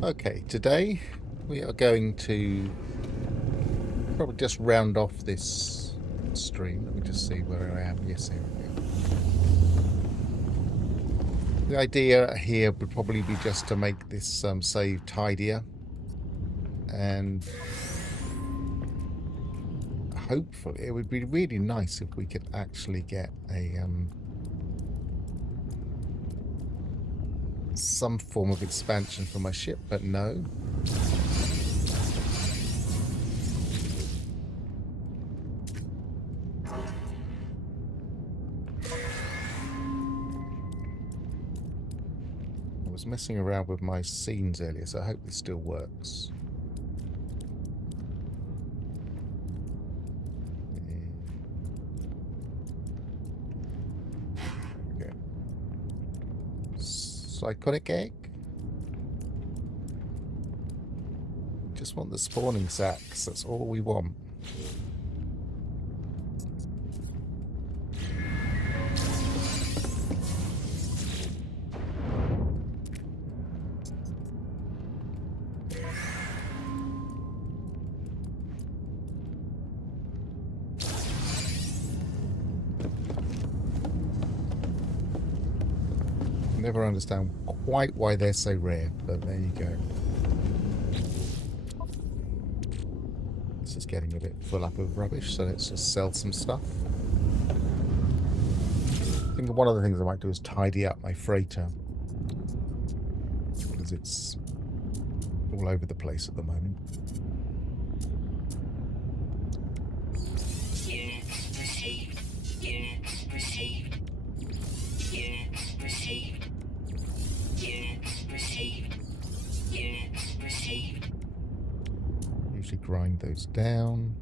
Okay, today we are going to probably just round off this stream. Let me just see where I am. Yes, here we go. The idea here would probably be just to make this save tidier, and hopefully it would be really nice if we could actually get a some form of expansion for my ship, but no. I was messing around with my scenes earlier, so I hope this still works. Okay. Psychotic egg? Just want the spawning sacks, that's all we want. Never understand quite why they're so rare, but there you go. This is getting a bit full up of rubbish, so let's just sell some stuff. I think one of the things I might do is tidy up my freighter, because it's all over the place at the moment. Units received. Units received. Units received. Units received. Units received. Usually grind those down.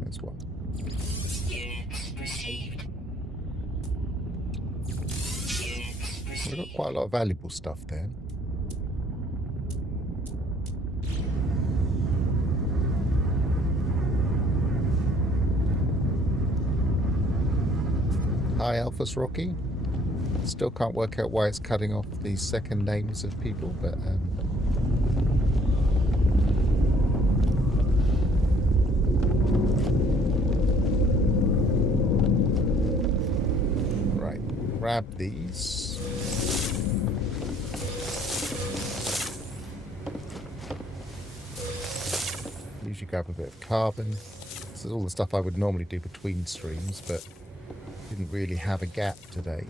There's one. Units received. Units received. We've got quite a lot of valuable stuff there. Hi, Alphas Rocky. Still can't work out why it's cutting off the second names of people, but right, grab these. Usually grab a bit of carbon. This is all the stuff I would normally do between streams, but didn't really have a gap today.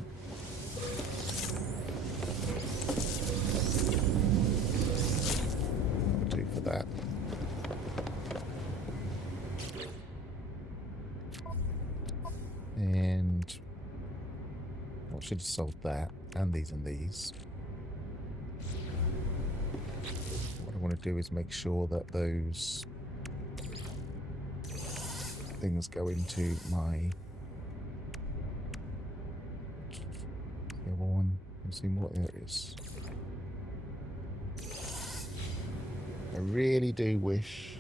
That'll do for that. And I should have sold that and these and these. What I want to do is make sure that those things go into my the other one. Let's see what there is. I really do wish.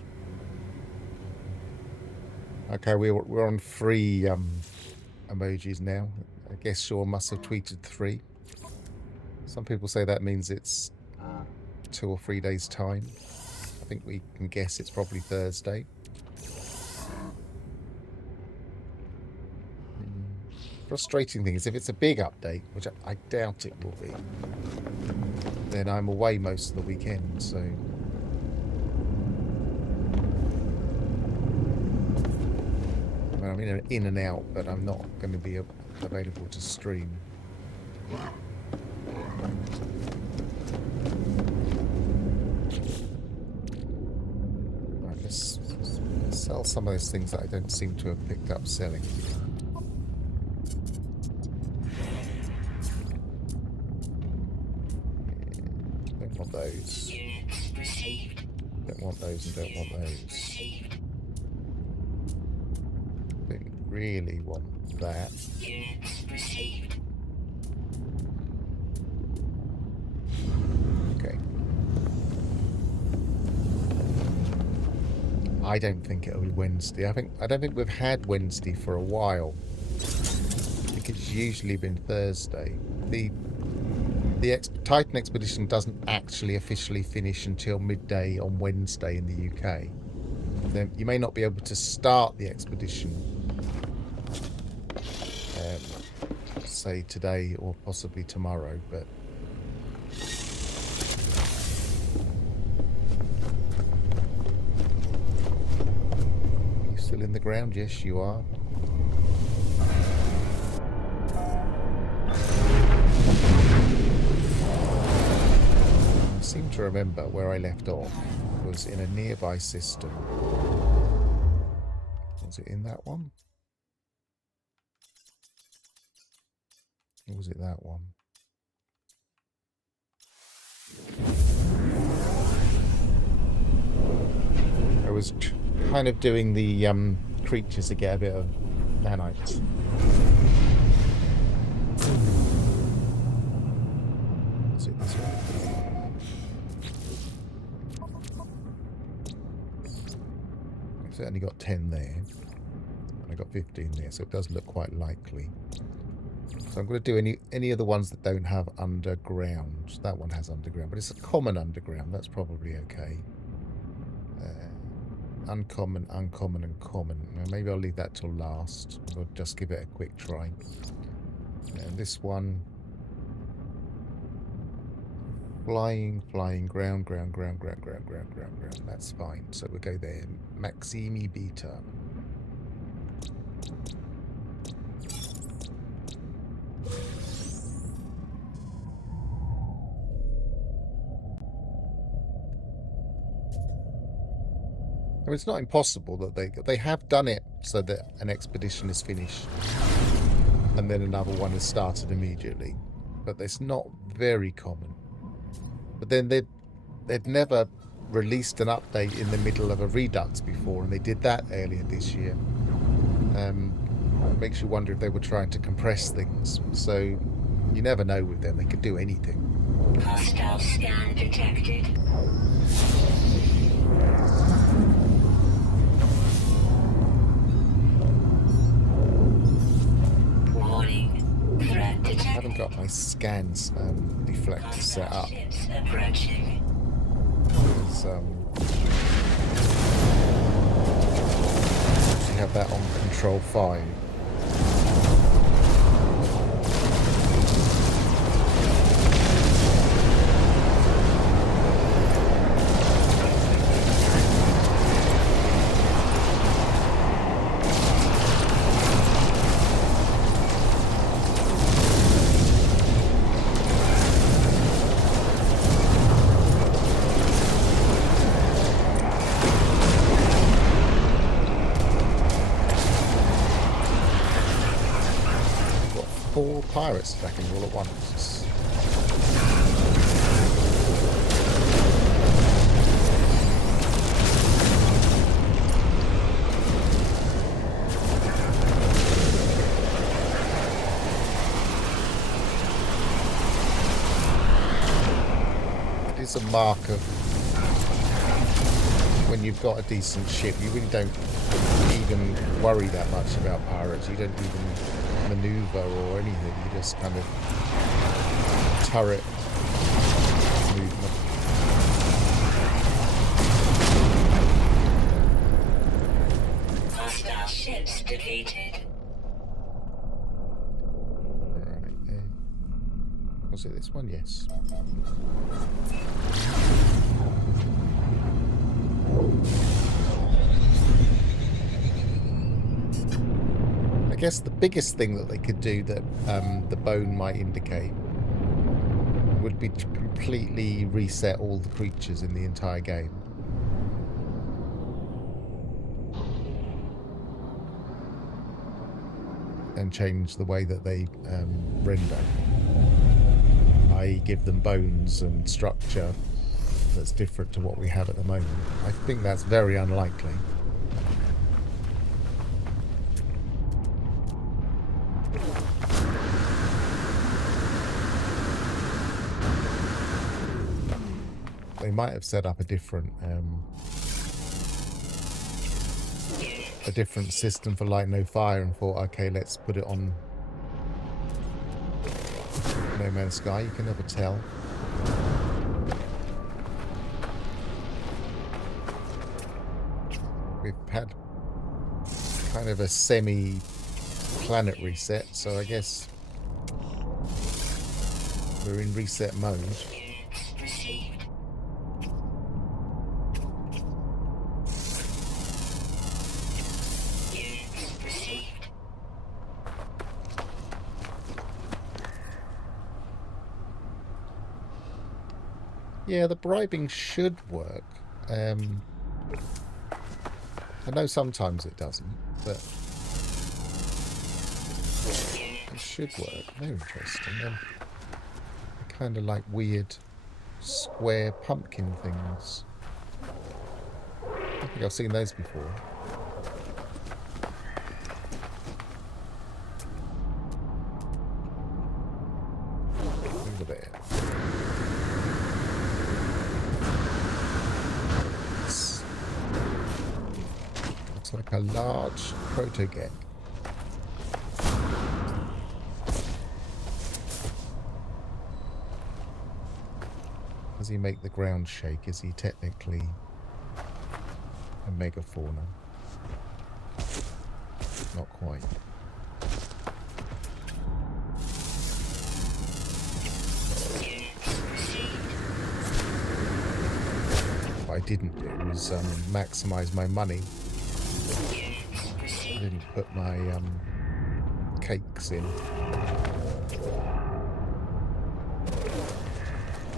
Okay, we're on 3 emojis now. I guess Shaw must have tweeted 3. Some people say that means it's 2 or 3 days' time. I think we can guess it's probably Thursday. Frustrating thing is if it's a big update, which I doubt it will be, then I'm away most of the weekend, so I mean, in and out, but I'm not going to be available to stream. Right, let's sell some of those things that I don't seem to have picked up selling. Don't want those. Units received. Don't want those and don't want those. Received. Don't really want that. Units received. Okay. I don't think it'll be Wednesday. I don't think we've had Wednesday for a while. I think it's usually been Thursday. The Titan expedition doesn't actually officially finish until midday on Wednesday in the UK. Then you may not be able to start the expedition, say today or possibly tomorrow, but you still in the ground? Yes, you are. I seem to remember where I left off was in a nearby system. Was it in that one? Or was it that one? I was kind of doing the creatures to get a bit of nanites. Was it this one? I've certainly got 10 there, and I got 15 there, so it does look quite likely. So I'm going to do any of the ones that don't have underground. That one has underground, but it's a common underground. That's probably okay. Uncommon, uncommon, and common. Now, maybe I'll leave that till last. We'll just give it a quick try. And this one... Flying, ground. That's fine. So we'll go there. Maximi Beta. I mean, it's not impossible that they have done it so that an expedition is finished and then another one is started immediately, but it's not very common. But then they'd never released an update in the middle of a Redux before, and they did that earlier this year. It makes you wonder if they were trying to compress things. So you never know with them; they could do anything. Hostile scan detected. Warning. Threat detected. I haven't got my scans deflector set up. Ships approaching. We have that on Control 5. Four pirates attacking all at once. It is a mark of when you've got a decent ship, you really don't even worry that much about pirates. You don't even maneuver or anything. You just kind of turret movement. Hostile ships defeated. Right there. Was it this one? Yes. guess the biggest thing that they could do that the bone might indicate would be to completely reset all the creatures in the entire game. And change the way that they render. I give them bones and structure that's different to what we have at the moment. I think that's very unlikely. They might have set up a different system for Light No Fire and thought, okay, let's put it on No Man's Sky. You can never tell. We've had kind of a semi-planet reset, so I guess we're in reset mode. Yeah, the bribing should work. I know sometimes it doesn't, but it should work. Very interesting. They're kind of like weird square pumpkin things. I think I've seen those before. Look at it. Like a large proto-gek. Does he make the ground shake? Is he technically a megafauna? Not quite. What I didn't do was maximize my money. I didn't put my cakes in.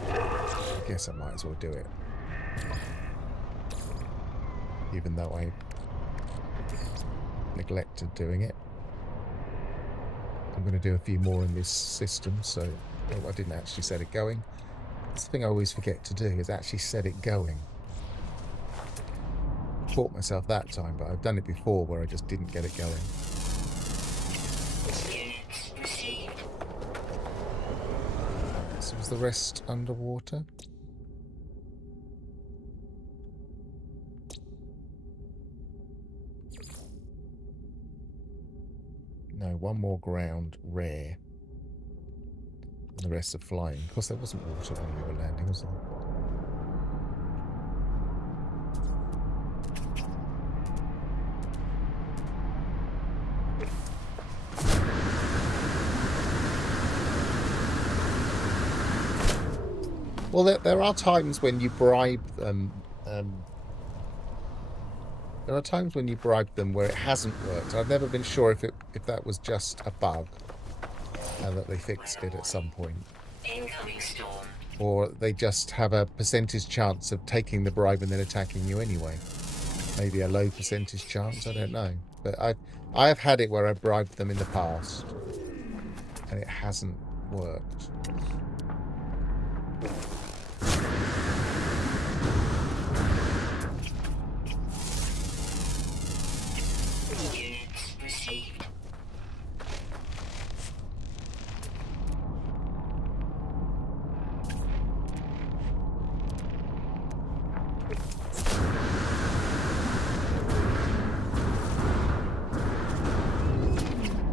I guess I might as well do it. Even though I neglected doing it. I'm going to do a few more in this system, so I didn't actually set it going. That's the thing I always forget to do, is actually set it going. Caught myself that time, but I've done it before where I just didn't get it going. So was the rest underwater? No, one more ground, rare. And the rest are flying. Of course, there wasn't water when we were landing, was there? Well, there are times when you bribe them. There are times when you bribe them where it hasn't worked. I've never been sure if that was just a bug and that they fixed it at some point, Incoming storm. or they just have a percentage chance of taking the bribe and then attacking you anyway. Maybe a low percentage chance. I don't know. But I have had it where I bribed them in the past and it hasn't worked. Units received.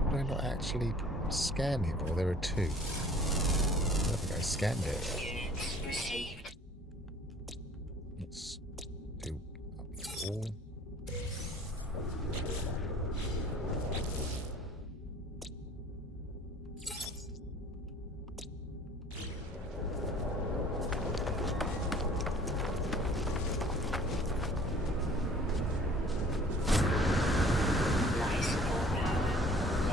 Did I not actually scan it, or there are two? I don't think I scanned it. Units received. Let's do up all. Life support power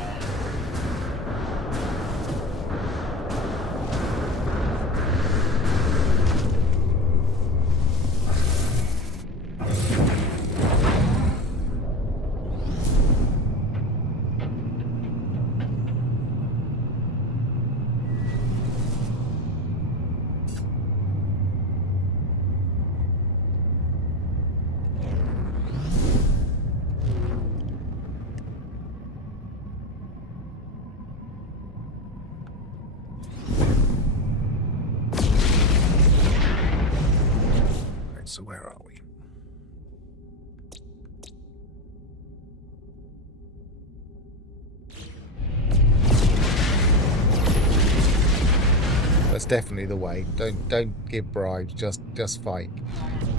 definitely the way. Don't give bribes. Just fight.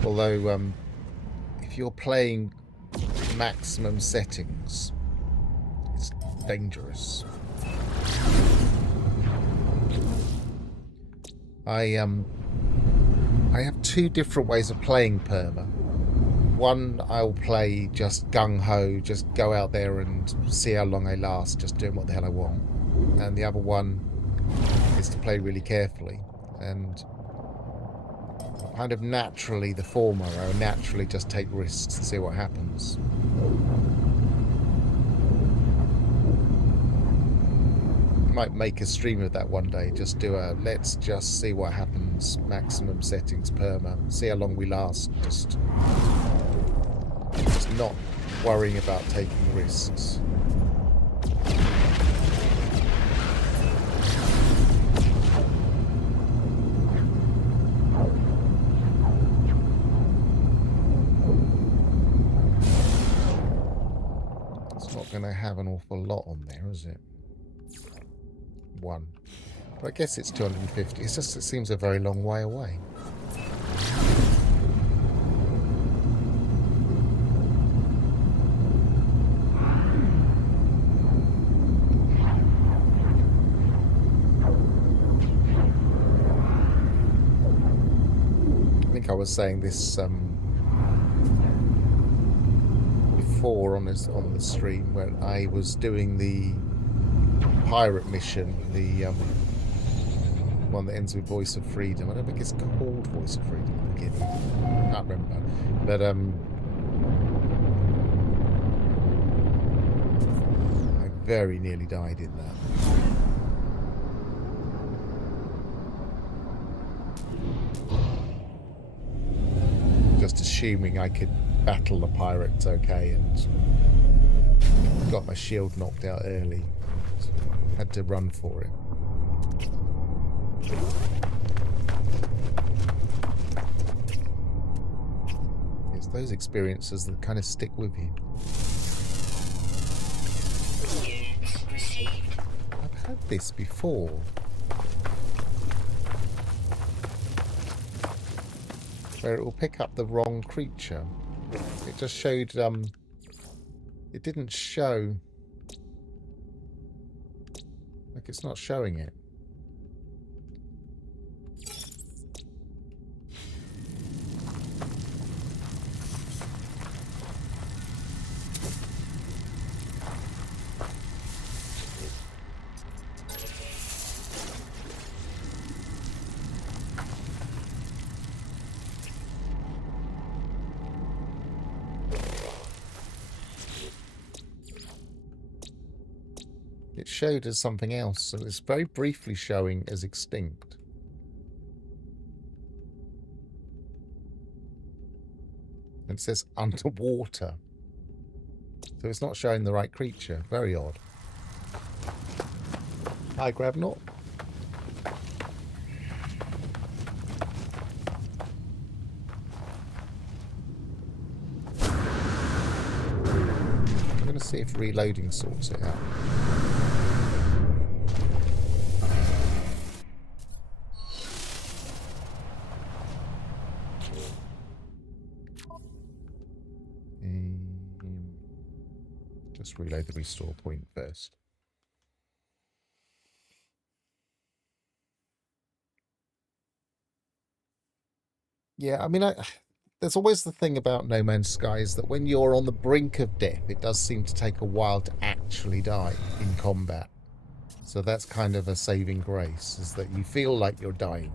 Although, if you're playing maximum settings, it's dangerous. I have two different ways of playing perma. One, I'll play just gung-ho, just go out there and see how long I last, just doing what the hell I want. And the other one is to play really carefully. And kind of naturally, the former, I naturally just take risks and see what happens. Might make a stream of that one day. Just do a let's just see what happens, maximum settings perma, see how long we last. Just not worrying about taking risks. It's not going to have an awful lot on there, is it? One, but I guess it's 250. It's just, it seems a very long way away. I think I was saying this before on the stream when I was doing the pirate mission, the one that ends with Voice of Freedom. I don't think it's called Voice of Freedom at the beginning. I can't remember. But I very nearly died in that. Just assuming I could battle the pirates okay, and got my shield knocked out early. Had to run for it. It's those experiences that kind of stick with you. Units received. I've had this before. Where it will pick up the wrong creature. It just showed, it didn't show. Like, it's not showing it. It showed as something else, so it's very briefly showing as extinct. And it says underwater. So it's not showing the right creature. Very odd. Hi, Gravnort. I'm going to see if reloading sorts it out. Just reload the restore point first. Yeah, I mean, there's always the thing about No Man's Sky is that when you're on the brink of death, it does seem to take a while to actually die in combat. So that's kind of a saving grace, is that you feel like you're dying,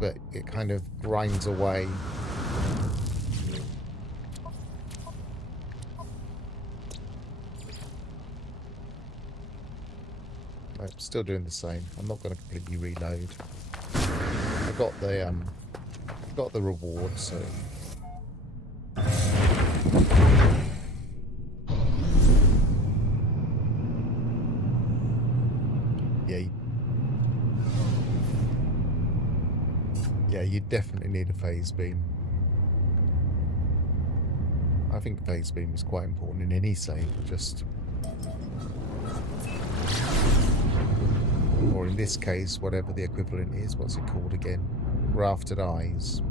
but it kind of grinds away. I'm still doing the same. I'm not going to completely reload. I got the reward, so yeah, you definitely need a phase beam. I think phase beam is quite important in any save. Just or in this case, whatever the equivalent is. What's it called again? Grafted eyes.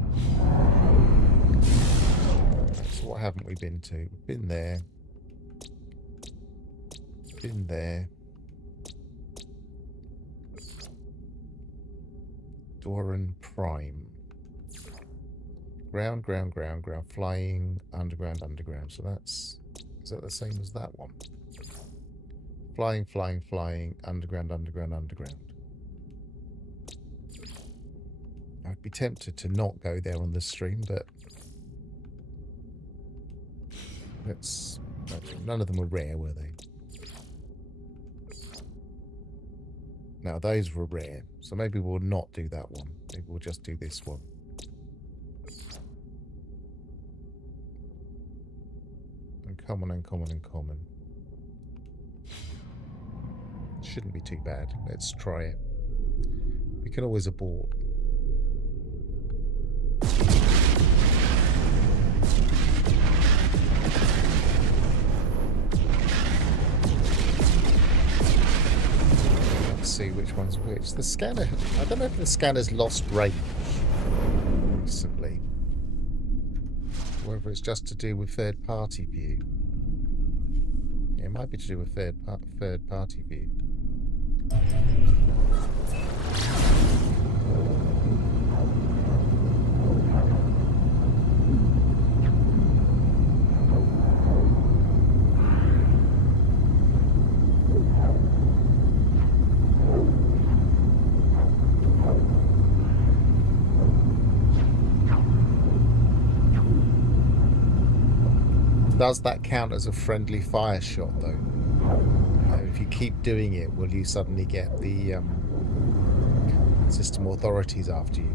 So what haven't we been to? We've been there. Been there. Doran Prime. Ground, ground, ground, ground. Flying, underground, underground. So that's... Is that the same as that one? Flying, flying, flying. Underground, underground, underground. I'd be tempted to not go there on the stream, but... Let's... Actually, none of them were rare, were they? Now, those were rare. So maybe we'll not do that one. Maybe we'll just do this one. Uncommon, uncommon, uncommon. Shouldn't be too bad. Let's try it. We can always abort. Let's see which one's which. The scanner... I don't know if the scanner's lost range recently. Whether it's just to do with third-party view. Yeah, it might be to do with third-party view. Does that count as a friendly fire shot, though? If you keep doing it, will you suddenly get the system authorities after you?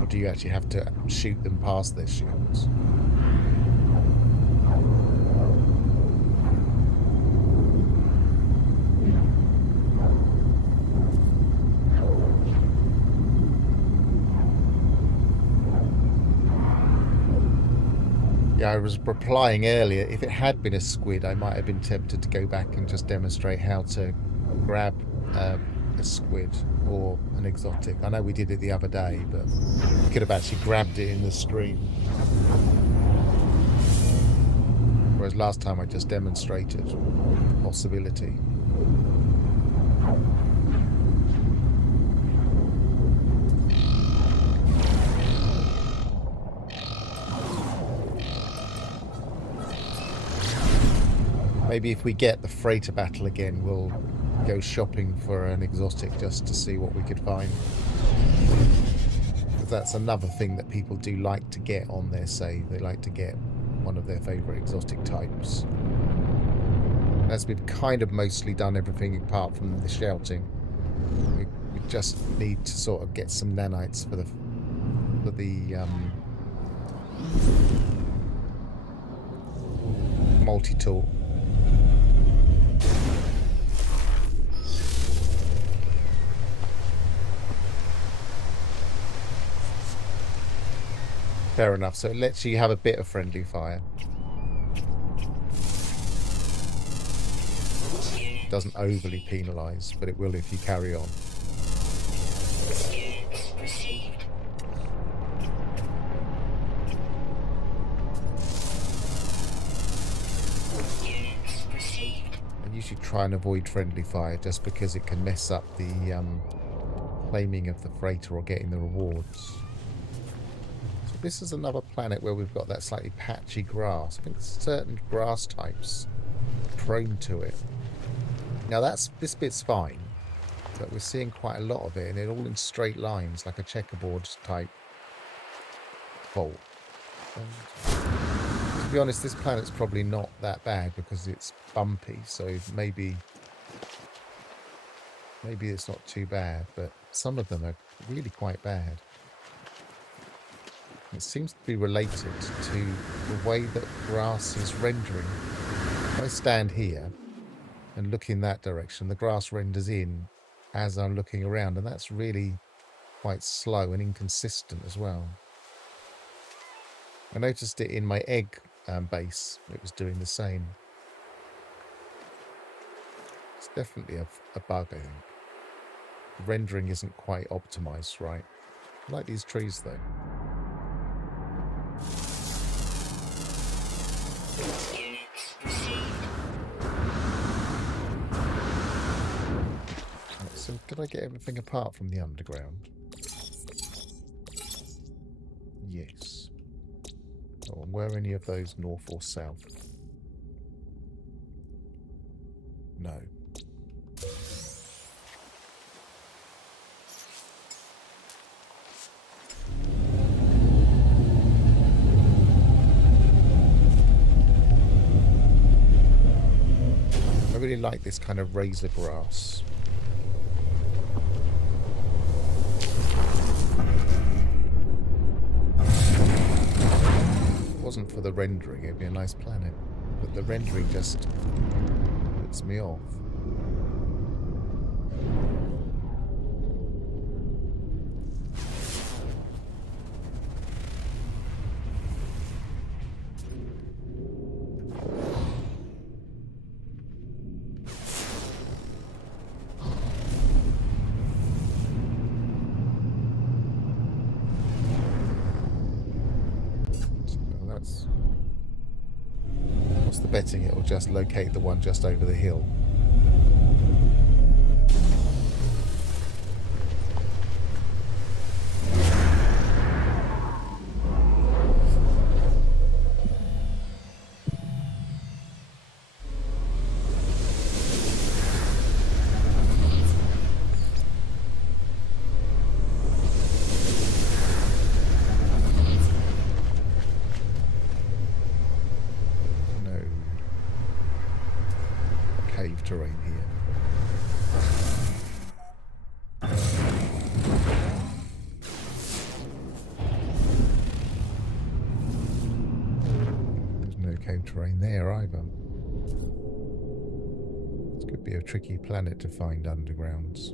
Or do you actually have to shoot them past their shields? Yeah, I was replying earlier, if it had been a squid, I might have been tempted to go back and just demonstrate how to grab a squid or an exotic. I know we did it the other day, but we could have actually grabbed it in the stream. Whereas last time I just demonstrated the possibility. Maybe if we get the freighter battle again, we'll go shopping for an exotic just to see what we could find. Because that's another thing that people do like to get on their save. They like to get one of their favourite exotic types. As we've kind of mostly done everything apart from the shouting, we just need to sort of get some nanites for the multi-tool. Fair enough, so it lets you have a bit of friendly fire. It doesn't overly penalise, but it will if you carry on. I usually try and avoid friendly fire just because it can mess up the claiming of the freighter or getting the rewards. This is another planet where we've got that slightly patchy grass. I think certain grass types are prone to it. Now this bit's fine, but we're seeing quite a lot of it, and it's all in straight lines, like a checkerboard type fault. To be honest, this planet's probably not that bad because it's bumpy, so maybe it's not too bad, but some of them are really quite bad. It seems to be related to the way that grass is rendering. If I stand here and look in that direction, the grass renders in as I'm looking around, and that's really quite slow and inconsistent as well. I noticed it in my egg base. It was doing the same. It's definitely a bug, I think. The rendering isn't quite optimized right. I like these trees, though. Units received. Right, so did I get everything apart from the underground? Yes. Oh, and were any of those north or south? No. I really like this kind of razor grass. If it wasn't for the rendering, it'd be a nice planet. But the rendering just puts me off. What's the betting? It'll just locate the one just over the hill. Terrain here. There's no cave terrain there either. This could be a tricky planet to find undergrounds.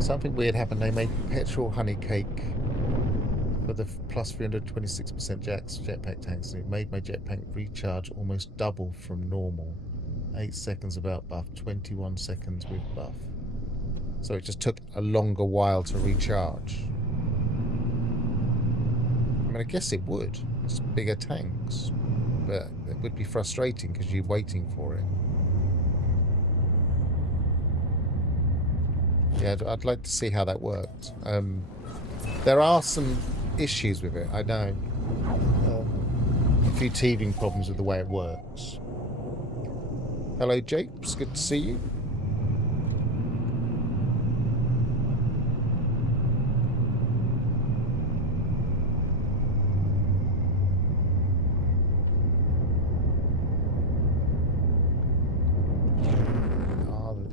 Something weird happened. They made petrol honey cake for the plus 326% jetpack tanks, and it made my jetpack recharge almost double from normal. 8 seconds without buff, 21 seconds with buff. So it just took a longer while to recharge. I mean, I guess it would. It's bigger tanks. But it would be frustrating because you're waiting for it. Yeah, I'd like to see how that worked. There are some issues with it, I know. A few teething problems with the way it works. Hello, Japes. Good to see you.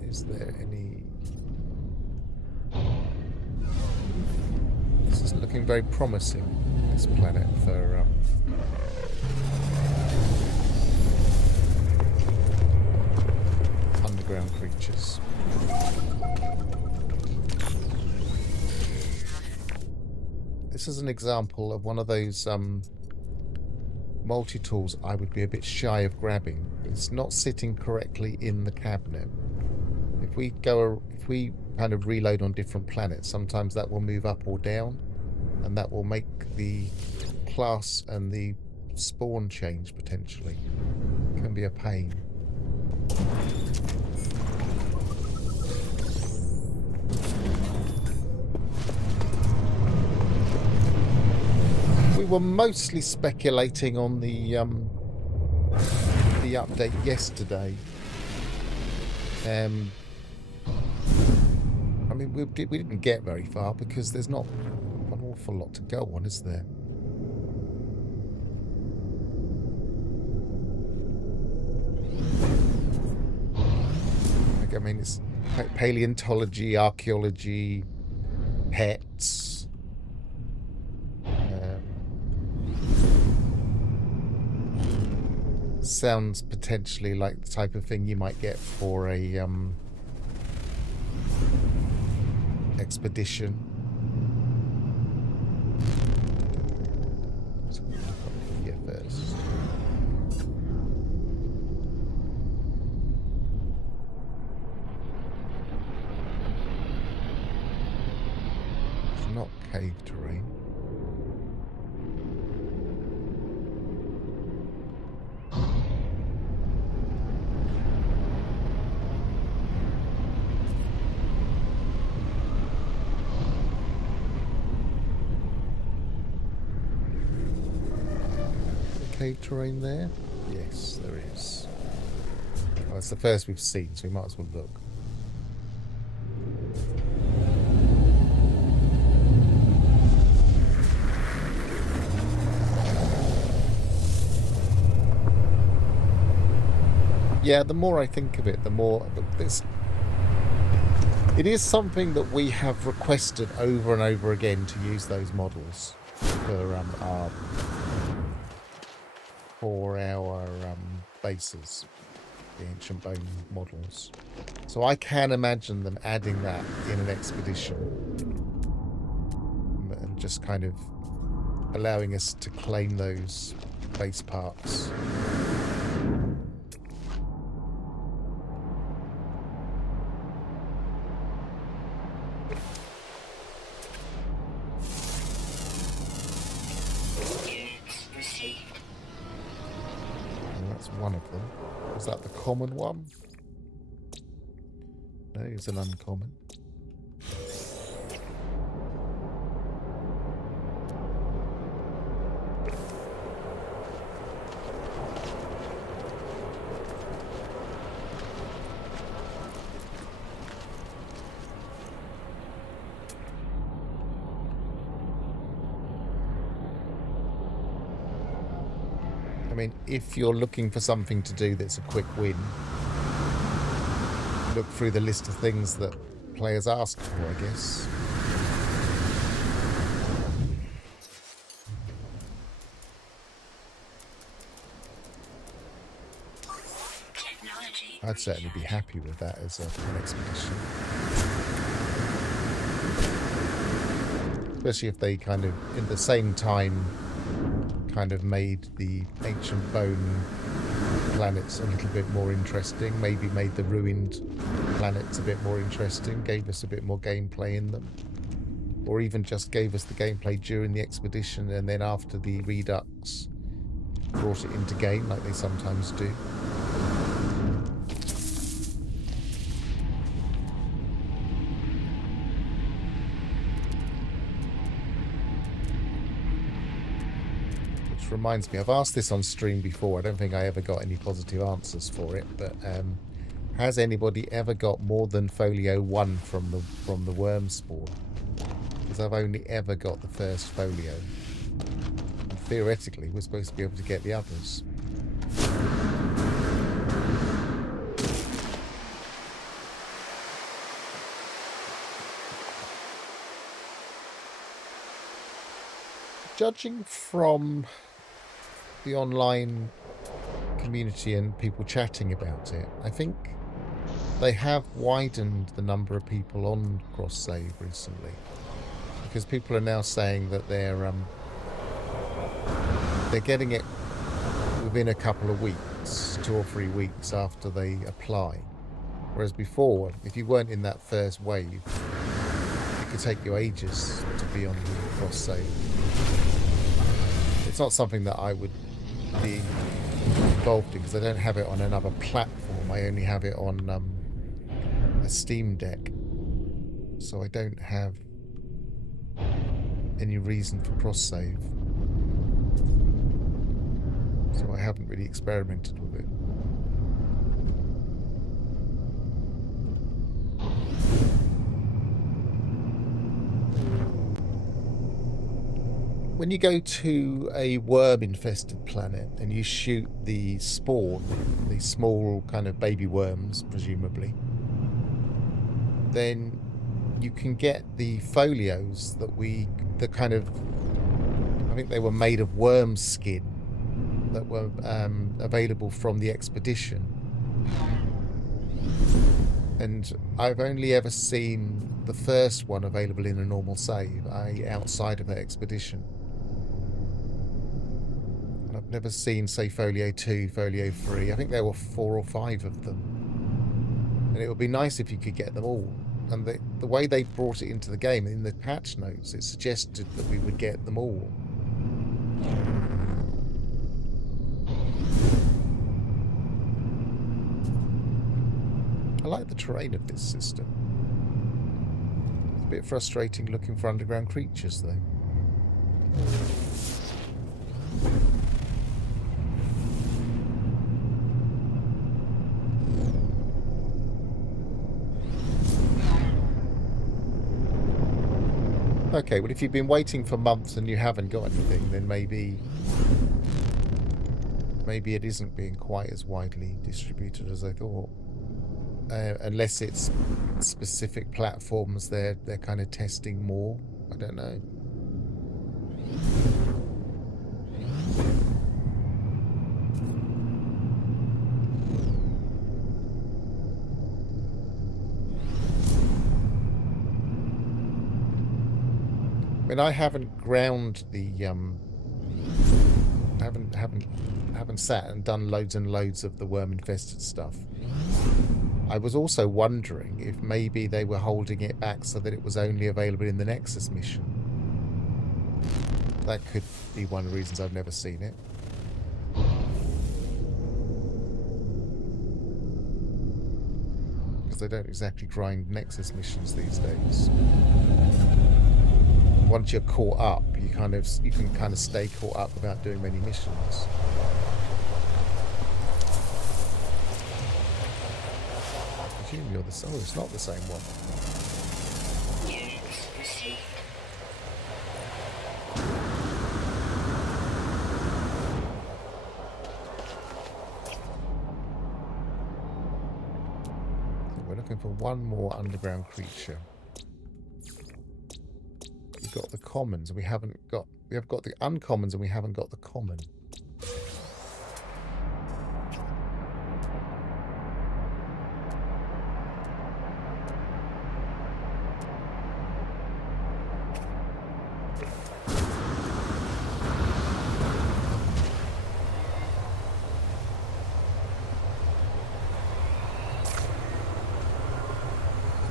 Is there any... This is looking very promising, this planet, for underground creatures. This is an example of one of those multi-tools I would be a bit shy of grabbing. It's not sitting correctly in the cabinet. If we kind of reload on different planets, sometimes that will move up or down, and that will make the class and the spawn change potentially. It can be a pain. We were mostly speculating on the update yesterday. I mean, we didn't get very far because there's not an awful lot to go on, is there? Like, I mean, it's paleontology, archaeology, pets. sounds potentially like the type of thing you might get for a expedition. So we'll look up here first. It's not cave terrain. Cave terrain there? Yes, there is. Well, it's the first we've seen, so we might as well look. Yeah, the more I think of it, the more this. It is something that we have requested over and over again to use those models for our bases, the ancient bone models. So I can imagine them adding that in an expedition and just kind of allowing us to claim those base parts. Units received. And that's one of them. Was that the common one? No, it's an uncommon. I mean, if you're looking for something to do that's a quick win, look through the list of things that players ask for, I guess. Technology. I'd certainly be happy with that as an expedition. Especially if they kind of, in the same time, kind of made the ancient bone planets a little bit more interesting, maybe made the ruined planets a bit more interesting, gave us a bit more gameplay in them, or even just gave us the gameplay during the expedition and then after the redux brought it into game like they sometimes do. Reminds me, I've asked this on stream before. I don't think I ever got any positive answers for it, but has anybody ever got more than folio 1 from the worm spawn? Because I've only ever got the first folio. And theoretically, we're supposed to be able to get the others. Judging from the online community and people chatting about it, I think they have widened the number of people on cross save recently, because people are now saying that they're getting it within a couple of weeks, 2 or 3 weeks after they apply, whereas before, if you weren't in that first wave, it could take you ages to be on the cross save. It's not something that I would be involved in because I don't have it on another platform. I only have it on a Steam Deck, so I don't have any reason for cross save. So I haven't really experimented with it. When you go to a worm-infested planet and you shoot the spawn, these small kind of baby worms, presumably, then you can get the folios that kind of, I think they were made of worm skin that were available from the expedition. And I've only ever seen the first one available in a normal save, outside of that expedition. And I've never seen, say, Folio 2, Folio 3. I think there were 4 or 5 of them. And it would be nice if you could get them all. And the way they brought it into the game, in the patch notes, it suggested that we would get them all. I like the terrain of this system. It's a bit frustrating looking for underground creatures, though. Okay, well, if you've been waiting for months and you haven't got anything, then maybe it isn't being quite as widely distributed as I thought. Unless it's specific platforms they're kind of testing more. I don't know. I mean, I haven't ground the haven't sat and done loads and loads of the worm infested stuff. I was also wondering if maybe they were holding it back so that it was only available in the Nexus mission. That could be one of the reasons I've never seen it. Because they don't exactly grind Nexus missions these days. Once you're caught up, you can kind of stay caught up without doing many missions. You're the oh, it's not the same one. Units received. We're looking for one more underground creature. We've got the commons, and we have got the uncommons, and we haven't got the common.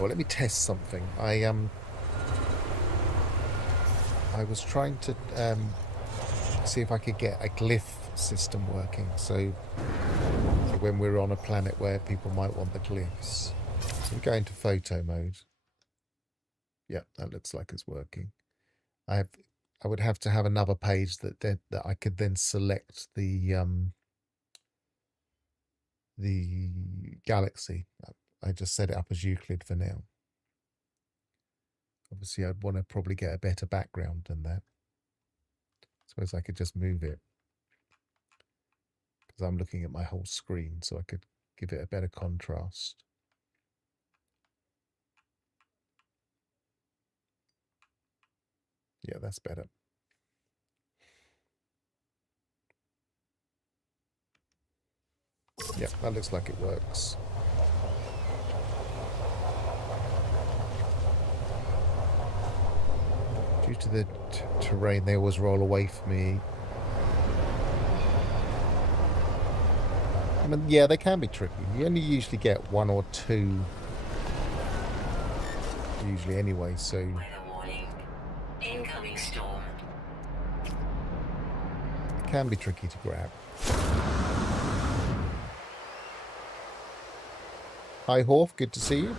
Well, let me test something. I was trying to see if I could get a glyph system working. So when we're on a planet where people might want the glyphs. So we go into photo mode. Yeah, that looks like it's working. I would have to have another page that I could then select the galaxy. I just set it up as Euclid for now. Obviously, I'd want to probably get a better background than that. I suppose I could just move it. Because I'm looking at my whole screen, so I could give it a better contrast. Yeah, that's better. Yeah, that looks like it works. Due to the terrain, they always roll away from me. I mean, yeah, they can be tricky. You only usually get 1 or 2, usually anyway, so... Weather warning. Incoming storm. It can be tricky to grab. Hi, Horf, good to see you.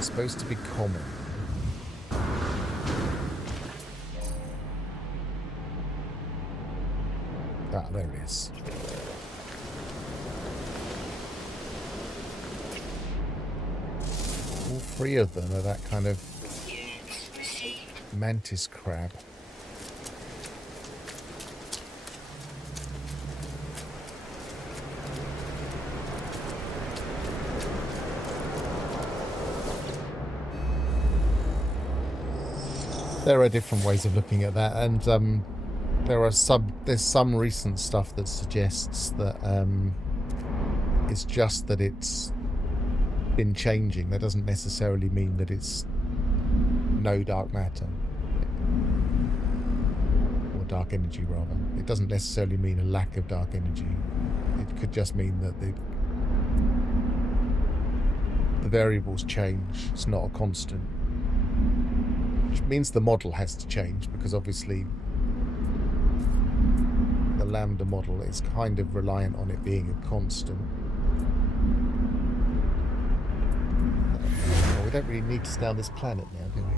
Supposed to be common. Ah, there it is. All 3 of them are that kind of Units received. mantis crab. There are different ways of looking at that, and there's some recent stuff that suggests that it's just that it's been changing. That doesn't necessarily mean that it's no dark matter or dark energy, rather. It doesn't necessarily mean a lack of dark energy. It could just mean that the variables change. It's not a constant, which means the model has to change, because obviously the lambda model is kind of reliant on it being a constant. Well, we don't really need to stay on this planet now, do we?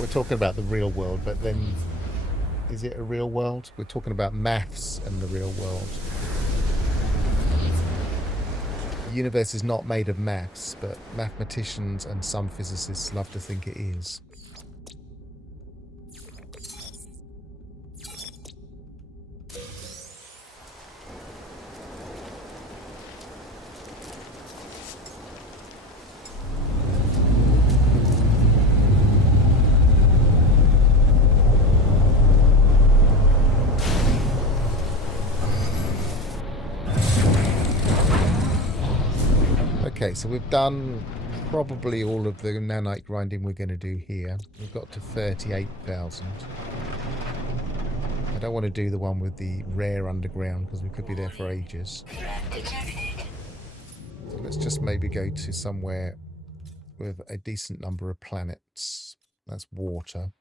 We're talking about the real world, but then is it a real world? We're talking about maths and the real world. The universe is not made of maths, but mathematicians and some physicists love to think it is. Okay, so we've done probably all of the nanite grinding we're going to do here. We've got to 38,000. I don't want to do the one with the rare underground because we could be there for ages. So let's just maybe go to somewhere with a decent number of planets. That's water.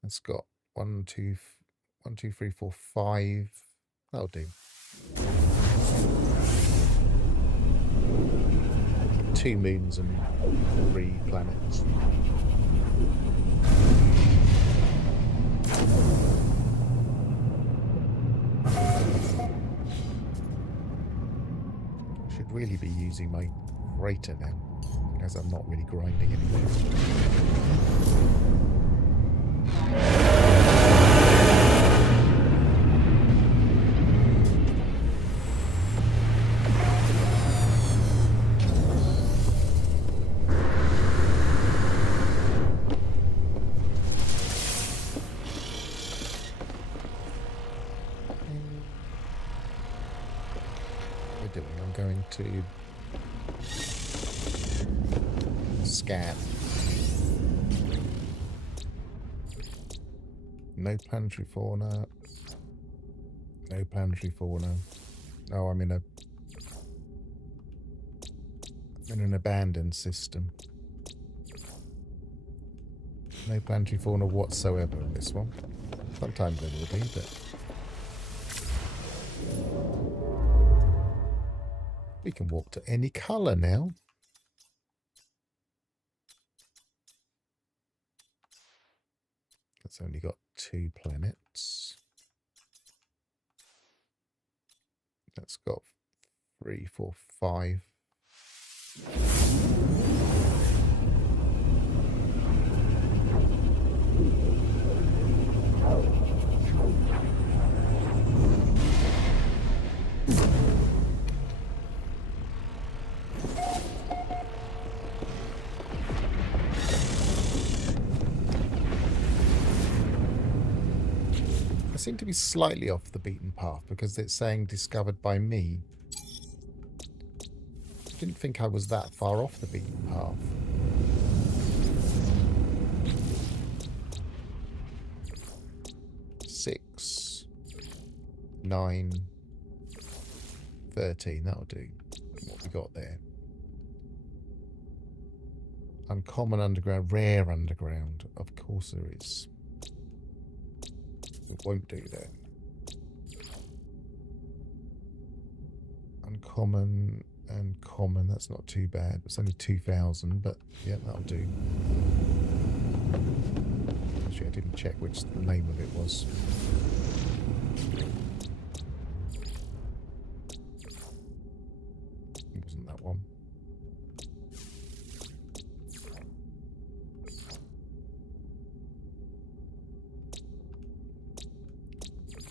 That's got 1, 2, 3, 4, 5. That'll do. 2 moons and 3 planets. I should really be using my freighter now, as I'm not really grinding anymore. I'm going to scan. No planetary fauna. No planetary fauna. Oh, I'm in an abandoned system. No planetary fauna whatsoever in this one. Sometimes there will be, but we can walk to any colour now. It's only got 2 planets. That's got 3, 4, 5. Seem to be slightly off the beaten path because it's saying discovered by me. I didn't think I was that far off the beaten path. Six, 9, 13. That'll do. What we got there. Uncommon underground, rare underground. Of course there is. It won't do that. Uncommon and common, that's not too bad. It's only 2,000, but yeah, that'll do. Actually, I didn't check which the name of it was. It wasn't that one.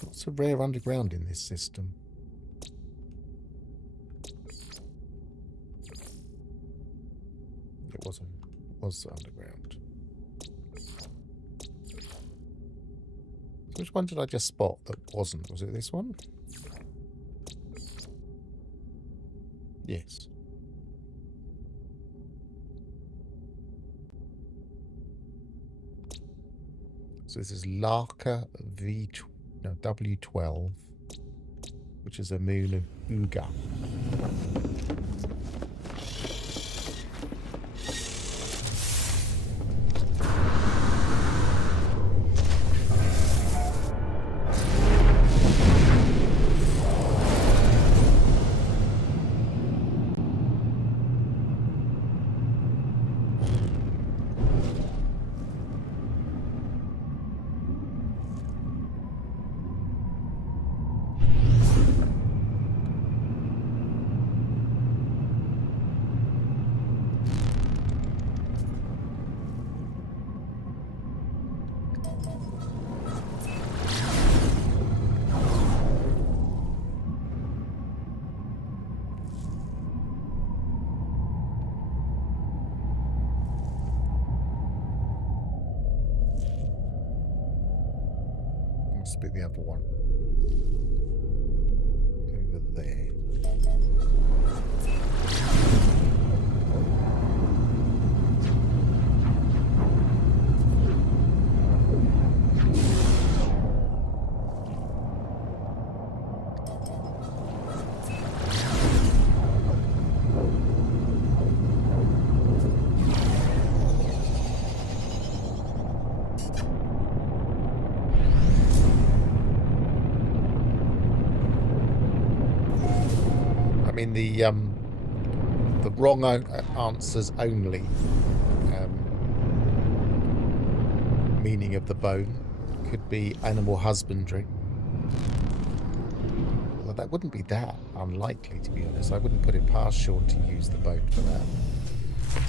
Lots of rare underground in this system. It was underground. So which one did I just spot that wasn't? Was it this one? Yes. So this is Larka W12, which is a moon of Uga. Must be the other one. Over there. I mean, the wrong answers only meaning of the bone could be animal husbandry. Well, that wouldn't be that unlikely, to be honest. I wouldn't put it past Sean to use the bone for that.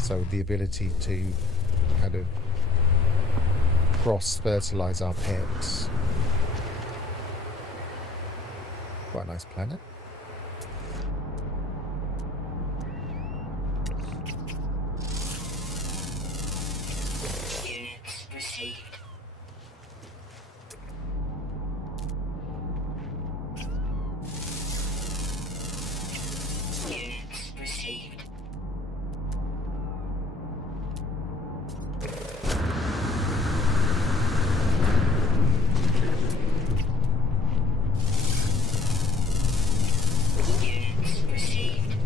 So the ability to kind of cross-fertilize our pets. Quite a nice planet. Units received. Units received. Units received.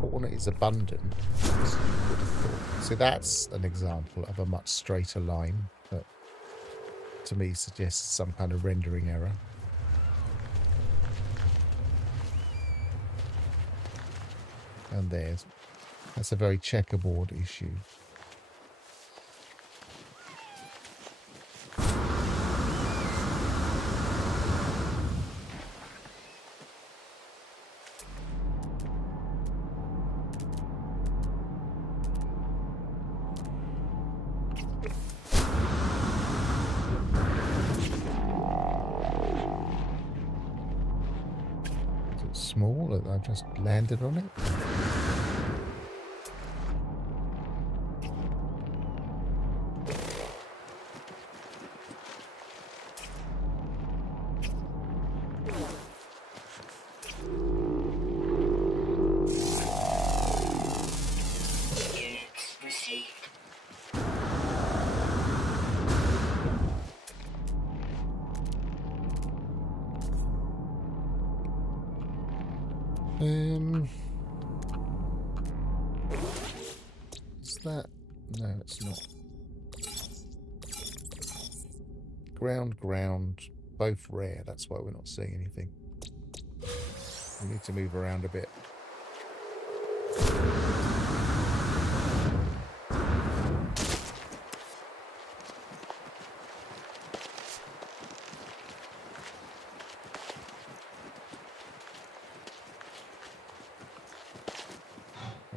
Fauna is abundant. So that's an example of a much straighter line that to me suggests some kind of rendering error. And that's a very checkerboard issue. Is it small that I've just landed on it? Units received. Is that? No, it's not. Ground, both rare. That's why we're not seeing anything. We need to move around a bit.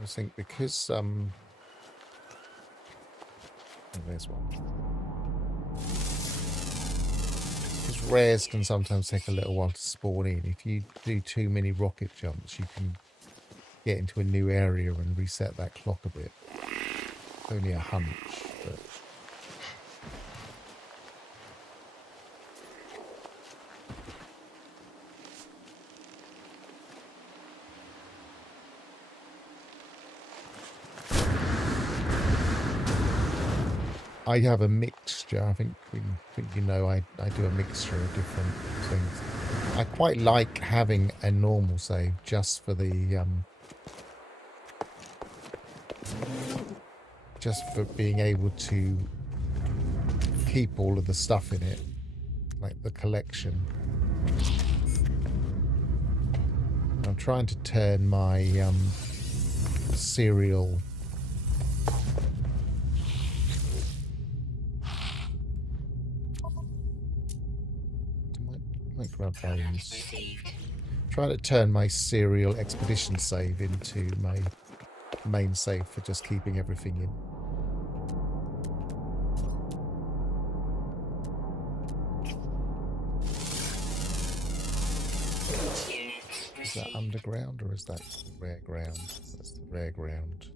I think because oh, there's one. Because rares can sometimes take a little while to spawn in. If you do too many rocket jumps, you can get into a new area and reset that clock a bit. Only a hunch, but I have a mixture. I think you know I do a mixture of different things. I quite like having a normal save just for the just for being able to keep all of the stuff in it, like the collection. I'm trying to turn my serial might grab bones. Received. Trying to turn my serial expedition save into my main save for just keeping everything in. Unit Is that received. underground or is that rare ground? That's the rare ground.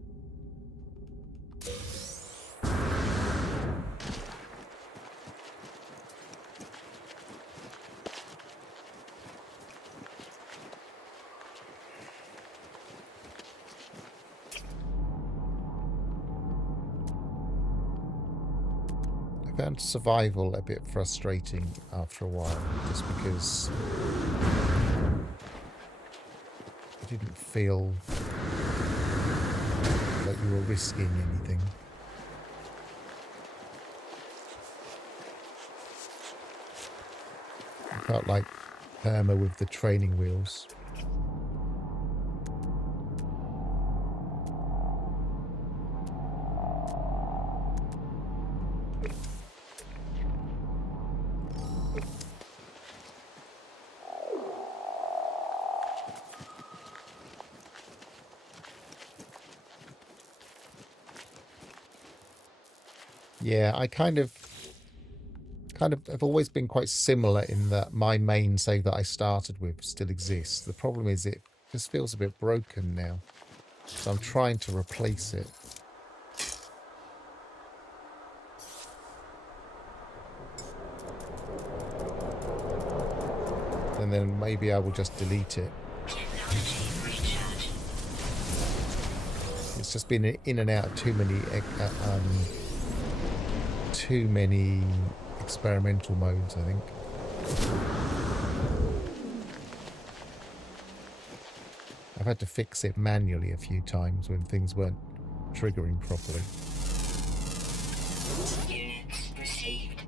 I found survival a bit frustrating after a while, just because I didn't feel like you were risking anything. I felt like Perma with the training wheels. Yeah, I kind of have always been quite similar in that my main save that I started with still exists. The problem is it just feels a bit broken now. So I'm trying to replace it. And then maybe I will just delete it. Technology recharge. It's just been in and out of too many experimental modes, I think. I've had to fix it manually a few times when things weren't triggering properly. Unit received.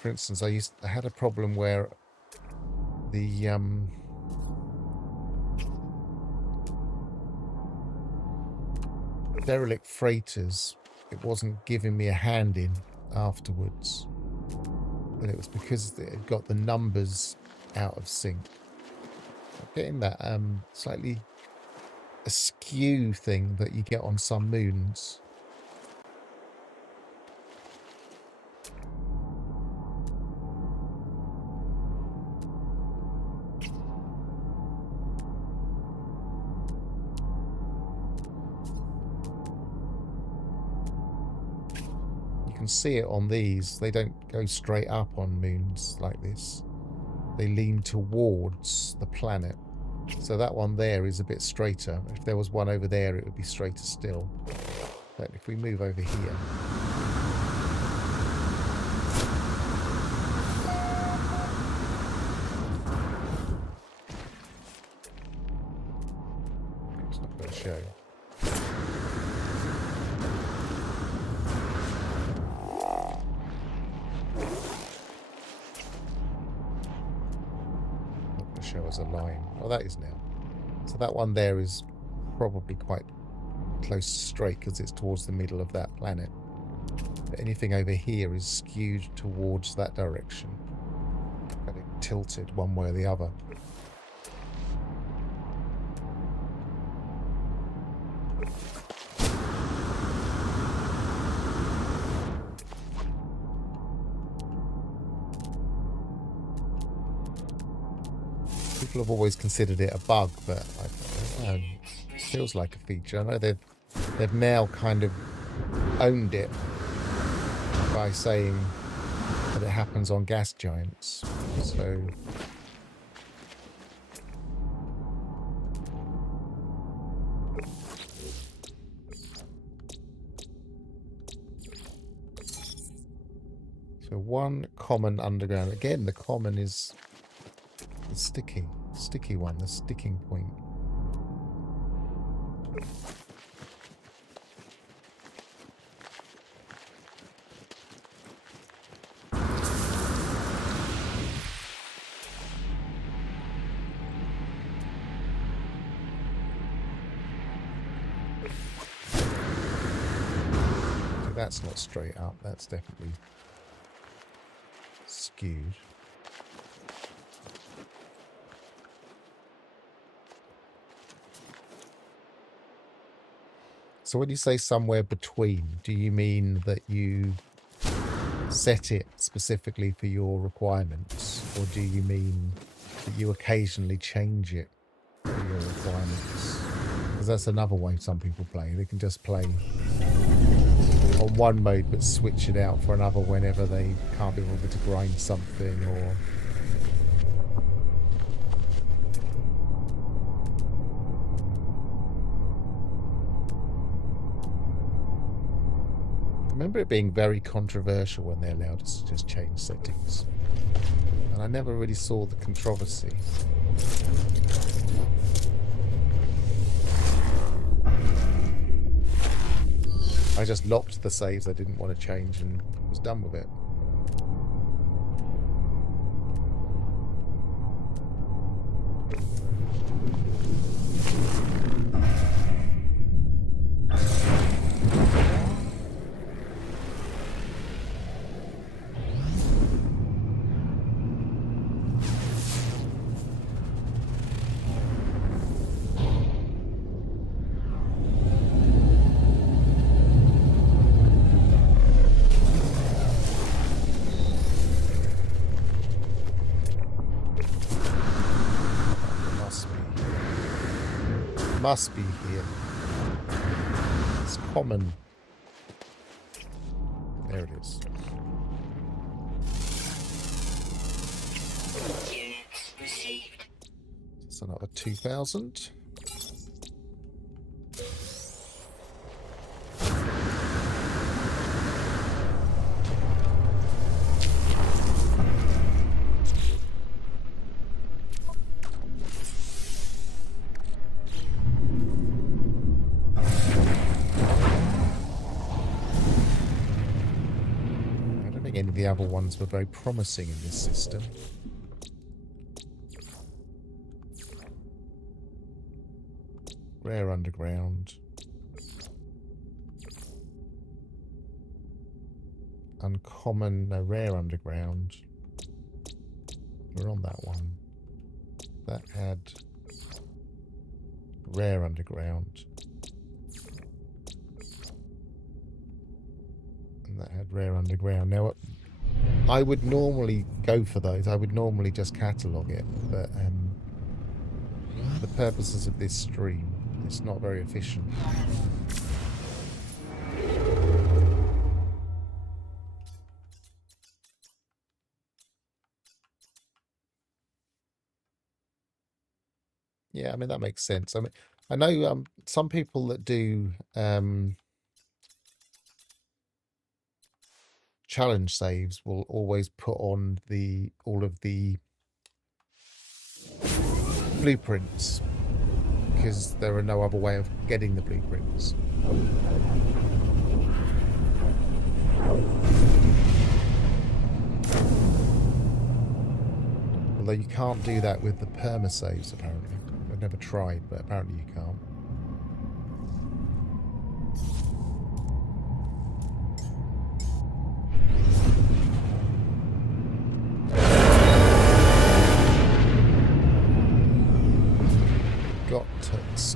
For instance, I had a problem where the derelict freighters, it wasn't giving me a hand in afterwards, and it was because it had got the numbers out of sync. I'm getting that slightly askew thing that you get on some moons. You can see it on these. They don't go straight up on moons like this. They lean towards the planet. So that one there is a bit straighter. If there was one over there, it would be straighter still. But if we move over here, it's not going to show. Not going to show us a line. Oh, that is now. So that one there is probably quite close to straight because it's towards the middle of that planet. Anything over here is skewed towards that direction. Got it tilted one way or the other. People have always considered it a bug, but I don't know, it feels like a feature. I know they've now kind of owned it by saying that it happens on gas giants. So one common underground. Again, the common is the sticky one, the sticking point. So that's not straight up, that's definitely skewed. So when you say somewhere between, do you mean that you set it specifically for your requirements, or do you mean that you occasionally change it for your requirements? Because that's another way some people play. They can just play on one mode but switch it out for another whenever they can't be bothered to grind something, or I remember it being very controversial when they allowed us to just change settings, and I never really saw the controversy. I just locked the saves I didn't want to change and was done with it. Must be here. It's common. There it is. Units received. That's another 2,000. The other ones were very promising in this system. Rare underground. Uncommon, no, rare underground. We're on that one. That had rare underground. And that had rare underground. Now, I would normally go for those. I would normally just catalogue it, but for the purposes of this stream, it's not very efficient. Yeah, I mean, that makes sense. I mean, I know some people that do challenge saves will always put on all of the blueprints, because there are no other way of getting the blueprints. Although you can't do that with the perma saves, apparently. I've never tried, but apparently you can't.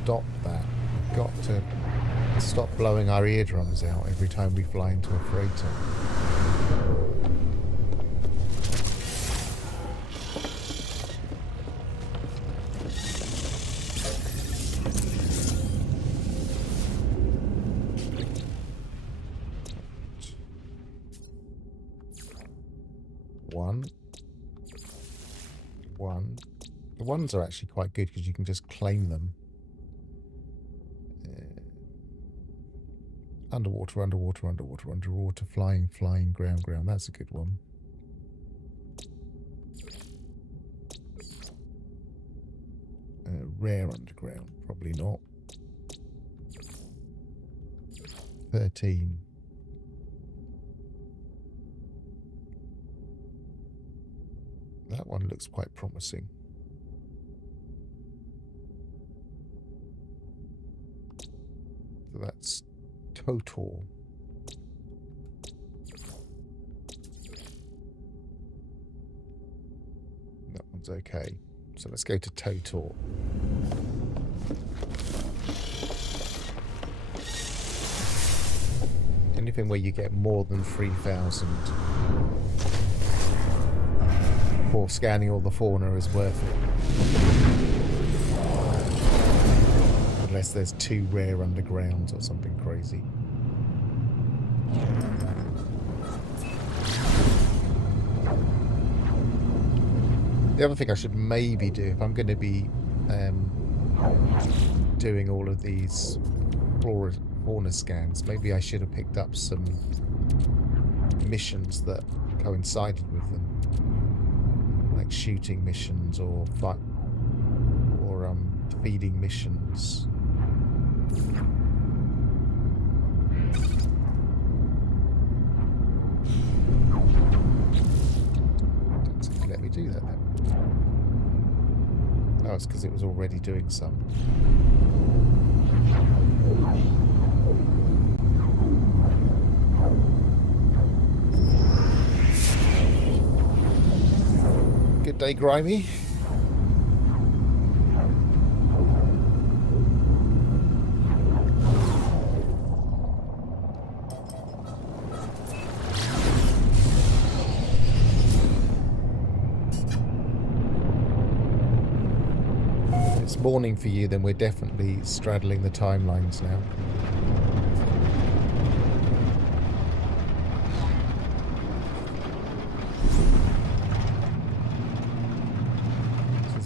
stop that. We've got to stop blowing our eardrums out every time we fly into a freighter. One. The ones are actually quite good because you can just claim them. Underwater, underwater, underwater, underwater, flying, flying, ground, ground. That's a good one. Rare underground, probably not. 13. That one looks quite promising. So that's Totor. That one's okay. So let's go to Totor. Anything where you get more than 3,000 for scanning all the fauna is worth it. Unless there's 2 rare undergrounds or something crazy. The other thing I should maybe do, if I'm going to be doing all of these fauna scans, maybe I should have picked up some missions that coincided with them. Like shooting missions or feeding missions. Don't seem to let me do that then. Oh, it's because it was already doing some. Good day, Grimy. If it's morning for you, then we're definitely straddling the timelines now.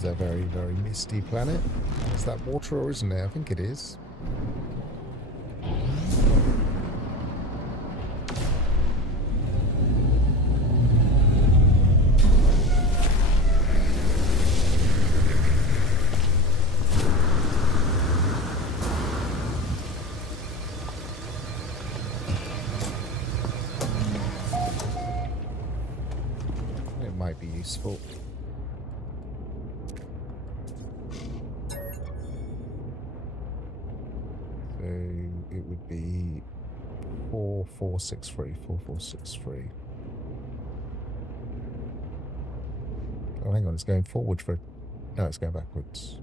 A very, very misty planet. Is that water or isn't it? I think it is. It might be useful. It would be 4463, 4463. Oh, hang on, it's going forward for... No, it's going backwards.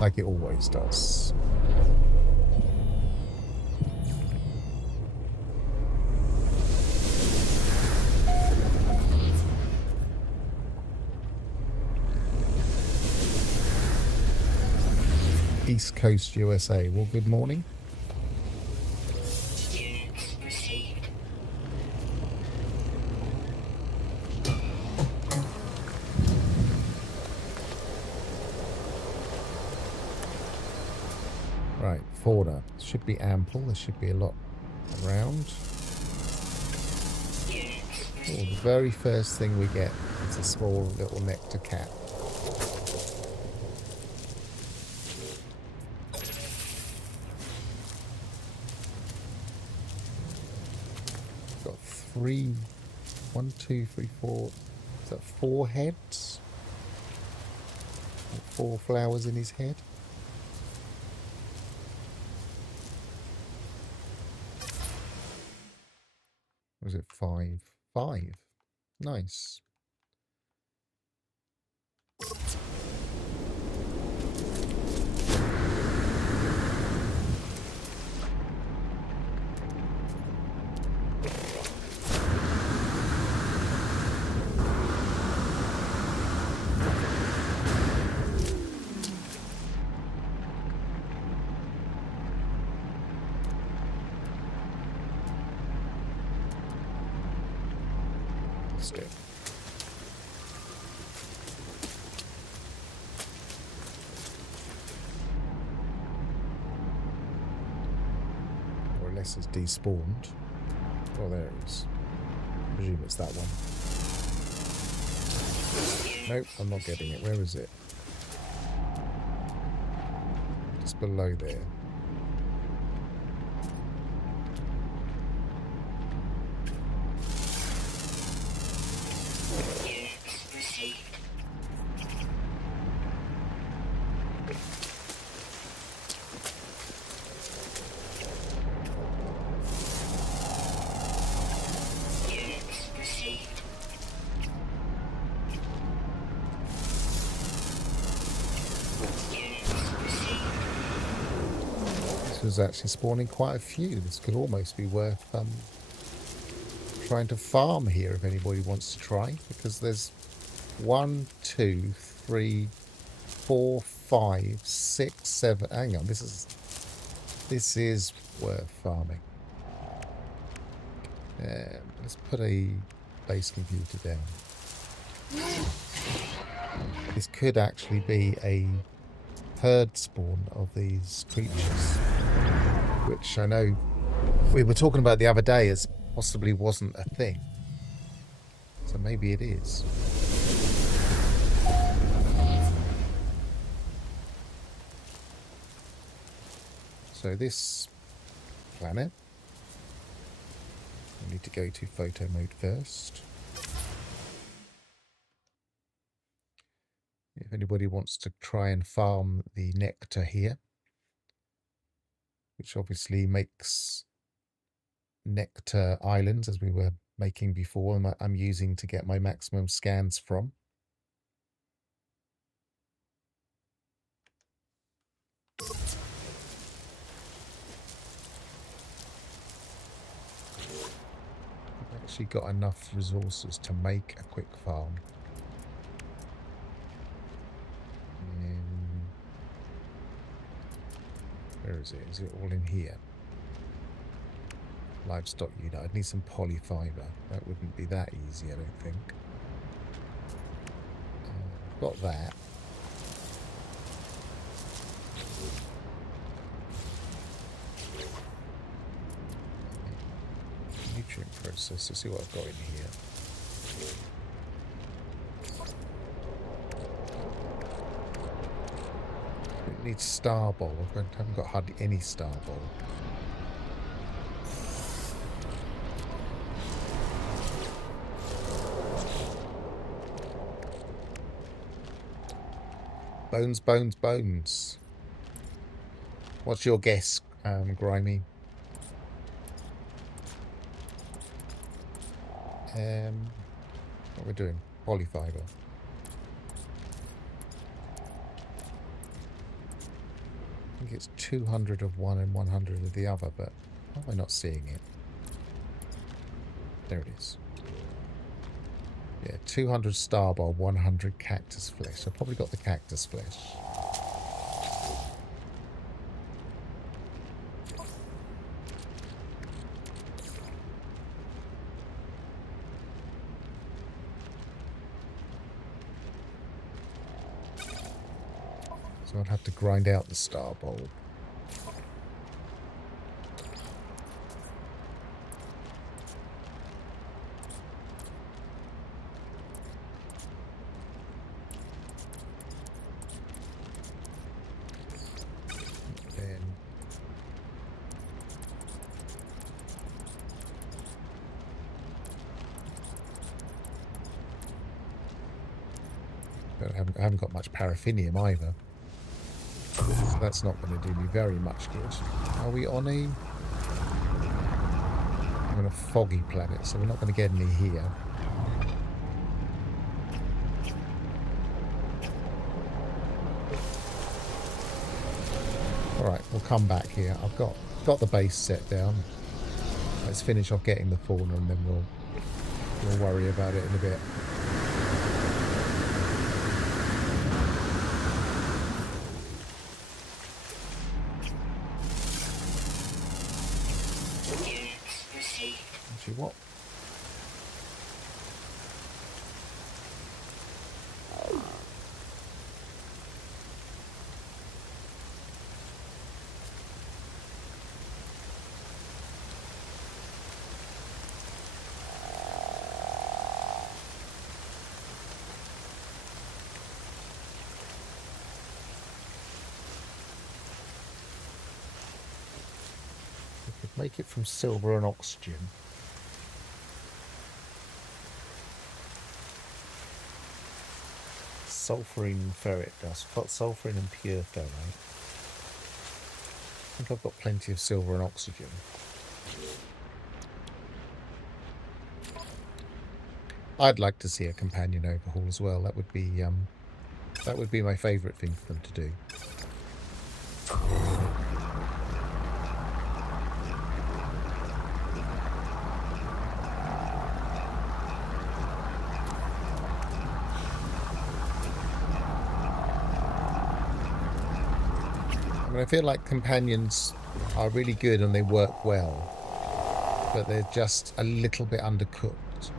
Like it always does. East Coast, USA. Well, good morning. Units received. Right, fauna. Should be ample. There should be a lot around. Units Oh, the received. very first thing we get is a small little nectar cat. Got 3, 1, 2, 3, 4. Is that 4 heads? 4 flowers in his head. Or is it 5? 5. Nice. lost it. Or unless it's despawned. Oh, there it is. I presume it's that one. Nope, I'm not getting it. Where is it? Just below there. Units received. Units received. Units received. This was actually spawning quite a few. This could almost be worth trying to farm here if anybody wants to try, because there's 1, 2, 3, 4, 5, 6, 7. Hang on, this is worth farming. Let's put a base computer down. This could actually be a herd spawn of these creatures, which I know we were talking about the other day as possibly wasn't a thing. So maybe it is. So this planet, we need to go to photo mode first. If anybody wants to try and farm the nectar here, which obviously makes nectar islands, as we were making before, and I'm using to get my maximum scans from. I've actually got enough resources to make a quick farm. Where is it? Is it all in here? Livestock unit. I'd need some polyfiber. That wouldn't be that easy, I don't think. Got that. Nutrient processor. See what I've got in here. It needs star ball. I haven't got hardly any star ball. Bones, bones, bones. What's your guess, Grimy? What we're doing? Polyfiber. I think it's 200 of one and 100 of the other, but why am I not seeing it? There it is. Yeah, 200 starball, 100 cactus flesh. I've probably got the cactus flesh. So I'll have to grind out the starball. I haven't got much paraffinium either. So that's not going to do me very much good. Are we on a... I'm on a foggy planet, so we're not going to get any here. Alright, we'll come back here. I've got the base set down. Let's finish off getting the fauna and then we'll worry about it in a bit. Actually, what? Make it from silver and oxygen. Sulfurine ferret dust. Sulfurine and pure ferrite. I think I've got plenty of silver and oxygen. I'd like to see a companion overhaul as well. That would be my favourite thing for them to do. I mean, I feel like companions are really good and they work well, but they're just a little bit undercooked.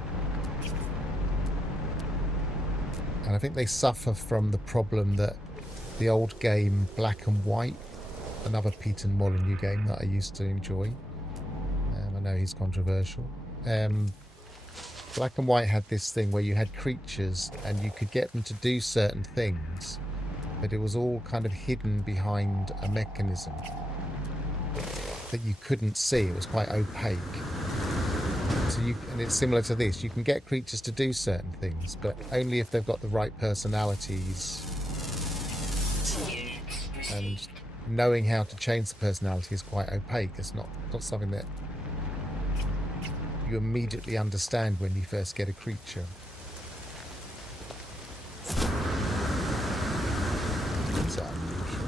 And I think they suffer from the problem that the old game Black and White, another Peter Molyneux game that I used to enjoy. I know he's controversial. Black and White had this thing where you had creatures and you could get them to do certain things, but it was all kind of hidden behind a mechanism that you couldn't see. It was quite opaque. So and it's similar to this. You can get creatures to do certain things, but only if they've got the right personalities. And knowing how to change the personality is quite opaque. It's not something that you immediately understand when you first get a creature. It's unusual.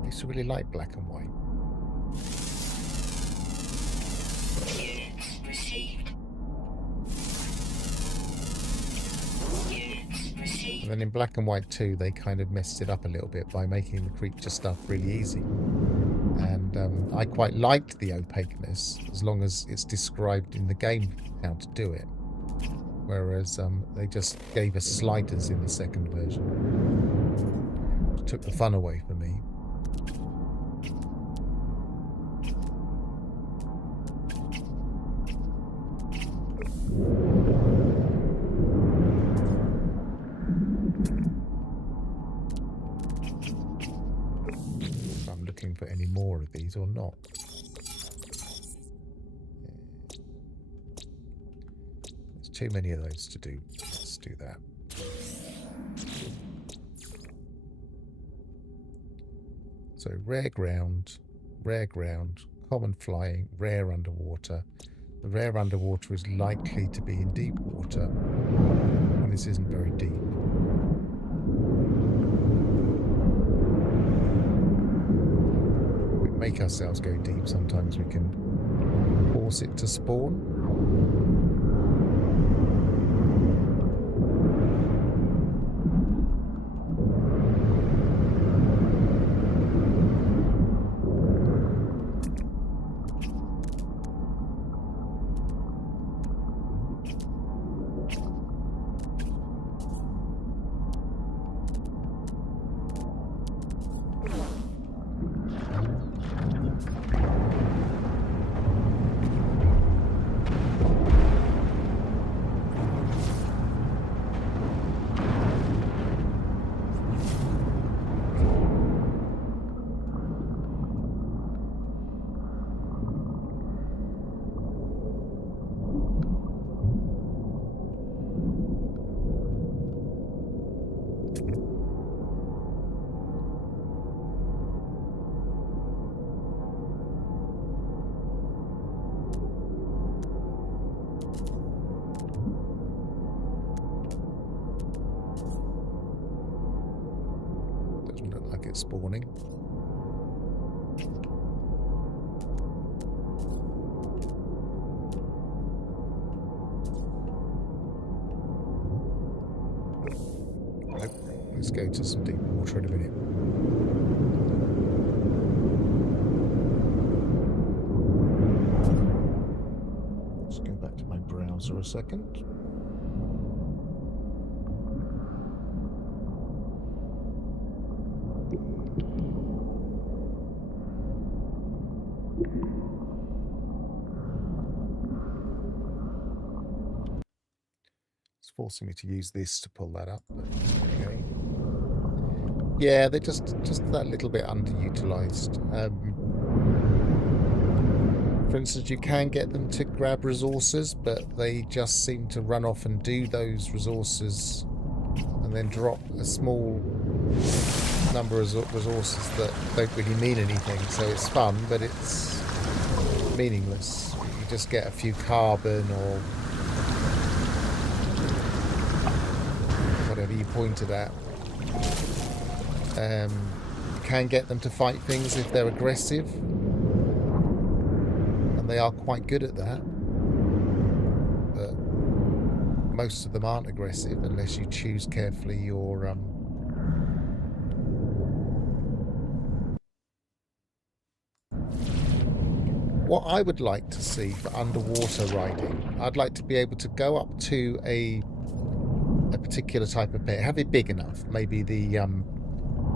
I used to really like Black and White. And then in Black and White 2, they kind of messed it up a little bit by making the creature stuff really easy. And I quite liked the opaqueness, as long as it's described in the game how to do it. Whereas they just gave us sliders in the second version, which took the fun away for me. If I'm looking for any more of these or not. There's too many of those to do. Let's do that. So rare ground, common flying, rare underwater. The rare underwater is likely to be in deep water, and this isn't very deep. We make ourselves go deep. Sometimes we can force it to spawn. Spawning. Nope. Let's go to some deep water in a minute. Let's go back to my browser a second. forcing me to use this to pull that up. But okay. Yeah, they're just that little bit underutilized. For instance, you can get them to grab resources, but they just seem to run off and do those resources and then drop a small number of resources that don't really mean anything. So it's fun, but it's meaningless. You just get a few carbon or whatever you pointed at. You can get them to fight things if they're aggressive. They are quite good at that, but most of them aren't aggressive unless you choose carefully your what I would like to see for underwater riding, I'd like to be able to go up to a particular type of pet, have it big enough, maybe the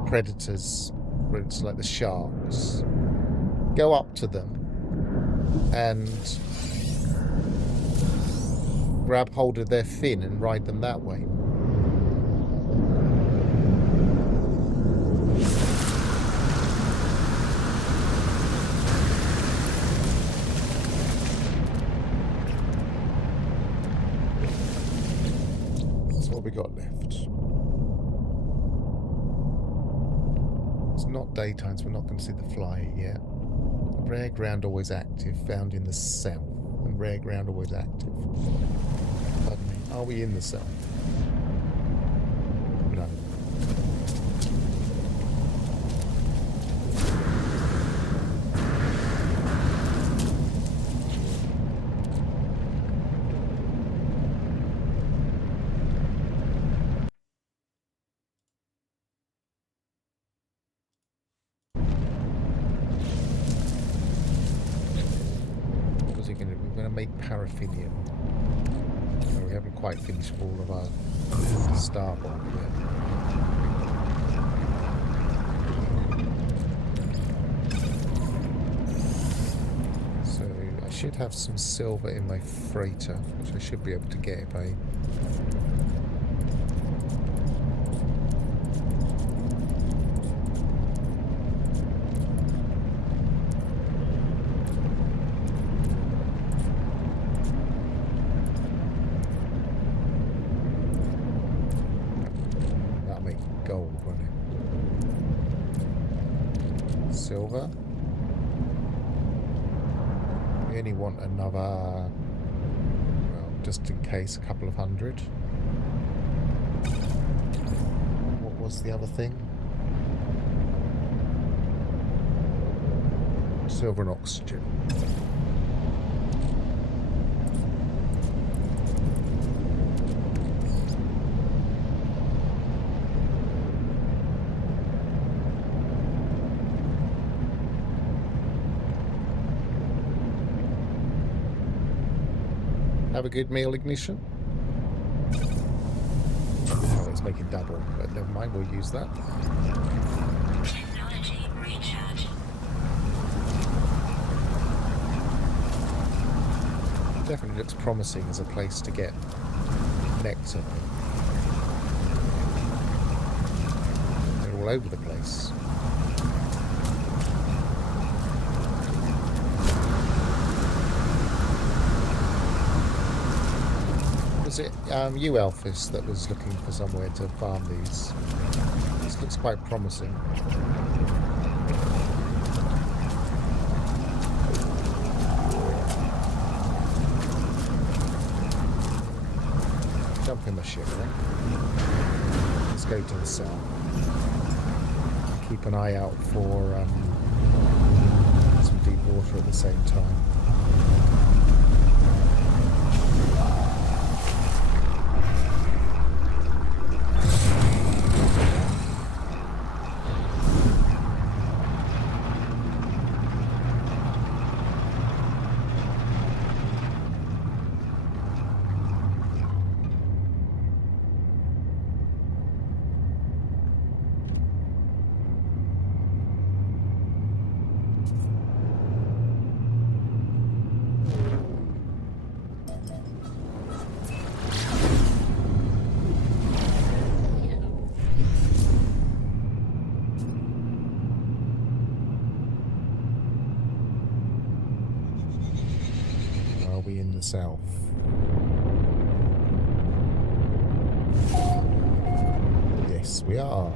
predators, for instance, like the sharks, go up to them and grab hold of their fin and ride them that way. That's what we got left. It's not daytime, so we're not going to see the fly yet. Rare ground always active, found in the south. And rare ground always active. Pardon me. Are we in the south? No. Make paraffinium. No, we haven't quite finished all of our starboard yet. So I should have some silver in my freighter, which I should be able to get by gold, won't it? Silver. We only want another, well, just in case, a couple of hundred. What was the other thing? Silver and oxygen. Have a good meal, Ignition. Oh, it's making double, but never mind, we'll use that. Technology recharge. Definitely looks promising as a place to get nectar. They're all over the place. Was it you, Elphys, that was looking for somewhere to farm these? This looks quite promising. Jump in the ship, right? Let's go to the south. Keep an eye out for some deep water at the same time. we in the south? Yes, we are.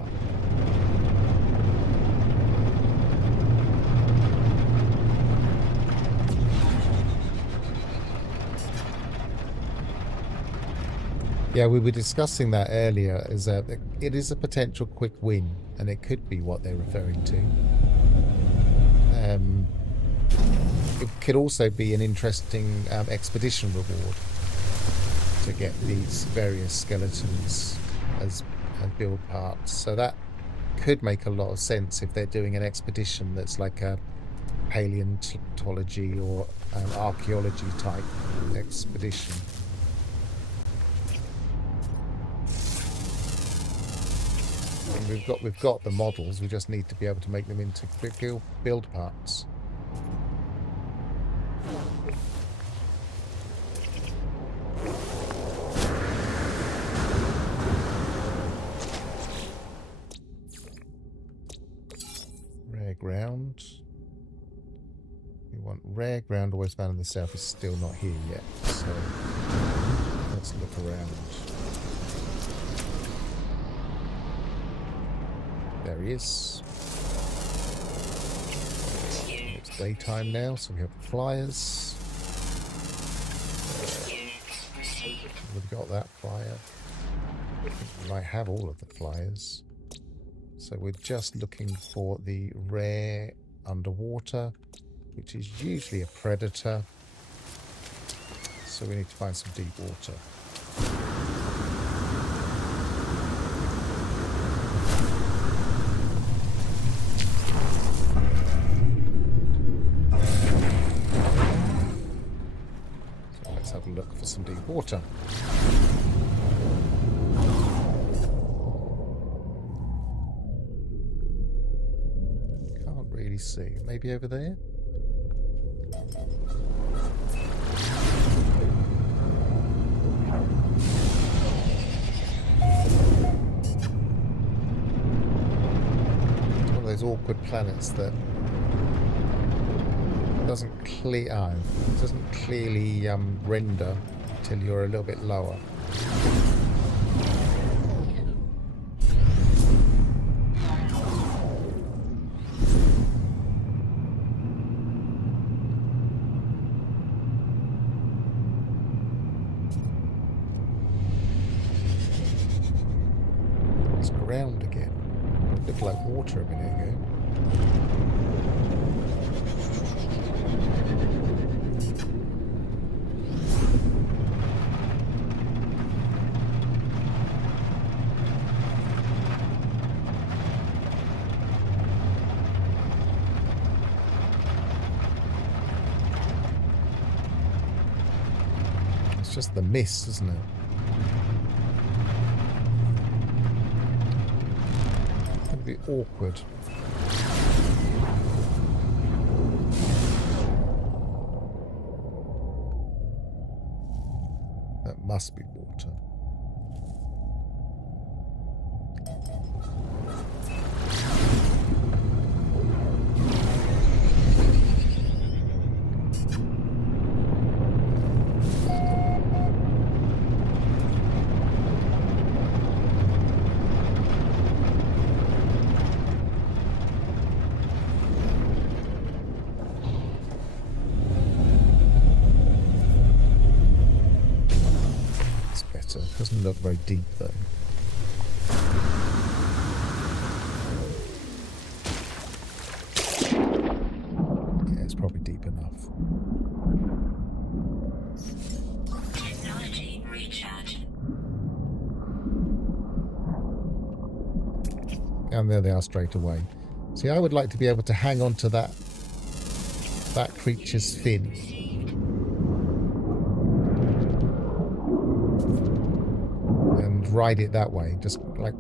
Yeah, we were discussing that earlier. Is that it is a potential quick win, and it could be what they're referring to. It could also be an interesting expedition reward to get these various skeletons as build parts. So that could make a lot of sense if they're doing an expedition that's like a paleontology or archaeology type expedition. And we've got the models. We just need to be able to make them into build parts. Rare ground. We want rare ground always found in the south is still not here yet. So let's look around. There he is. It's daytime now, so we have the flyers. We've got that flyer. We might have all of the flyers. So we're just looking for the rare underwater, which is usually a predator. So we need to find some deep water. So let's have a look for some deep water. See, maybe over there. One of those awkward planets that doesn't clearly render till you're a little bit lower. Ground again. It looked like water a minute ago. It's just the mist, isn't it? Be awkward. That must be water. Doesn't look very deep though. Yeah, it's probably deep enough. Technology recharge. And there they are straight away. See, I would like to be able to hang on to that creature's fin. Ride it that way, just like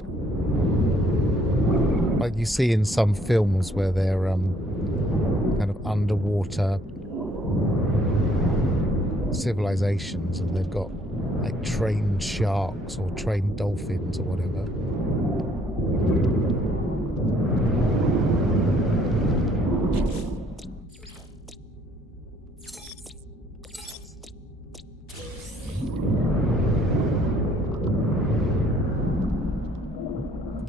you see in some films where they're kind of underwater civilizations and they've got like trained sharks or trained dolphins or whatever.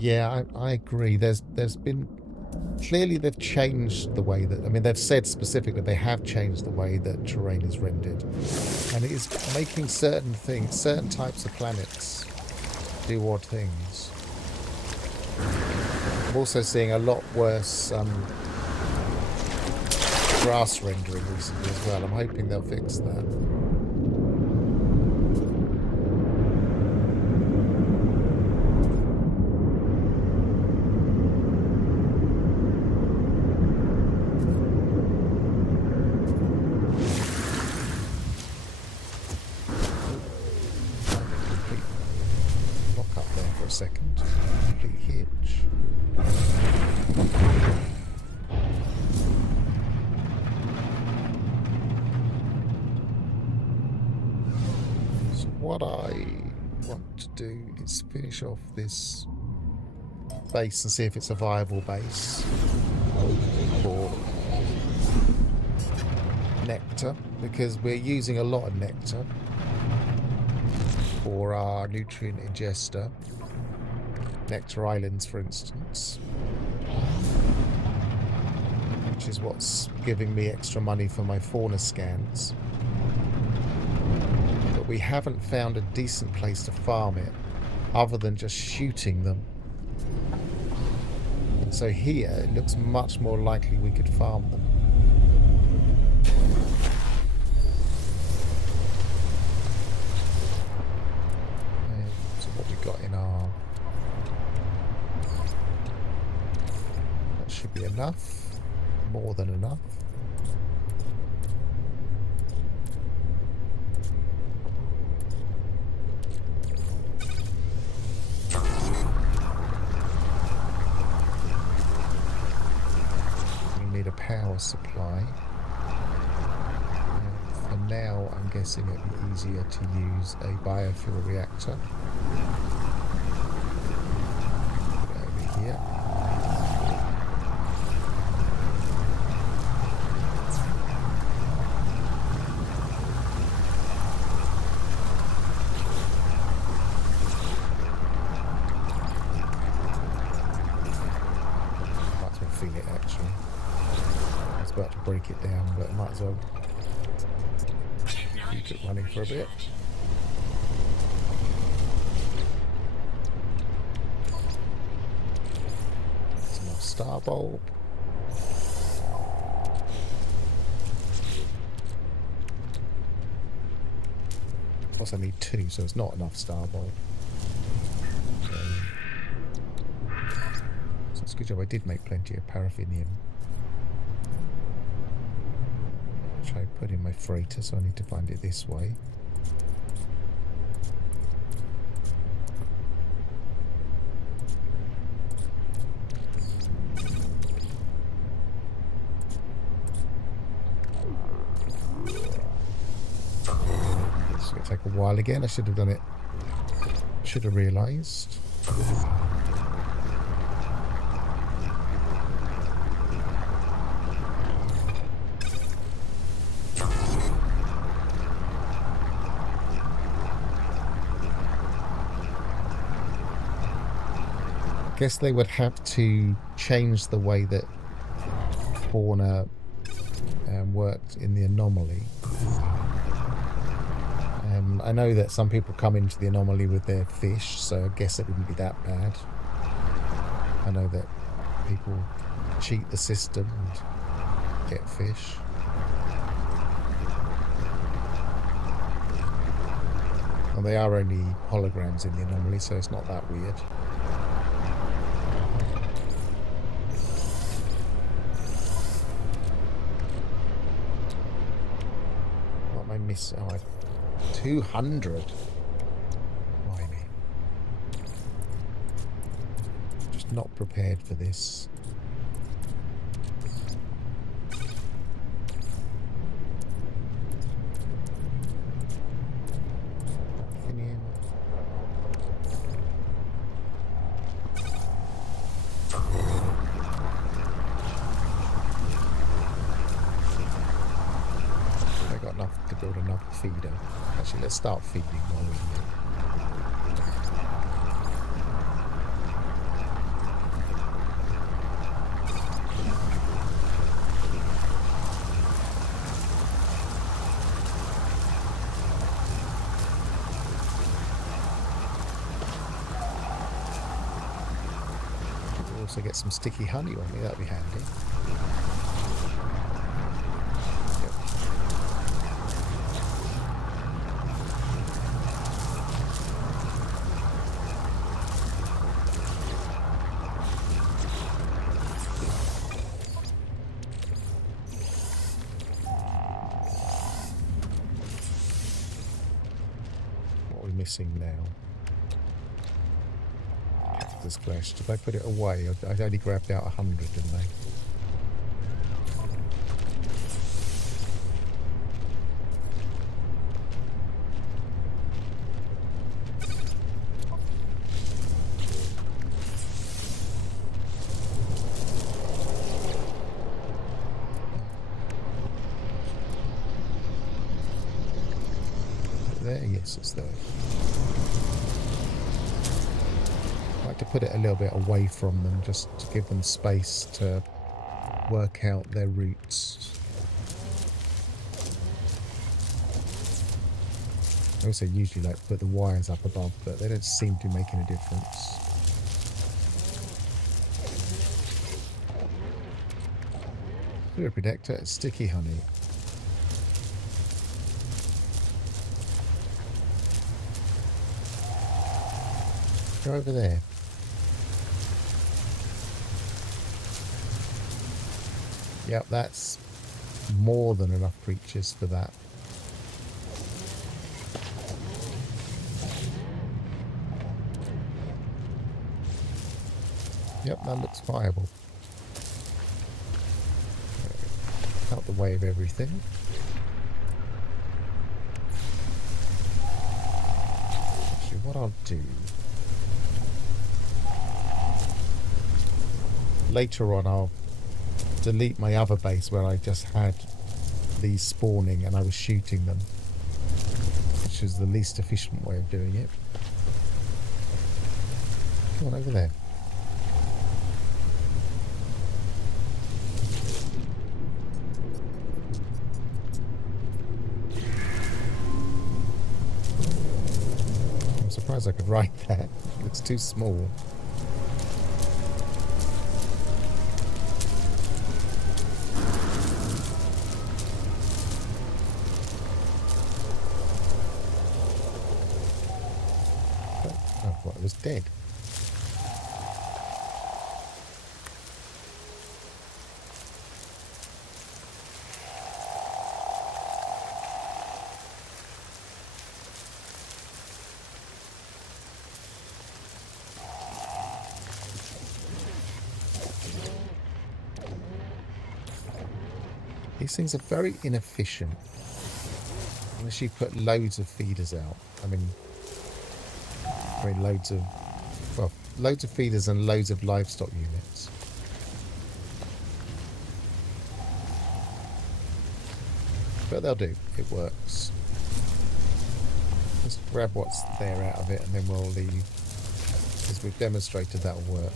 Yeah, I agree. There's been clearly they've changed the way that, I mean, they've said specifically they have changed the way that terrain is rendered, and it is making certain things, certain types of planets do odd things. I'm also seeing a lot worse grass rendering recently as well. I'm hoping they'll fix that. Lock up there for a second. Complete hitch. So what I want to do is finish off this base and see if it's a viable base for nectar, because we're using a lot of nectar for our nutrient ingester. Nectar Islands, for instance, which is what's giving me extra money for my fauna scans. But we haven't found a decent place to farm it other than just shooting them. So here it looks much more likely we could farm them. So what we got in our... that should be enough. More than enough. Need a power supply. For now, I'm guessing it'd be easier to use a biofuel reactor. Put it over here. Might as well fill it actually. I was about to break it down, but I might as well keep it running for a bit. Some more star bulb. Also need 2, so it's not enough star bulb. So it's a good job I did make plenty of paraffinium. Which I put in my freighter, so I need to find it this way. It's going to take a while again. I should have done it. Should have realised. I guess they would have to change the way that fauna worked in the anomaly. I know that some people come into the anomaly with their fish, so I guess it wouldn't be that bad. I know that people cheat the system and get fish. And they are only holograms in the anomaly, so it's not that weird. What am I missing? Oh, 200. Why me? Just not prepared for this. Build another feeder. Actually, let's start feeding while we're here. also get some sticky honey on me, that'd be handy. Yep. What are we missing now? This flesh. Did I put it away? I'd only grabbed out 100, didn't I? There, yes, it's there. I like to put it a little bit away from them just to give them space to work out their routes. I also usually like to put the wires up above, but they don't seem to make any difference. Fluid protector, sticky honey. Go over there. Yep, that's more than enough creatures for that. Yep, that looks viable. Out the way of everything. Actually, what I'll do... Later on, I'll delete my other base where I just had these spawning and I was shooting them, which is the least efficient way of doing it. Come on, over there. I'm surprised I could ride that. It's too small. It was dead. These things are very inefficient unless you put loads of feeders out. I mean loads of feeders and loads of livestock units. But they'll do. It works. Let's grab what's there out of it and then we'll leave. As we've demonstrated, that'll work.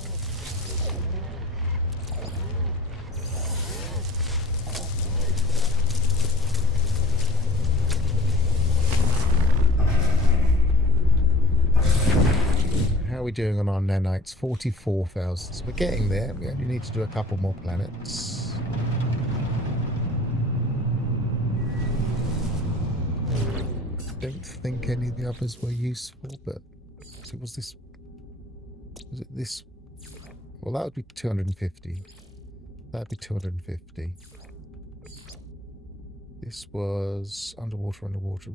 How are we doing on our nanites? 44,000. So we're getting there. We only need to do a couple more planets. I don't think any of the others were useful, but so was this? Was it this? Well, that would be 250. That'd be 250. This was underwater,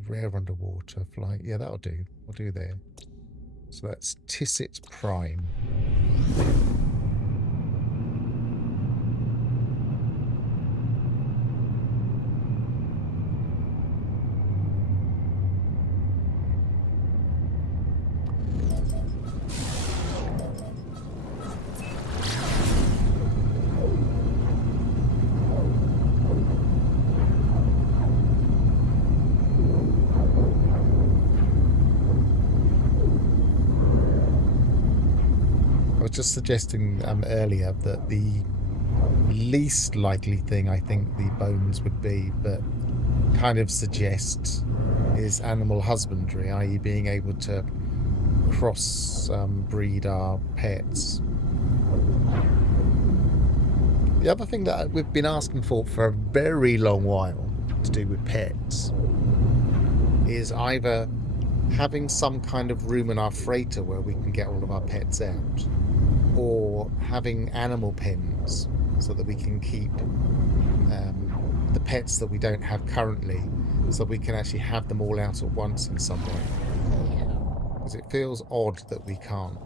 rare underwater flight. Yeah, that'll do. We'll do there. So that's Tisset Prime. Just suggesting earlier that the least likely thing I think the bones would be, but kind of suggest, is animal husbandry, i.e. being able to cross breed our pets. The other thing that we've been asking for a very long while to do with pets is either having some kind of room in our freighter where we can get all of our pets out, or having animal pens so that we can keep the pets that we don't have currently, so we can actually have them all out at once in some way. Because it feels odd that we can't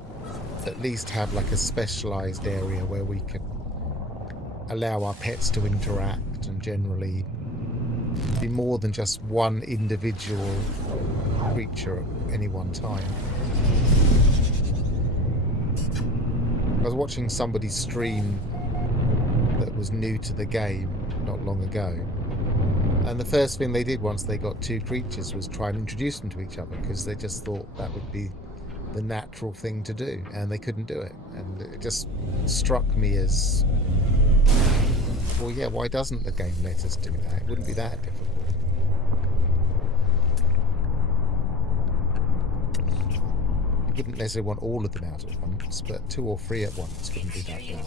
at least have like a specialized area where we can allow our pets to interact and generally be more than just one individual creature at any one time. I was watching somebody stream that was new to the game not long ago, and the first thing they did once they got two creatures was try and introduce them to each other, because they just thought that would be the natural thing to do, and they couldn't do it. And it just struck me as, well, yeah, why doesn't the game let us do that? It wouldn't be that difficult. You wouldn't necessarily want all of them out at once, but 2 or 3 at once wouldn't be that bad.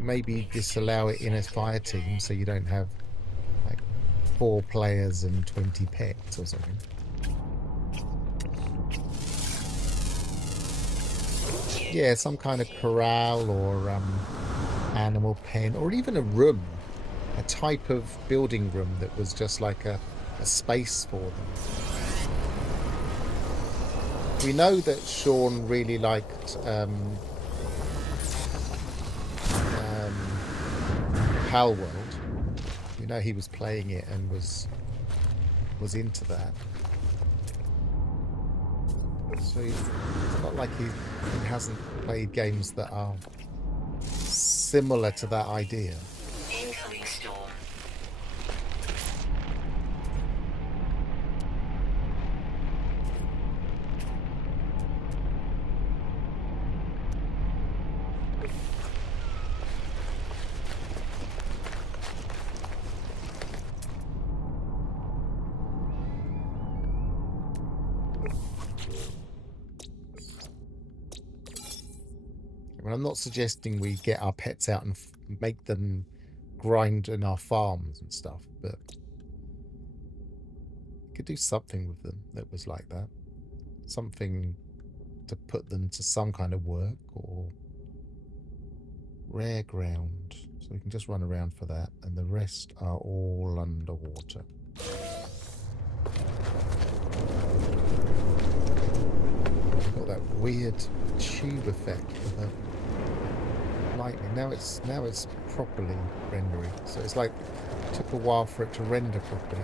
Maybe disallow it in a fire team so you don't have like 4 players and 20 pets or something. Yeah, some kind of corral or animal pen, or even a room, a type of building room that was just like a space for them. We know that Sean really liked Palworld. We know he was playing it and was into that. So it's not like he hasn't played games that are similar to that idea. Incoming storm. I'm not suggesting we get our pets out and make them grind in our farms and stuff, but we could do something with them that was like that. Something to put them to some kind of work, or rare ground, so we can just run around for that, and the rest are all underwater. Got that weird tube effect with the lightning. Now it's properly rendering. So it's like it took a while for it to render properly.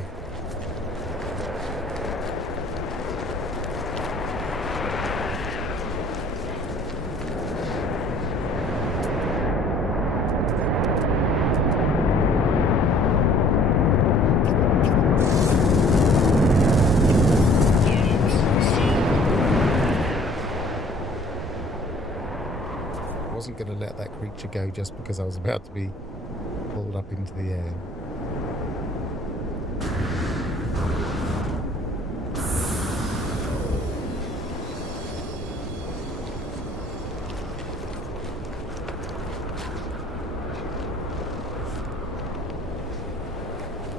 Going to let that creature go just because I was about to be pulled up into the air.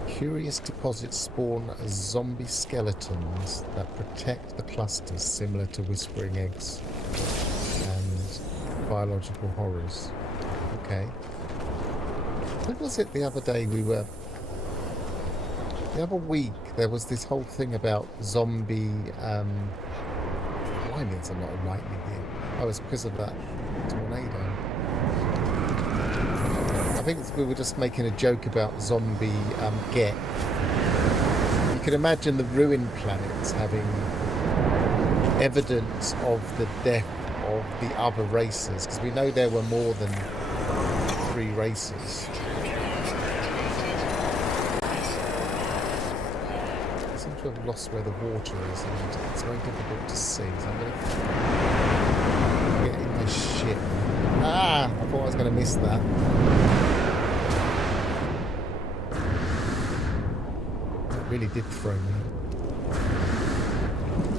Curious deposits spawn zombie skeletons that protect the clusters, similar to whispering eggs and biological horrors. Okay. What was it the other day the other week there was this whole thing about zombie why there's a lot of lightning here? Oh, it's because of that tornado. I think we were just making a joke about zombie Gek. You can imagine the ruined planets having evidence of the death of the other races, because we know there were more than 3 races. I seem to have lost where the water is, and it's very difficult to see. So I'm going to get in my ship. Ah! I thought I was going to miss that. It really did throw me.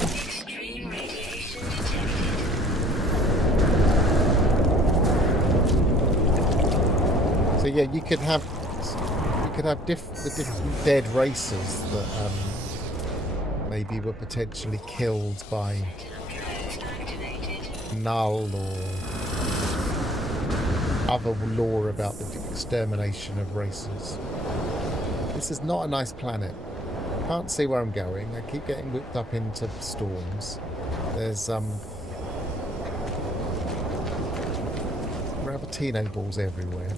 Extreme radiation detected. yeah, you could have the different dead races that maybe were potentially killed by Null or other lore about the extermination of races. This is not a nice planet. Can't see where I'm going. I keep getting whipped up into storms. There's Rabatino balls everywhere.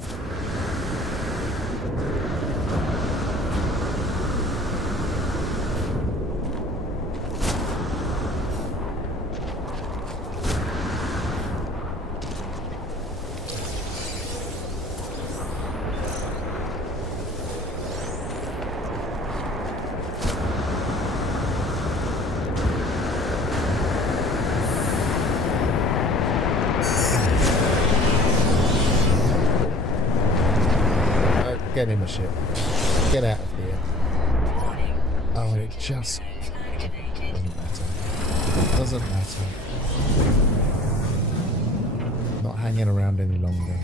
Get in the ship. Get out of here. Oh, it just doesn't matter. Doesn't matter. Not hanging around any longer.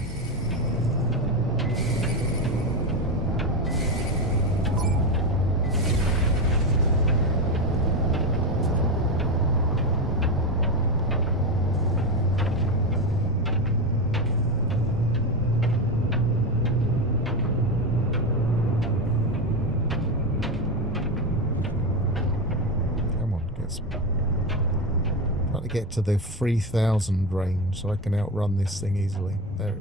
Get to the 3,000 range so I can outrun this thing easily. There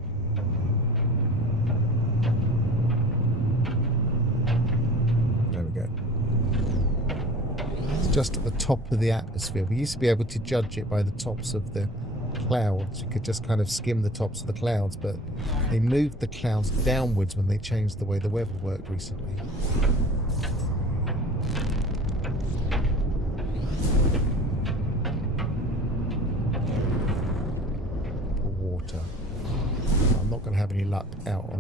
we go. It's just at the top of the atmosphere. We used to be able to judge it by the tops of the clouds. You could just kind of skim the tops of the clouds, but they moved the clouds downwards when they changed the way the weather worked recently. Have any luck out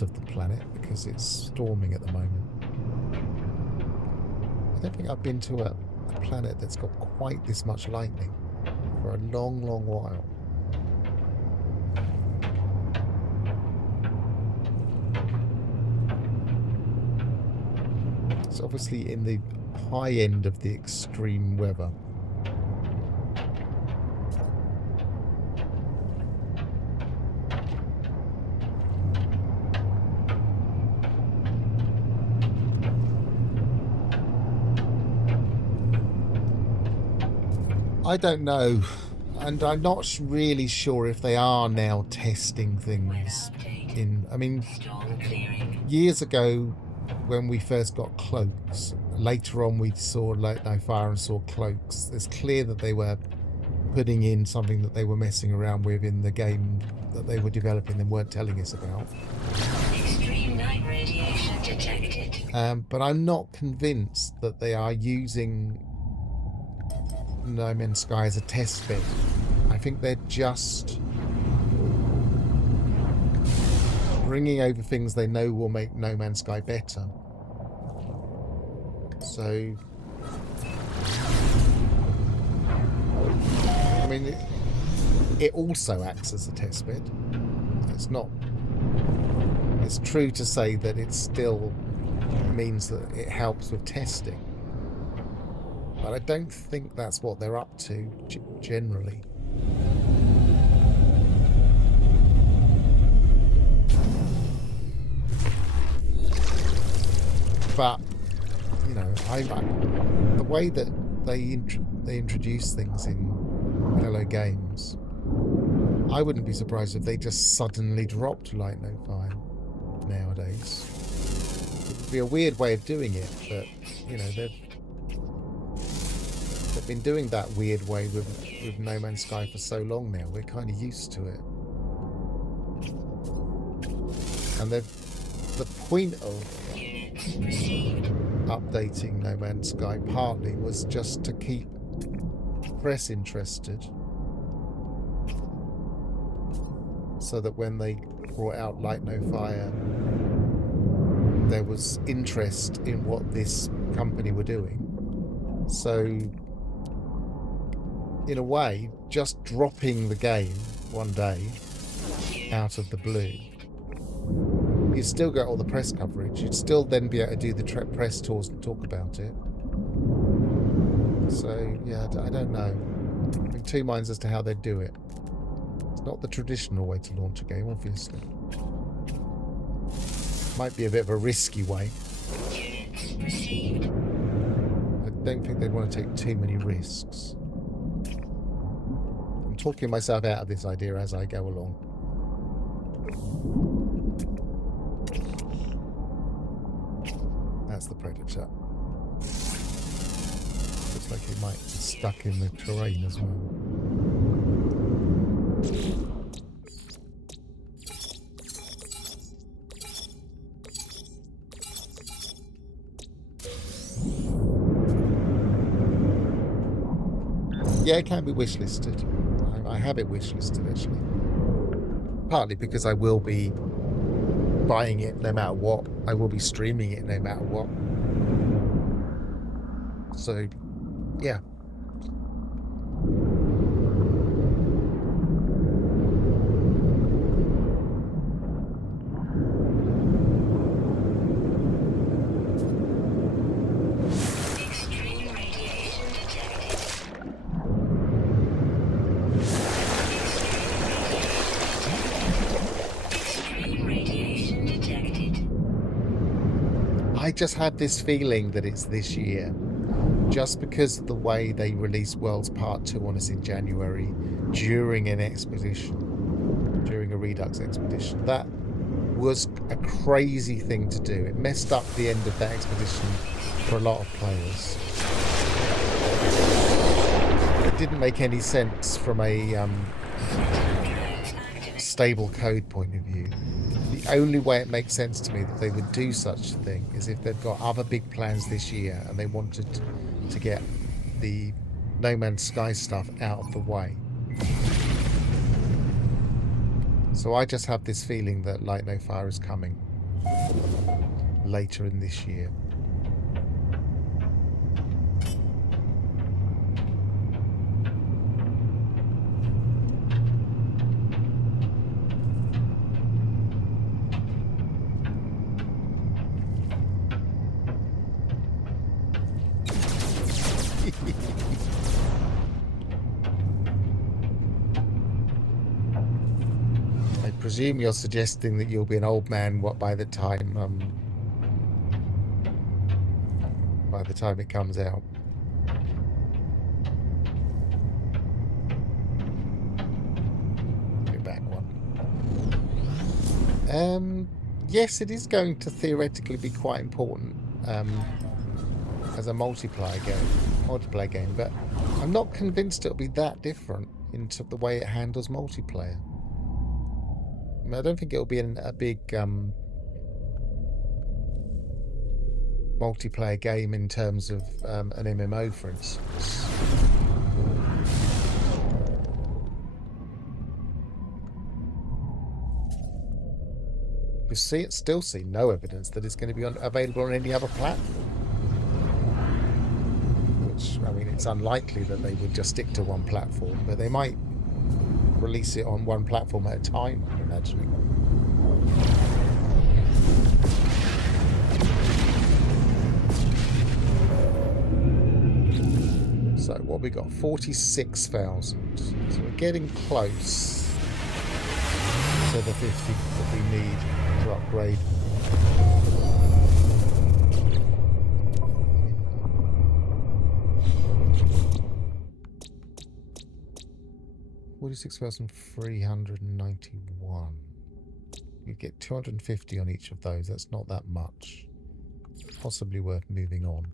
of the planet because it's storming at the moment. I don't think I've been to a planet that's got quite this much lightning for a long while. It's obviously in the high end of the extreme weather. I don't know, and I'm not really sure if they are now testing things in... I mean, years ago when we first got cloaks, later on we saw Light No Fire and saw cloaks. It's clear that they were putting in something that they were messing around with in the game that they were developing and weren't telling us about. Extreme night radiation detected. But I'm not convinced that they are using No Man's Sky as a test bed. I think they're just bringing over things they know will make No Man's Sky better. So, I mean, it also acts as a test bed. It's not. It's true to say that it still means that it helps with testing. But I don't think that's what they're up to generally. But you know, the way that they introduce things in Hello Games, I wouldn't be surprised if they just suddenly dropped Light No Fire nowadays. It would be a weird way of doing it, but you know, they've been doing that weird way with No Man's Sky for so long now. We're kind of used to it. And the point of updating No Man's Sky partly was just to keep press interested, so that when they brought out Light No Fire, there was interest in what this company were doing. So in a way, just dropping the game one day out of the blue still get all the press coverage. You'd still then be able to do the press tours and talk about it. So, yeah, I don't know. I'm in two minds as to how they'd do it. It's not the traditional way to launch a game, obviously. Might be a bit of a risky way. Units received. I don't think they'd want to take too many risks. I'm talking myself out of this idea as I go along. That's the Predator. Looks like it might be stuck in the terrain as well. Yeah, it can be wishlisted. I have it wishlisted actually. Partly because I will be buying it no matter what. I will be streaming it no matter what. So, yeah. Extreme radiation detected. Extreme radiation detected. I just had this feeling that it's this year. Just because of the way they released Worlds Part 2 on us in January during an expedition, during a Redux expedition. That was a crazy thing to do. It messed up the end of that expedition for a lot of players. It didn't make any sense from a stable code point of view. The only way it makes sense to me that they would do such a thing is if they've got other big plans this year and they wanted to get the No Man's Sky stuff out of the way. So I just have this feeling that Light No Fire is coming later in this year. I presume you're suggesting that you'll be an old man by the time it comes out. Go back one. Yes, it is going to theoretically be quite important as a multiplayer game, but I'm not convinced it'll be that different into the way it handles multiplayer. I mean, I don't think it'll be a big multiplayer game in terms of an MMO, for instance. We've still seen no evidence that it's going to be available on any other platform. Which, I mean, it's unlikely that they would just stick to one platform, but they might release it on one platform at a time, I'm imagining. So what we got? 46,000. So we're getting close to the 50 that we need to upgrade. $46,391. You get 250 on each of those. That's not that much. Possibly worth moving on.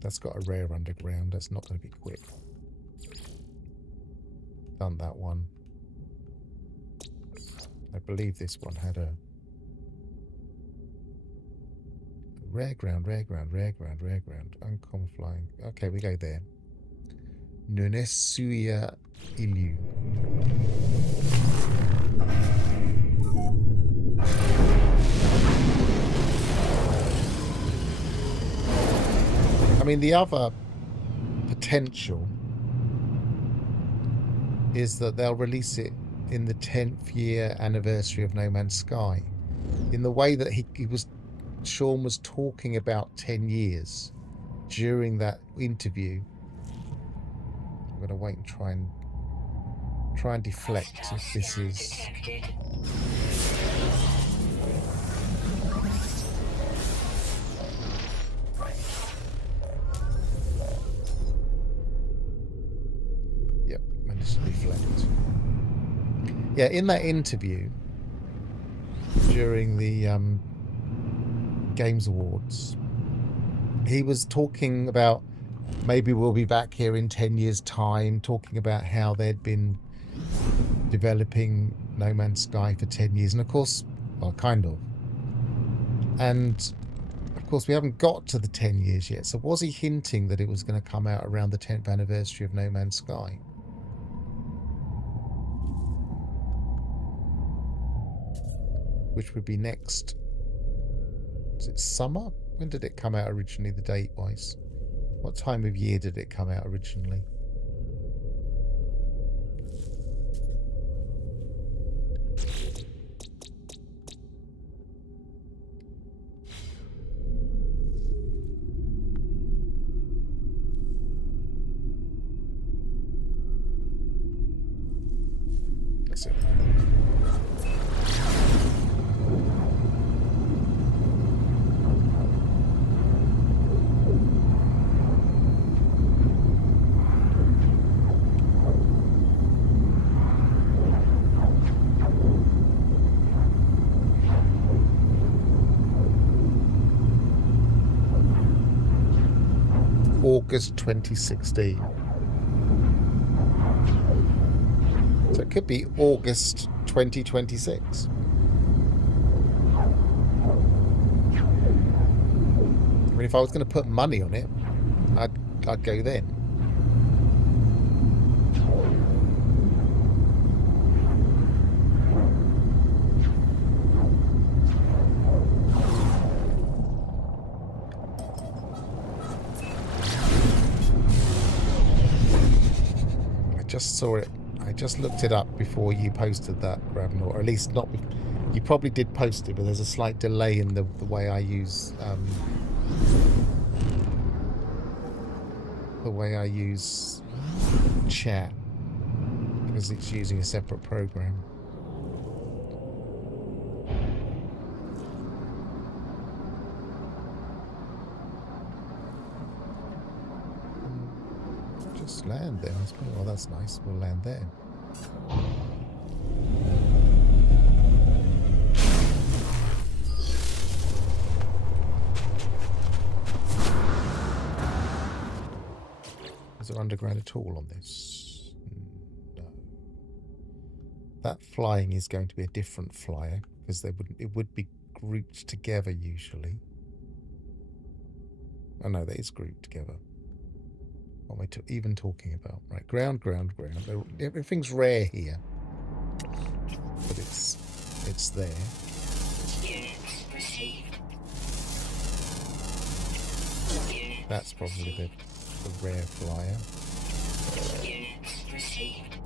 That's got a rare underground. That's not going to be quick. Done that one. I believe this one had a rare ground. Uncommon flying. Okay, we go there. Nunesuya Ilu. I mean, the other potential is that they'll release it in the 10th year anniversary of No Man's Sky. In the way that Sean was talking about 10 years during that interview. I'm going to wait and try and deflect if this is... Detected. Yep, managed to deflect. Yeah, in that interview during the Games Awards, he was talking about maybe we'll be back here in 10 years' time, talking about how they'd been developing No Man's Sky for 10 years. And of course, well, kind of. And of course, we haven't got to the 10 years yet. So was he hinting that it was going to come out around the 10th anniversary of No Man's Sky? Which would be next. Is it summer? When did it come out originally, the date-wise? What time of year did it come out originally? That's it. August 2016. So it could be August 2026. I mean, if I was going to put money on it, I'd go then. Just saw it. I just looked it up before you posted that, Gravenaut, or at least not. You probably did post it, but there's a slight delay in the way I use chat because it's using a separate program. Just land there. Oh, that's nice. We'll land there. Is there underground at all on this? No. That flying is going to be a different flyer because it would be grouped together usually. Oh no, that is grouped together. What am I even talking about? Right, ground. Everything's rare here, but it's there. Units received. That's probably the rare flyer. Units received.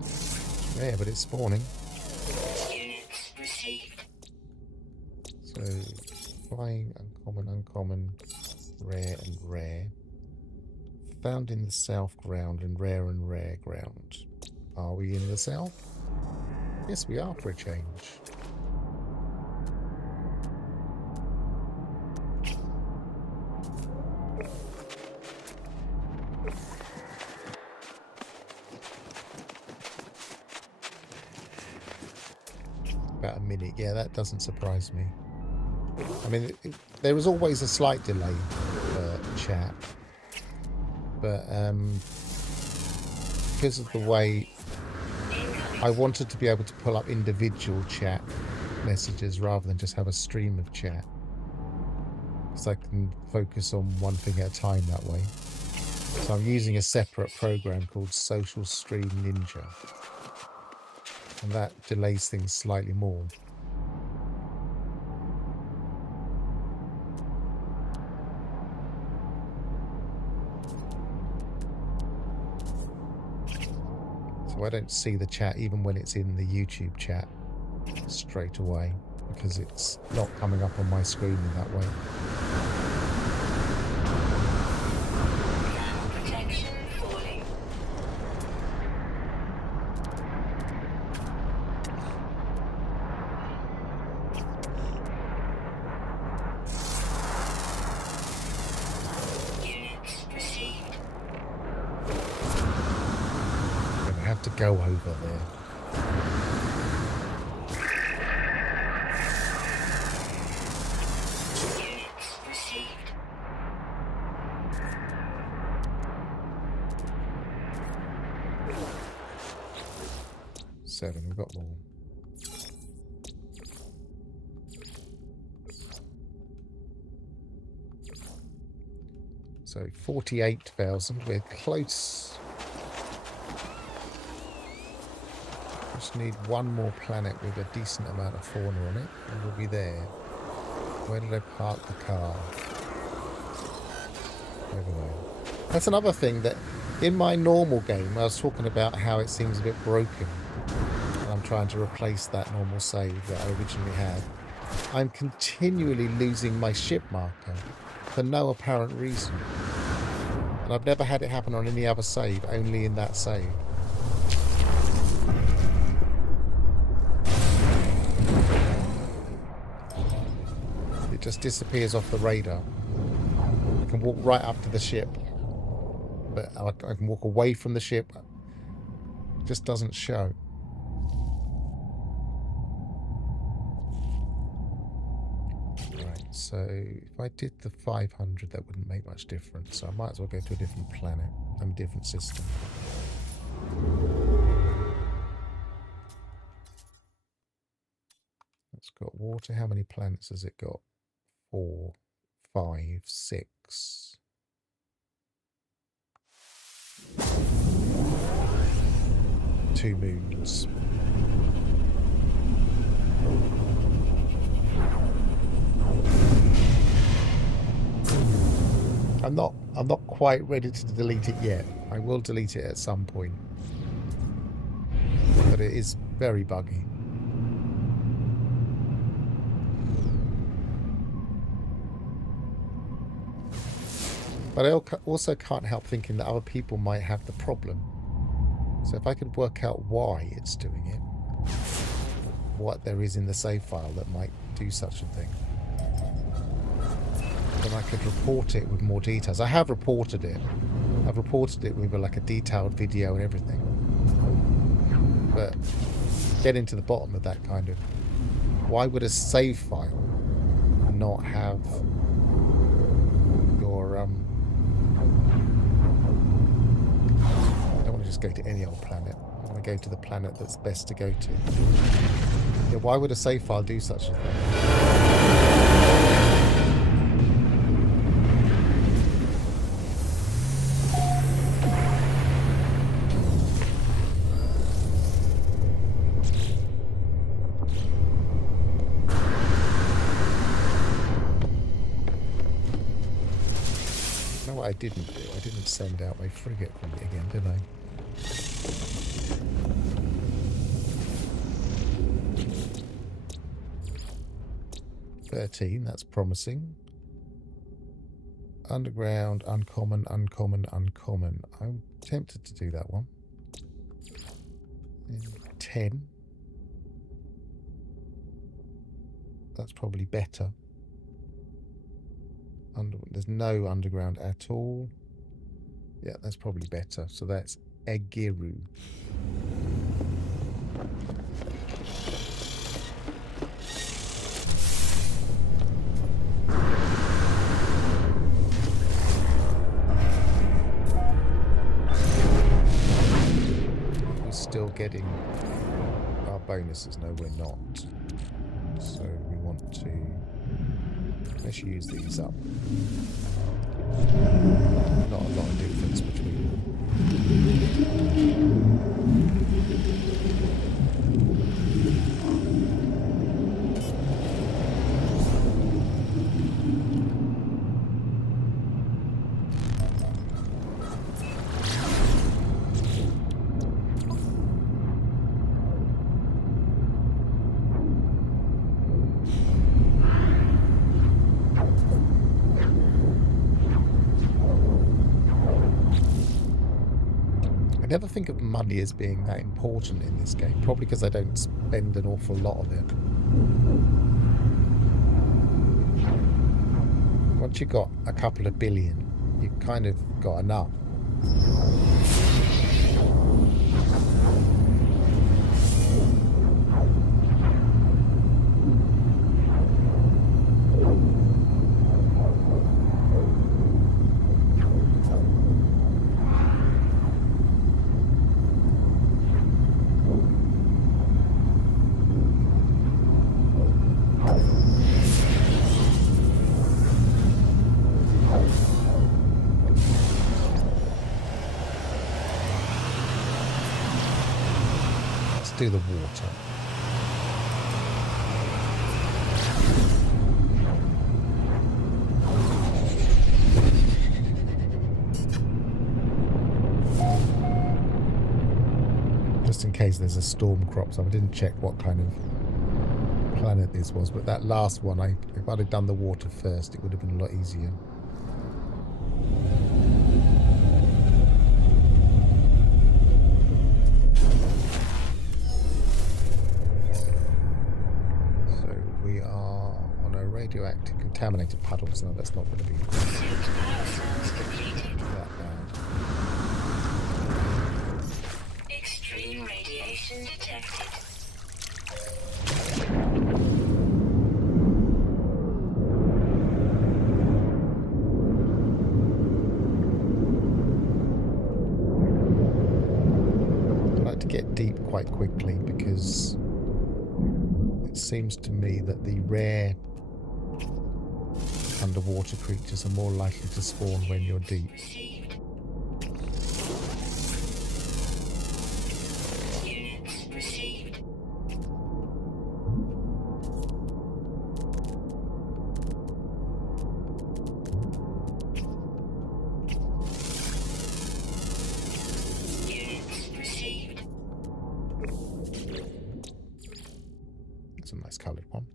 It's rare, but it's spawning. Units received. So flying, uncommon, rare and rare. Found in the south ground and rare ground. Are we in the south? Yes, we are for a change. About a minute. Yeah, that doesn't surprise me. I mean, there was always a slight delay for chat, but because of the way I wanted to be able to pull up individual chat messages rather than just have a stream of chat, because I can focus on one thing at a time that way. So I'm using a separate program called Social Stream Ninja, and that delays things slightly more. So I don't see the chat even when it's in the YouTube chat straight away, because it's not coming up on my screen in that way. Thermal protection falling. Units received. I'm going to have to go over there. Units received. 7, we've got more. So 48,000, we're close. Just need one more planet with a decent amount of fauna on it, and we'll be there. Where did I park the car? Over there. That's another thing that in my normal game, I was talking about how it seems a bit broken. And I'm trying to replace that normal save that I originally had. I'm continually losing my ship marker for no apparent reason. And I've never had it happen on any other save, only in that save. It just disappears off the radar. I can walk right up to the ship, but I can walk away from the ship. It just doesn't show. Right, so if I did the 500, that wouldn't make much difference. So I might as well go to a different planet, a different system. It's got water. How many planets has it got? 4, 5, 6. Two moons. I'm not quite ready to delete it yet. I will delete it at some point. But it is very buggy. But I also can't help thinking that other people might have the problem. So if I could work out why it's doing it, what there is in the save file that might do such a thing, then I could report it with more details. I have reported it. I've reported it with like a detailed video and everything. But getting to the bottom of that kind of... Why would a save file not have your... I don't want to just go to any old planet. I want to go to the planet that's best to go to. Yeah, why would a save file do such a thing? I didn't do. I didn't send out my frigate from it again, did I? $13, that's promising. Underground, uncommon, uncommon, uncommon. I'm tempted to do that one. 10. That's probably better. There's no underground at all. Yeah, that's probably better. So that's Egiru. We're still getting our bonuses. No, we're not. So we want to... Let's use these up. Not a lot of difference between them. I never think of money as being that important in this game, probably because I don't spend an awful lot of it. Once you've got a couple of billion, you've kind of got enough. Do the water. Just in case there's a storm crops up. I didn't check what kind of planet this was, but that last one, if I'd have done the water first, it would have been a lot easier. Radioactive contaminated puddles. No, that's not going to be that bad. Extreme radiation detected. I like to get deep quite quickly because it seems to me that the rare underwater creatures are more likely to spawn when you're deep. Units received. Units received. It's a nice coloured one.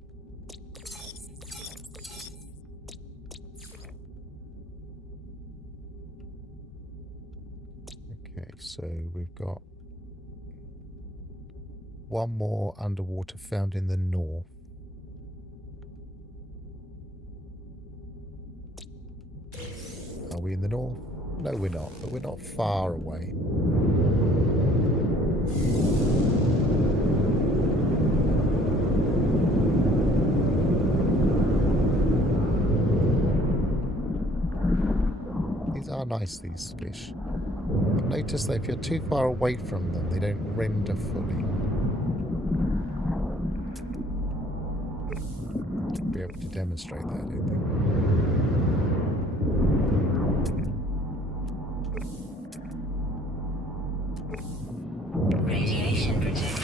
So we've got one more underwater found in the north. Are we in the north? No, we're not, but we're not far away. These are nice, these fish. Notice that if you're too far away from them, they don't render fully. I'll be able to demonstrate that, I don't think. Radiation protection.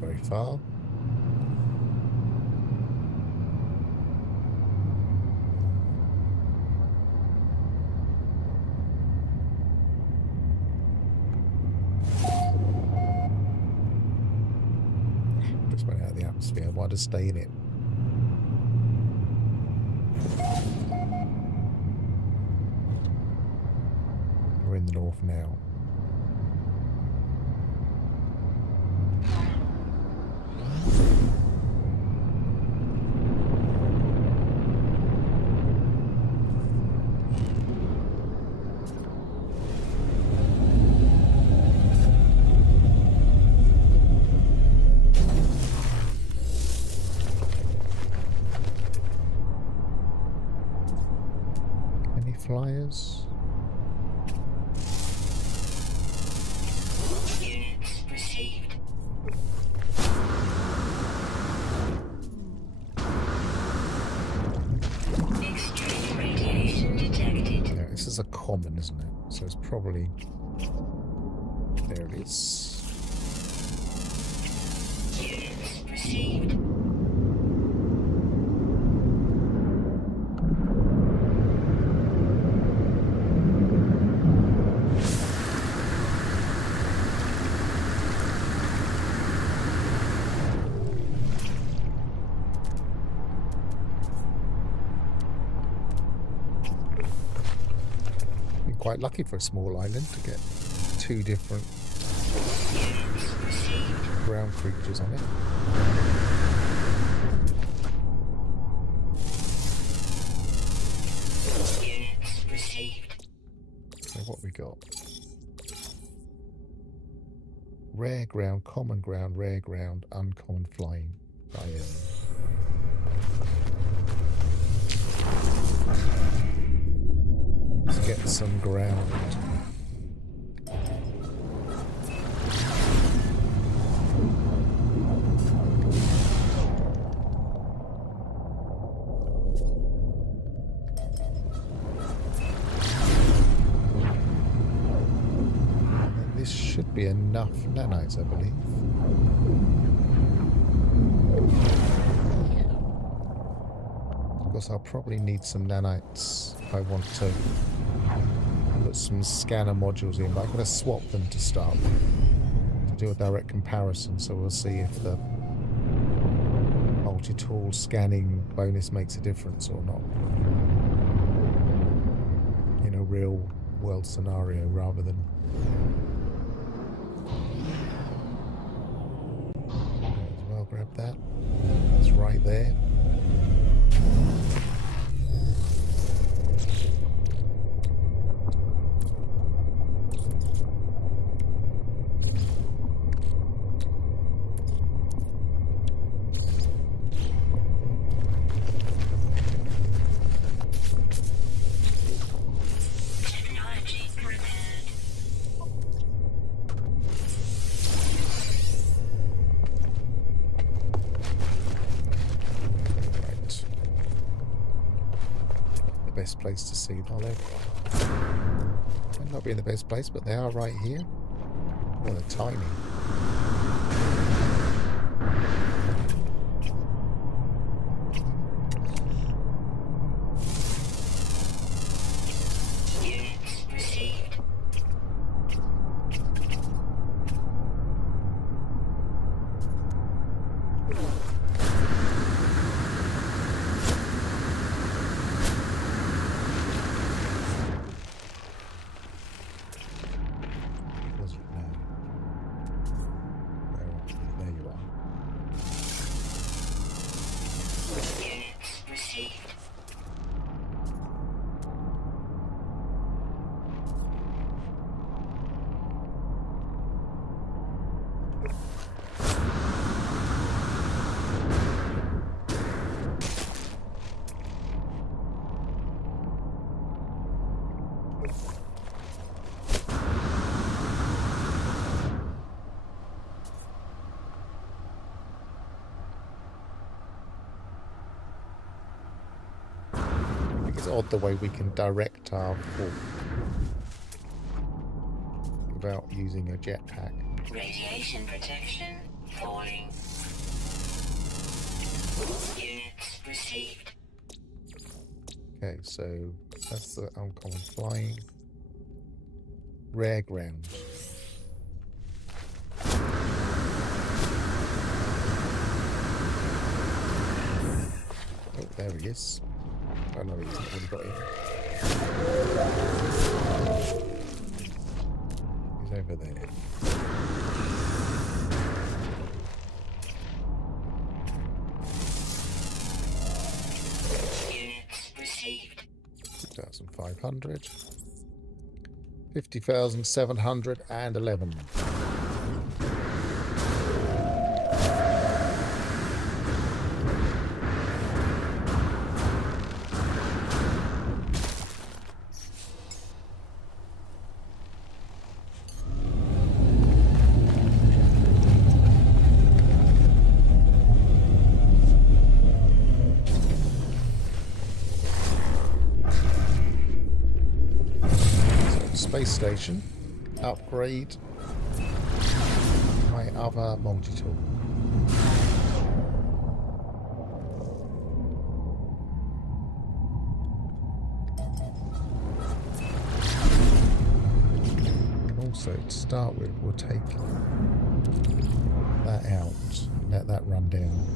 Very far. Just went out of the atmosphere. I wanted to stay in it. We're in the north now. Flyers. Units received. Extreme radiation detected. Yeah, this is a common, isn't it? So it's probably... There it is. Units received. quite lucky for a small island to get 2 different ground creatures on it. Units received. So what we got? Rare ground, common ground, rare ground, uncommon flying. Let's get some ground. And this should be enough nanites, I believe. Of course, I'll probably need some nanites if I want to put some scanner modules in, but I'm going to swap them to start with to do a direct comparison, so we'll see if the multi-tool scanning bonus makes a difference or not in a real world scenario rather than as well. Grab that, it's right there. Technology prepared. Right. The best place to see them. Might not be in the best place, but they are right here. Oh, they're tiny. Units received. Was it now? There you are. Units received. I think it's odd the way we can direct our fall without using a jetpack. Radiation protection falling. Units received. Okay, so that's the uncommon flying. Rare ground. Oh, there he is. Oh no, he's not really got him. He's over there. Units received. 2,500. 50,711. Space station. Upgrade my other multi-tool. And also, to start with, we'll take that out, let that run down.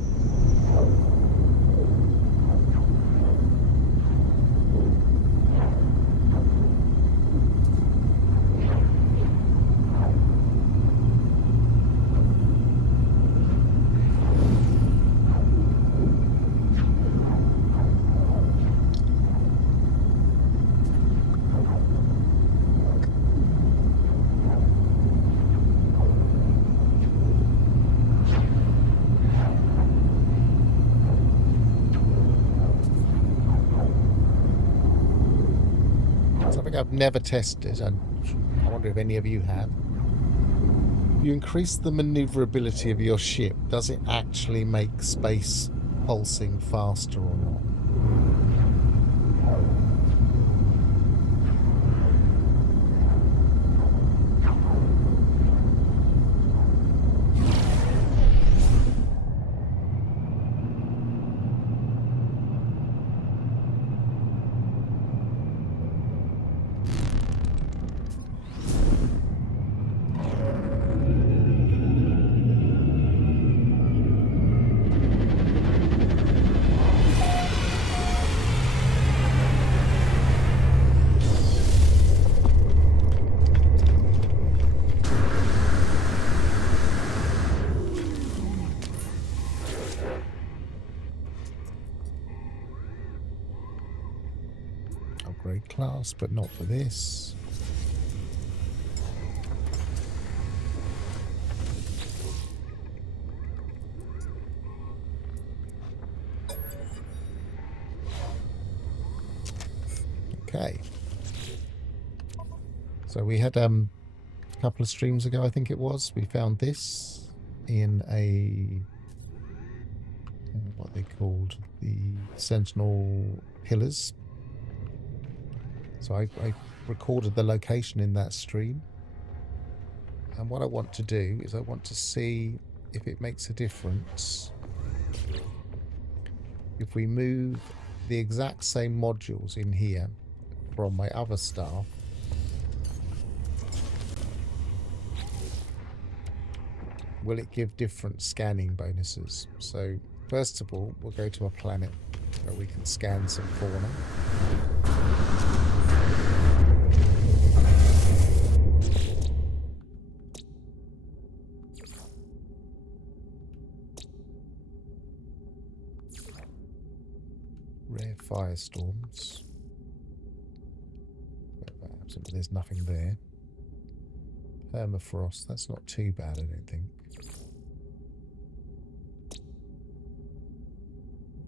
Something I've never tested, and I wonder if any of you have. You increase the maneuverability of your ship. Does it actually make space pulsing faster or not? Upgrade class, but not for this. Okay. So we had a couple of streams ago, I think it was, we found this in a what they called the Sentinel pillars. So I recorded the location in that stream, and what I want to do is I want to see if it makes a difference if we move the exact same modules in here from my other staff will it give different scanning bonuses. So first of all, we'll go to a planet where we can scan some fauna. Rare firestorms. There's nothing there. Permafrost, that's not too bad, I don't think.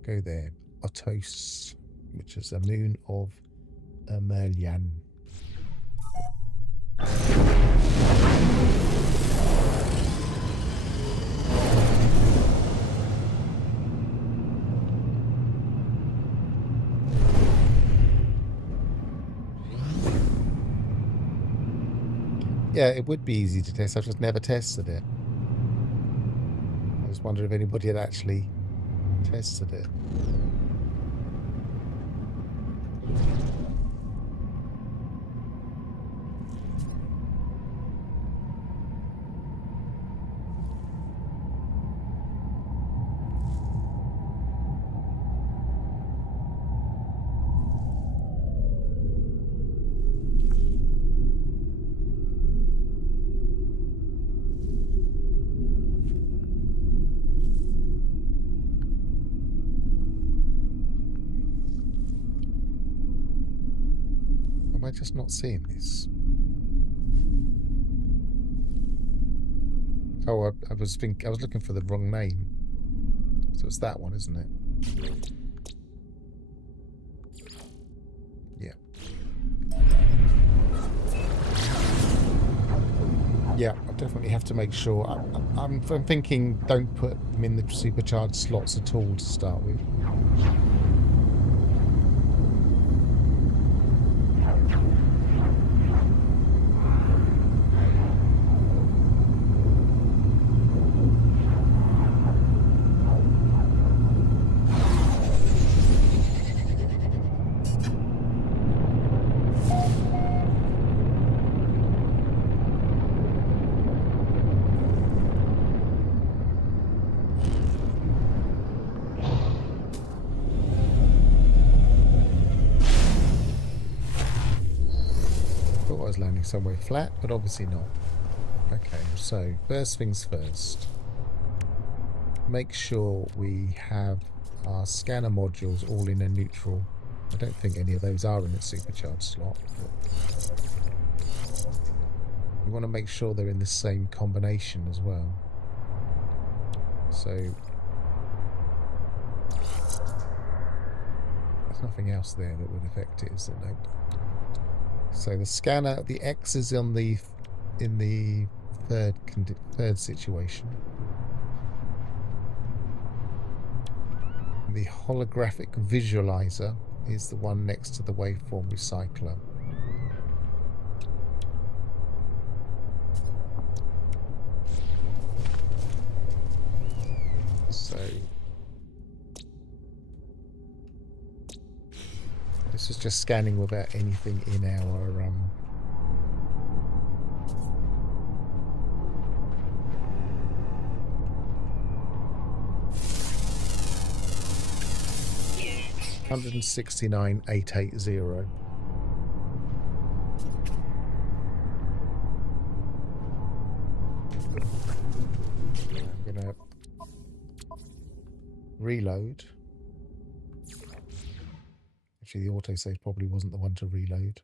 Go there. Otos, which is a moon of Merlian. Yeah, it would be easy to test. I've just never tested it. I just wondered if anybody had actually tested it. Am I just not seeing this? Oh, I was looking for the wrong name. So it's that one, isn't it? Yeah. Yeah, I definitely have to make sure. I'm thinking don't put them in the supercharged slots at all to start with. Landing somewhere flat, but obviously not. Okay, so first things first. Make sure we have our scanner modules all in a neutral. I don't think any of those are in a supercharged slot. We want to make sure they're in the same combination as well. So there's nothing else there that would affect it, is there? Nope. So the scanner, the X is in the third situation. The holographic visualizer is the one next to the waveform recycler. So this is just scanning without anything in our Units 169,880. I'm gonna reload. Actually, the autosave probably wasn't the one to reload.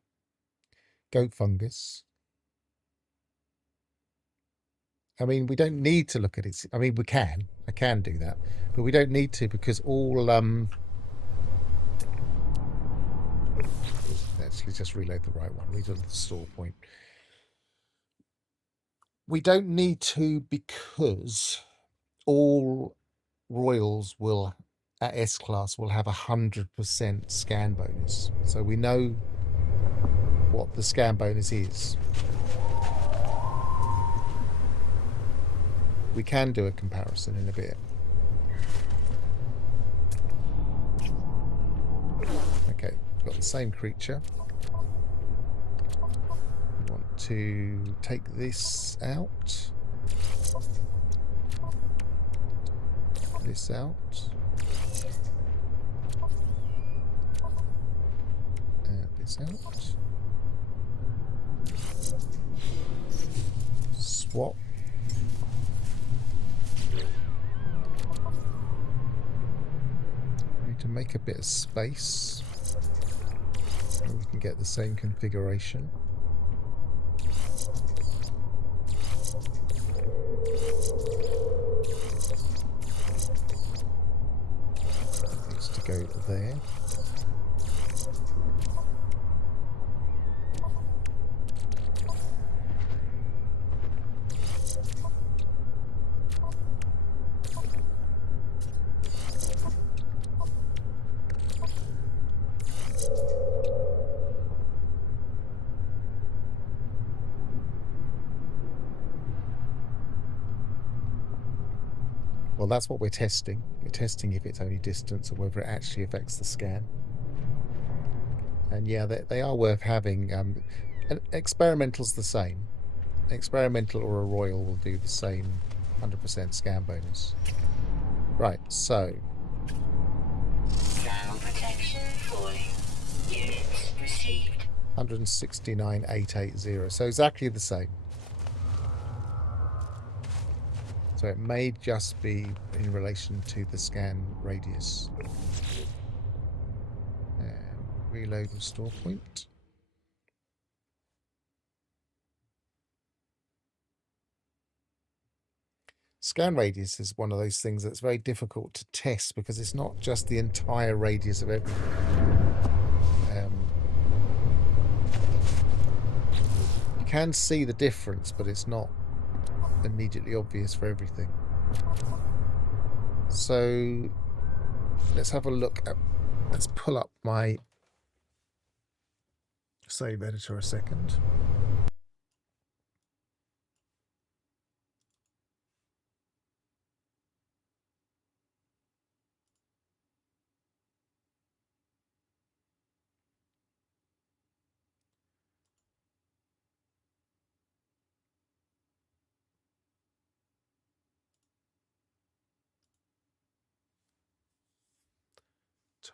Goat fungus. I mean, we don't need to look at it. I mean, we can. I can do that, but we don't need to because all actually just reload the right one. Reload the store point. We don't need to because all royals will at S class will have 100% scan bonus. So we know what the scan bonus is. We can do a comparison in a bit. Okay, we've got the same creature. We want to take this out. This out. And this out. Swap. Need to make a bit of space. And we can get the same configuration. Needs to go there. Well, that's what we're testing. We're testing if it's only distance or whether it actually affects the scan. And yeah, they are worth having. And experimental's the same. Experimental or a royal will do the same 100% scan bonus. Right, so Thermal protection falling. Units received. 169,880. So exactly the same. So it may just be in relation to the scan radius. Reload restore point. Scan radius is one of those things that's very difficult to test because it's not just the entire radius of everything. You can see the difference, but it's not immediately obvious for everything. So let's have a look at, let's pull up my save editor a second.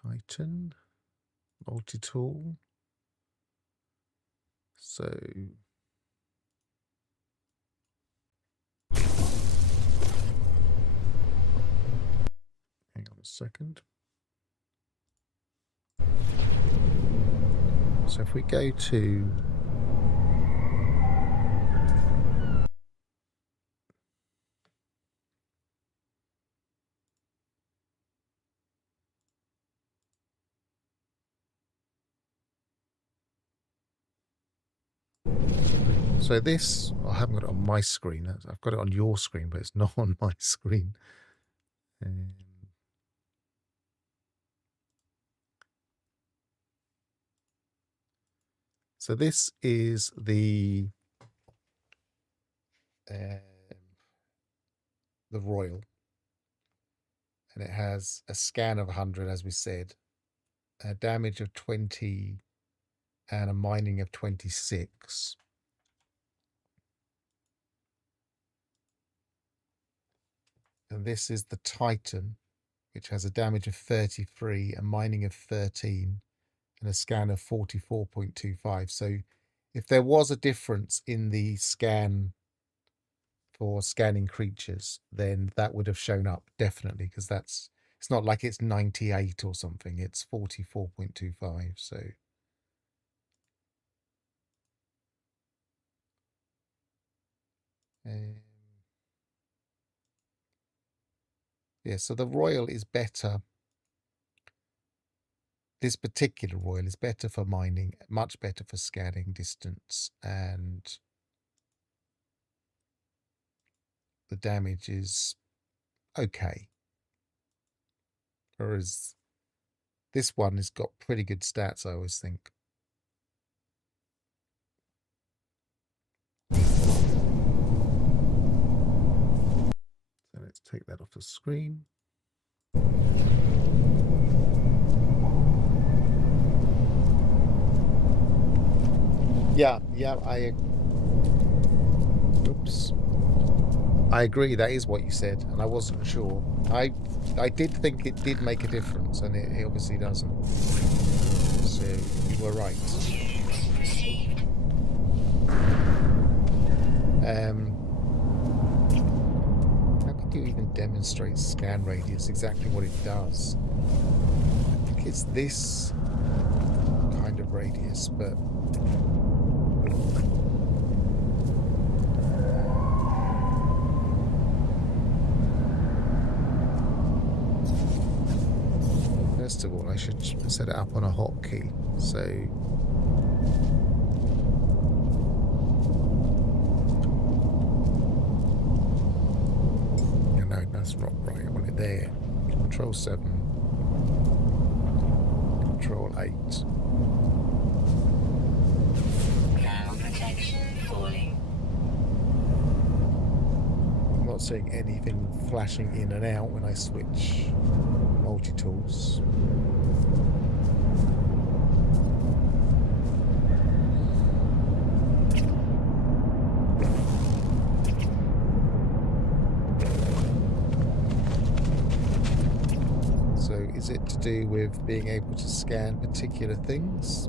Titan, multi-tool. So hang on a second. So if we go to So this, I haven't got it on my screen. I've got it on your screen, but it's not on my screen. So this is the Royal, and it has a scan of 100, as we said, a damage of 20, and a mining of 26. And this is the Titan, which has a damage of 33, a mining of 13, and a scan of 44.25. So if there was a difference in the scan for scanning creatures, then that would have shown up definitely, because it's not like it's 98 or something, it's 44.25. So yeah, so the Royal is better. This particular Royal is better for mining, much better for scanning distance, and the damage is okay. Whereas this one has got pretty good stats, I always think. So let's take that off the screen. Yeah, oops. I agree, that is what you said, and I wasn't sure. I did think it did make a difference, and it obviously doesn't. So you were right. How could you even demonstrate scan radius, exactly what it does? I think it's this kind of radius, but first of all, I should set it up on a hotkey. So no, that's not right. I want it there. Control 7. Control 8. Ground protection falling. I'm not seeing anything flashing in and out when I switch multi-tools. So is it to do with being able to scan particular things?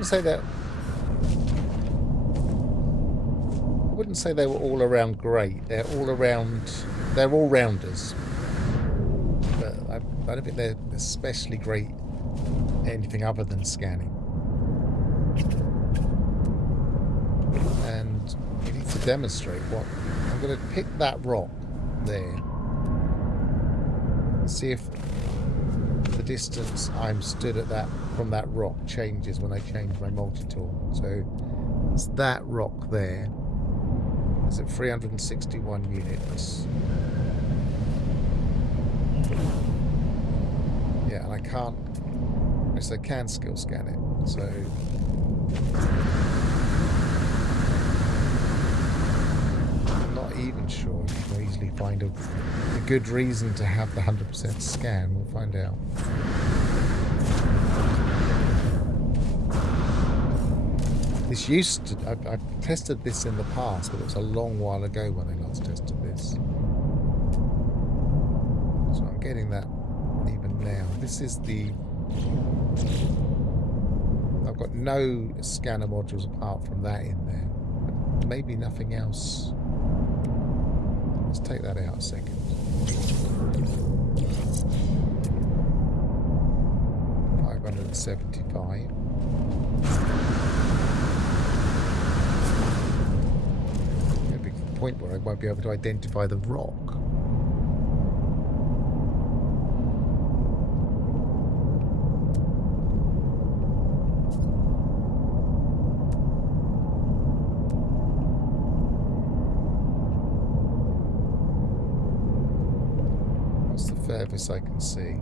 Say that I wouldn't say they were all around great. They're all rounders, but I don't think they're especially great at anything other than scanning. And we need to demonstrate what I'm going to pick that rock there, see if the distance I'm stood at that from that rock changes when I change my multi-tool. So it's that rock there. Is it 361 units? Yeah, and I can't. Yes, I can skill scan it. So I'm not even sure if you can easily find a good reason to have the 100% scan. We'll find out. This used to, I've tested this in the past, but it was a long while ago when I last tested this. So I'm getting that even now. This is the, I've got no scanner modules apart from that in there. But maybe nothing else. Let's take that out a second. $575. point where I won't be able to identify the rock. What's the furthest I can see?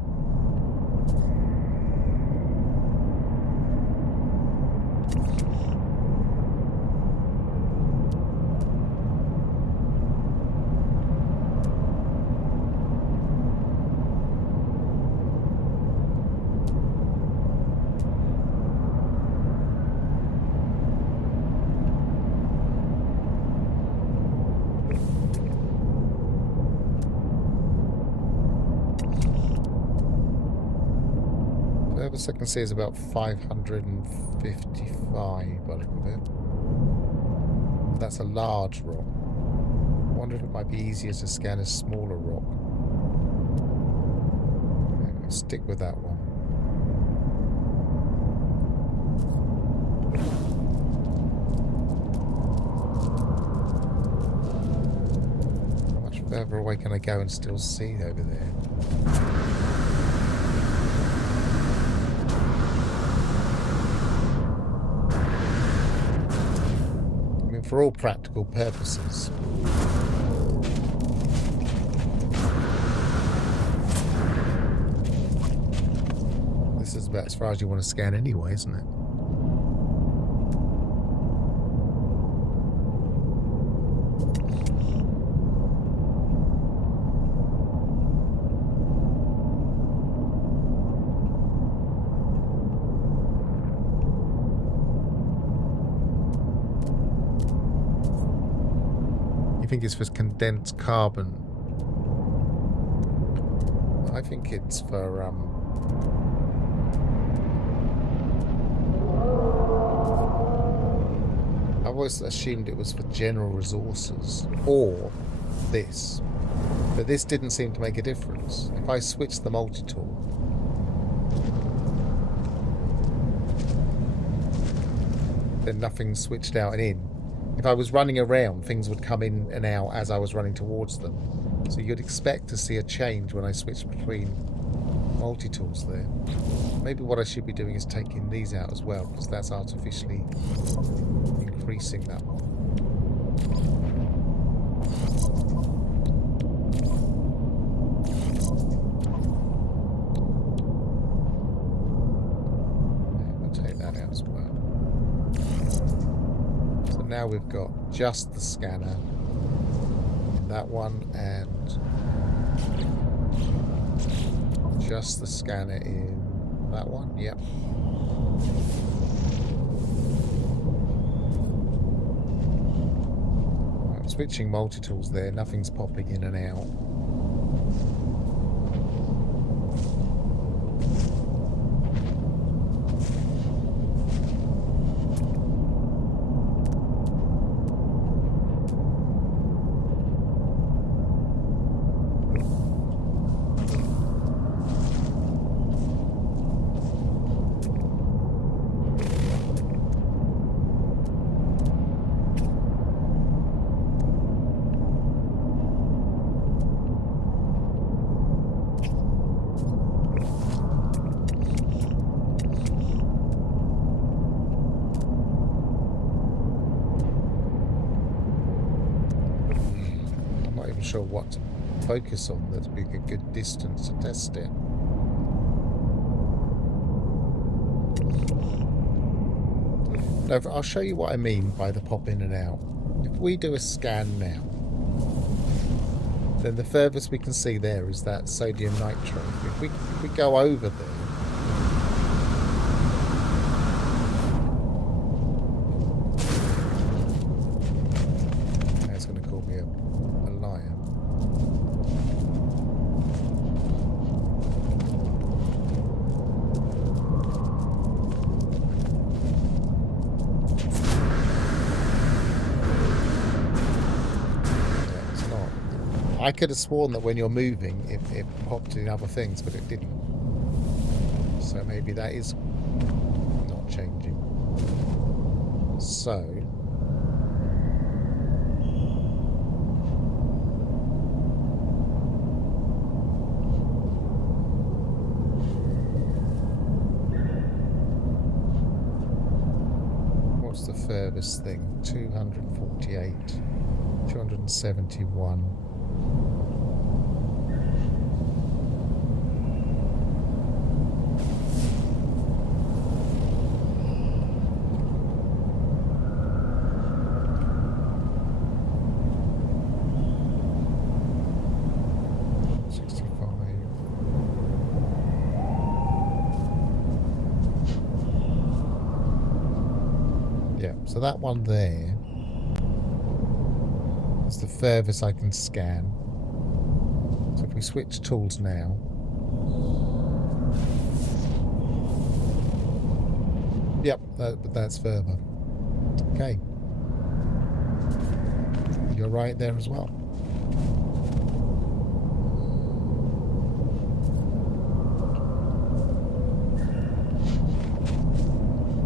Furthest I can see is about 555 by the look of it. That's a large rock. I wonder if it might be easier to scan a smaller rock. Okay, I'll stick with that one. How much further away can I go and still see over there? For all practical purposes. This is about as far as you want to scan anyway, isn't it? You think it's for condensed carbon? I think it's for I always assumed it was for general resources or this, but this didn't seem to make a difference. If I switch the multi-tool, then nothing's switched out and in. If I was running around, things would come in and out as I was running towards them. So you'd expect to see a change when I switch between multi-tools there. Maybe what I should be doing is taking these out as well, because that's artificially increasing that one. We'll take that out as well. Now we've got just the scanner in that one and just the scanner in that one. Yep. I'm switching multi-tools there. Nothing's popping in and out. Sure what to focus on that'd be a good distance to test it. Now, I'll show you what I mean by the pop in and out. If we do a scan now, then the furthest we can see there is that sodium nitrate. If we go over there, that's going to call me a liar. I could have sworn that when you're moving, it popped in other things, but it didn't. So maybe that is not changing. So furthest thing, 248, 271. So that one there is the furthest I can scan. So if we switch tools now, yep, that's further. Okay, you're right there as well.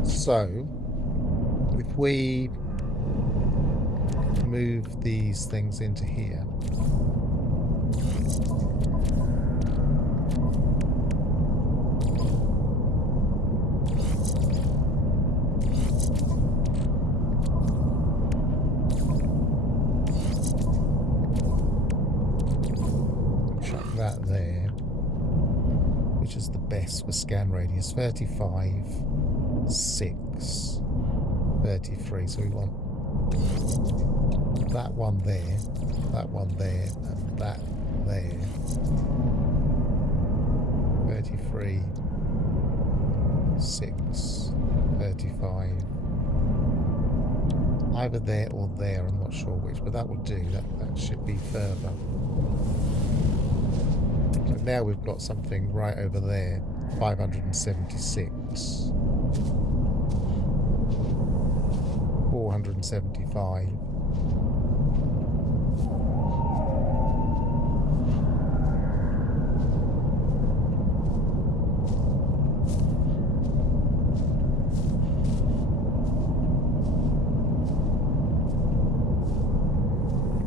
So if we move these things into here, chuck that there, which is the best for scan radius, 35, 6. 33, so we want that one there, and that there. 33, 6, 35. Either there or there, I'm not sure which, but that will do. That should be further. So now we've got something right over there, 576. 475.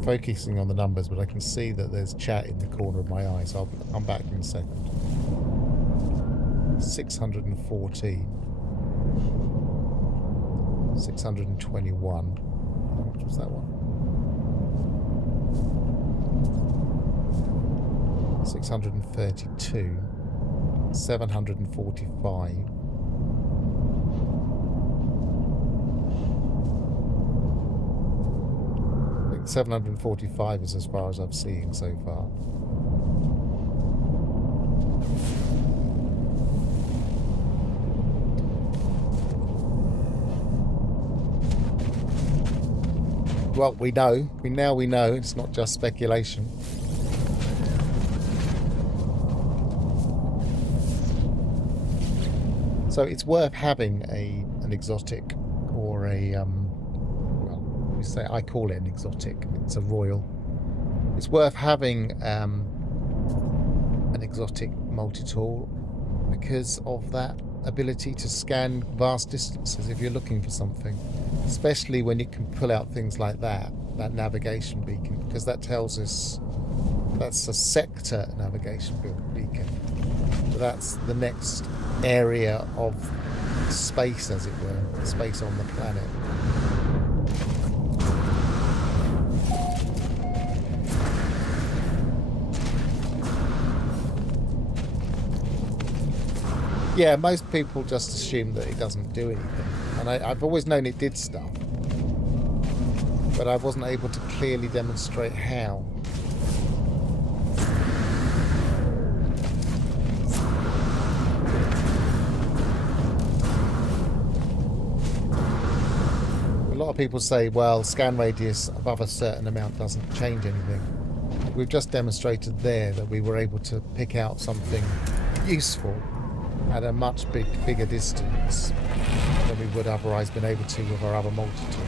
Focusing on the numbers, but I can see that there's chat in the corner of my eye, so I'll come back in a second. 614. 621. How much was that one? 632. 745. I think 745 is as far as I've seen so far. Well, we know. We know it's not just speculation. So it's worth having an exotic or a well, we say I call it an exotic. It's a royal. It's worth having an exotic multi-tool because of that ability to scan vast distances if you're looking for something, especially when you can pull out things like that navigation beacon, because that tells us that's a sector navigation beacon. That's the next area of space, as it were, space on the planet. Yeah, most people just assume that it doesn't do anything. And I've always known it did stuff. But I wasn't able to clearly demonstrate how. A lot of people say, well, scan radius above a certain amount doesn't change anything. We've just demonstrated there that we were able to pick out something useful at a much bigger distance than we would otherwise been able to with our other multi-tool.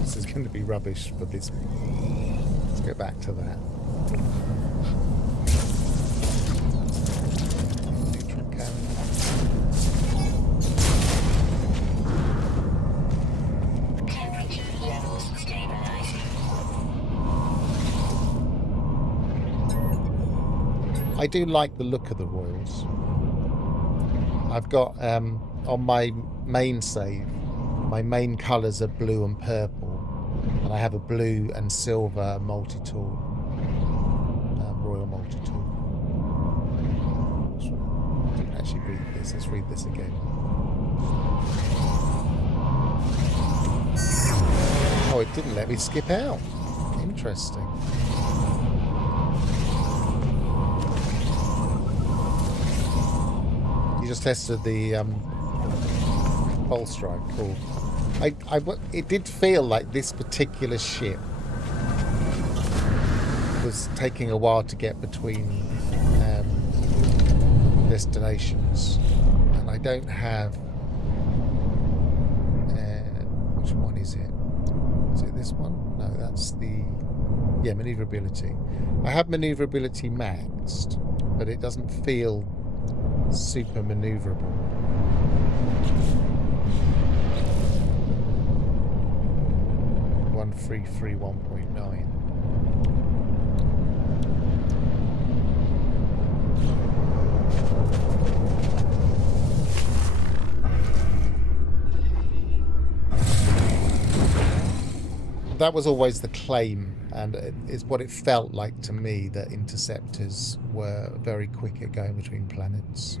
This is going to be rubbish for this. Let's go back to that. I do like the look of the Royals. I've got on my main save, my main colours are blue and purple, and I have a blue and silver multi-tool, Royal multi-tool. I didn't actually read this. Let's read this again. Oh, it didn't let me skip out. Interesting. You just tested the pulse drive. Cool. It did feel like this particular ship was taking a while to get between destinations, and I don't have. Which one is it? Is it this one? No, that's the. Yeah, maneuverability. I have maneuverability maxed, but it doesn't feel super maneuverable. One 1.9. That was always the claim, and it's what it felt like to me, that interceptors were very quick at going between planets.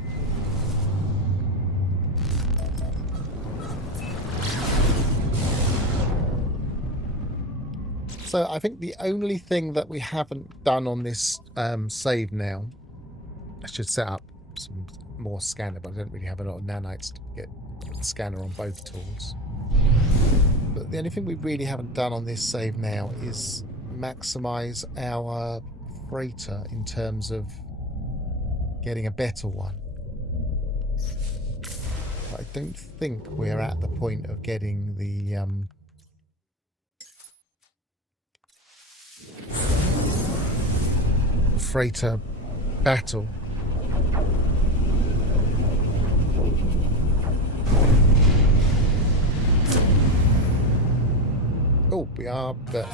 So I think the only thing that we haven't done on this save now, I should set up some more scanner, but I don't really have a lot of nanites to get the scanner on both tools. But the only thing we really haven't done on this save now is maximize our freighter in terms of getting a better one. But I don't think we're at the point of getting the freighter battle. Oh, we are, but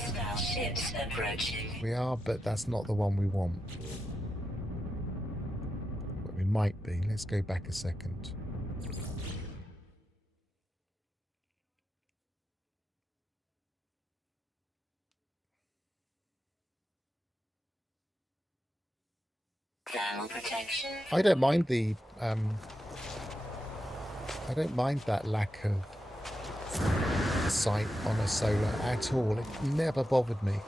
that's not the one we want. But we might be. Let's go back a second. I don't mind the I don't mind that lack of sight on a solar at all. It never bothered me.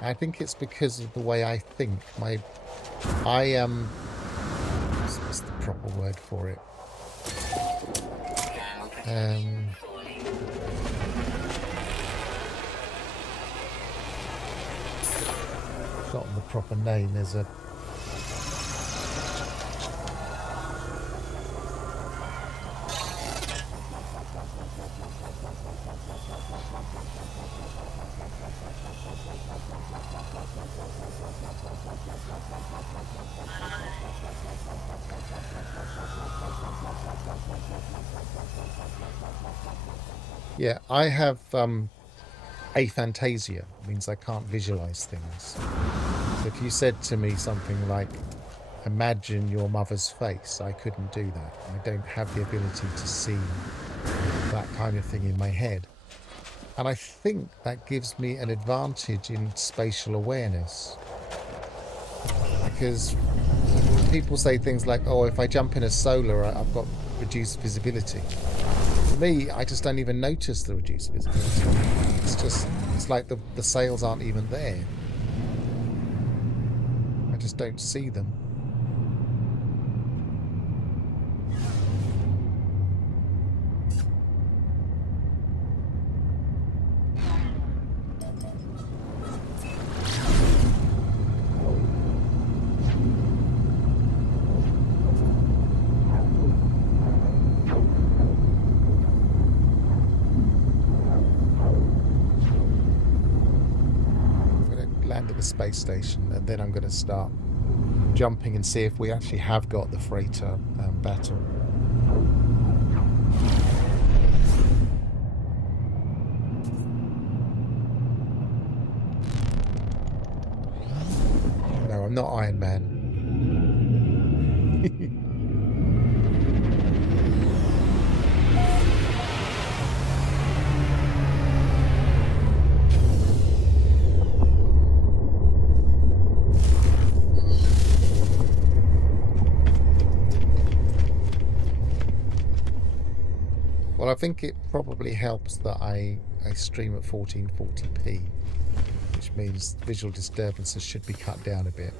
I think it's because of the way I think. What's the proper word for it? Not the proper name. There's a yeah, I have aphantasia. It means I can't visualize things. So if you said to me something like, imagine your mother's face, I couldn't do that. I don't have the ability to see that kind of thing in my head. And I think that gives me an advantage in spatial awareness. Because people say things like, oh, if I jump in a solar, I've got reduced visibility. For me, I just don't even notice the reduced visibility. It's like the sails aren't even there. I just don't see them. Space station, and then I'm going to start jumping and see if we actually have got the freighter battle. No, I'm not Iron Man. Well, I think it probably helps that I stream at 1440p, which means visual disturbances should be cut down a bit.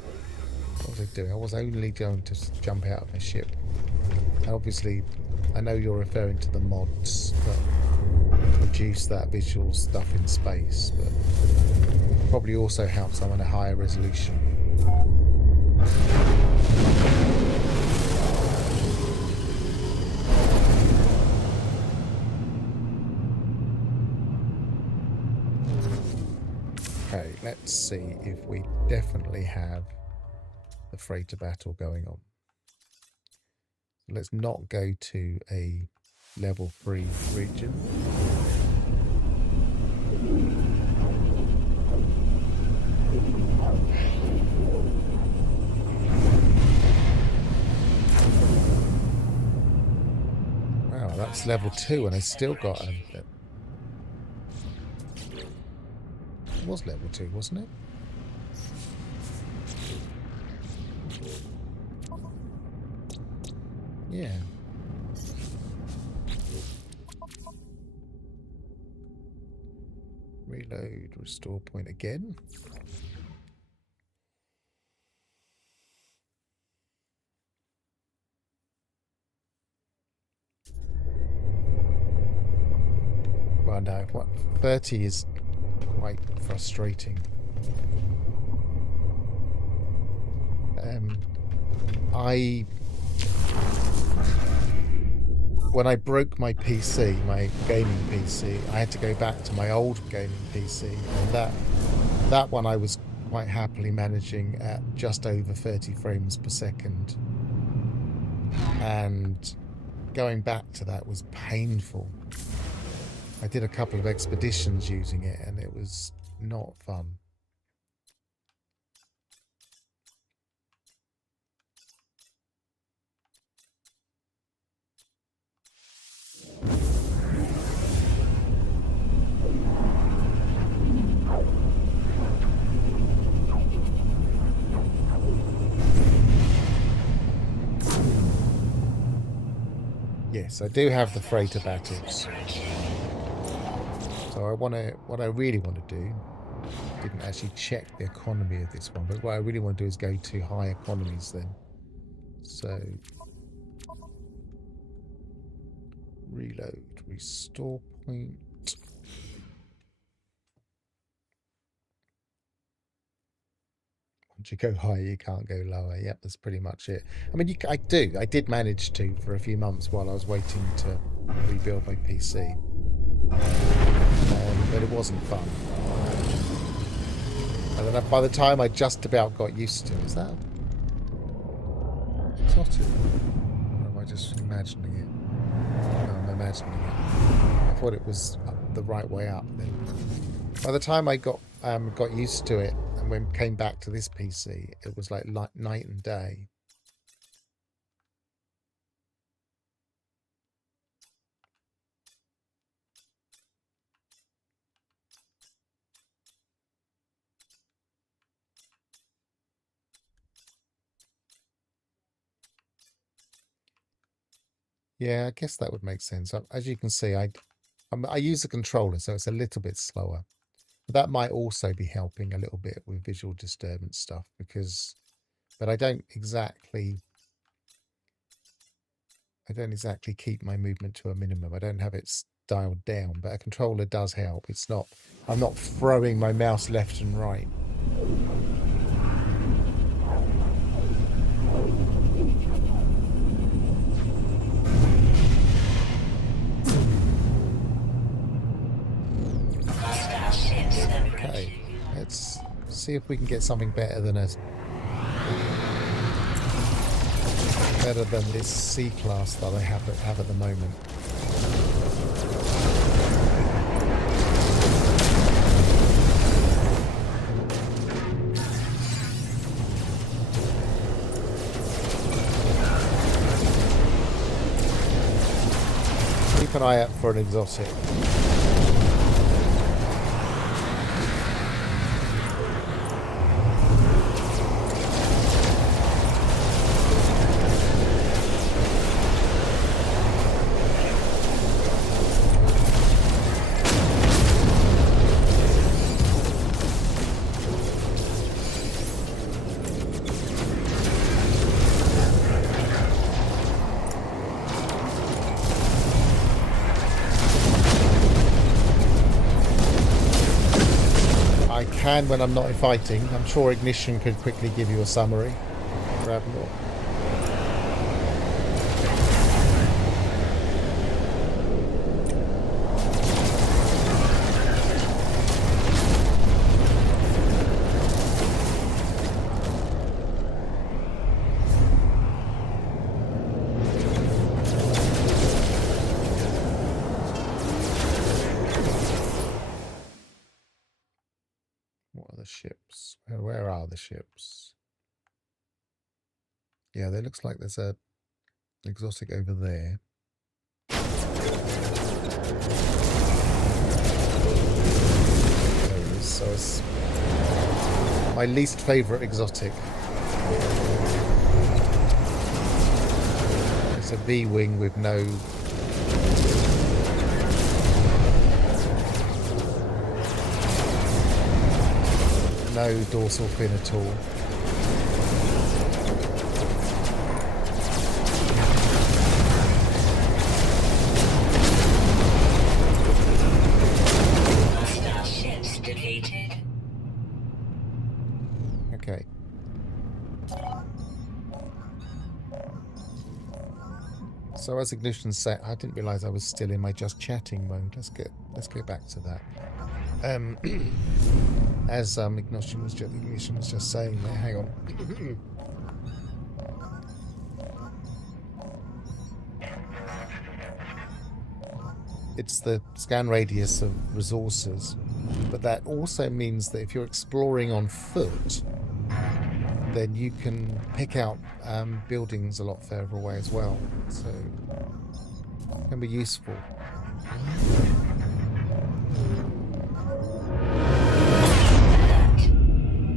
What was I doing? I was only going to jump out of my ship. And obviously, I know you're referring to the mods that reduce that visual stuff in space, but probably also helps I'm on a higher resolution. Okay, let's see if we definitely have the freighter battle going on. Let's not go to a level 3 region. Wow, that's level 2 and I still got a... It was level 2, wasn't it? Yeah. Reload, restore point again. Well, no, what 30 is quite frustrating. When I broke my PC, my gaming PC, I had to go back to my old gaming PC, and that one I was quite happily managing at just over 30 frames per second. And going back to that was painful. I did a couple of expeditions using it, and it was not fun. Yes, I do have the freighter battles. So what I really want to do, didn't actually check the economy of this one, but what I really want to do is go to high economies then. So reload, restore point. Once you go higher, you can't go lower. Yep, that's pretty much it. I mean, I did manage to for a few months while I was waiting to rebuild my PC. But it wasn't fun. And then by the time I just about got used to it, is that exotic? Or am I just imagining it? No, I'm imagining it. I thought it was the right way up then. By the time I got used to it and when came back to this PC, it was like night and day. Yeah, I guess that would make sense. As you can see, I use a controller, so it's a little bit slower. But that might also be helping a little bit with visual disturbance stuff but I don't exactly keep my movement to a minimum. I don't have it dialed down, but a controller does help. I'm not throwing my mouse left and right. Okay, let's see if we can get something better than this C-class that I have at the moment. Keep an eye out for an exotic. can when I'm not fighting. I'm sure Ignition could quickly give you a summary. Ravnor. Ships. Where are the ships? Yeah, there looks like there's a exotic over there. There it is. So it's my least favorite exotic. It's a V-wing with no dorsal fin at all. Hostile ships defeated. Okay. So as Ignition set, I didn't realise I was still in my just chatting mode. Let's go back to that. As Ignition was just saying there, hang on. It's the scan radius of resources, but that also means that if you're exploring on foot, then you can pick out buildings a lot further away as well, so it can be useful.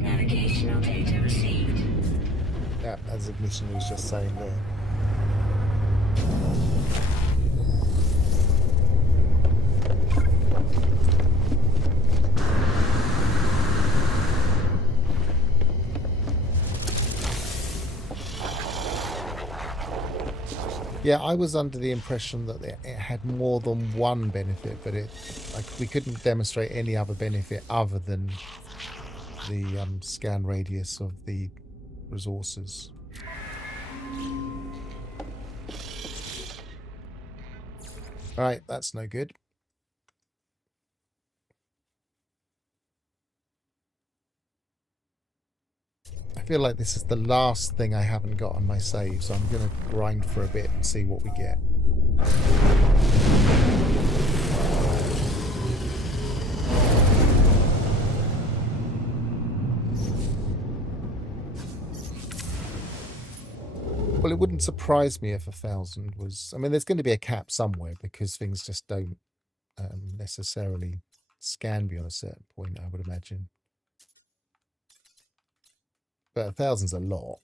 Navigational data received. Yeah, as Ignition was just saying there. Yeah, I was under the impression that it had more than one benefit, but we couldn't demonstrate any other benefit other than the scan radius of the resources. Alright, that's no good. I feel like this is the last thing I haven't got on my save, so I'm going to grind for a bit and see what we get. Well, it wouldn't surprise me if 1,000 was... I mean, there's going to be a cap somewhere because things just don't necessarily scan beyond a certain point, I would imagine. But 1,000's a lot.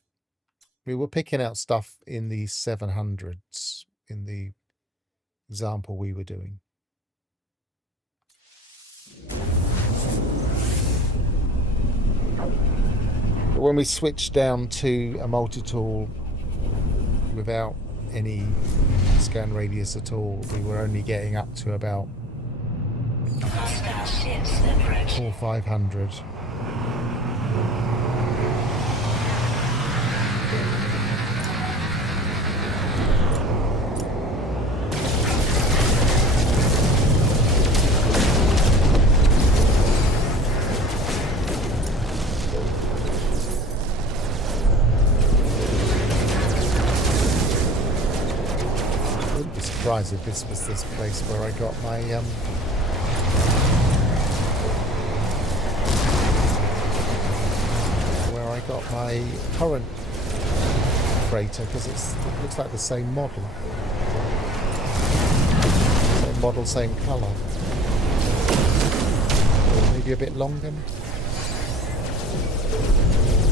We were picking out stuff in the 700s in the example we were doing. But when we switched down to a multi-tool without any scan radius at all, we were only getting up to about 400 or 500. If this was this place where I got my current freighter, because it looks like the same model, same colour, maybe a bit longer,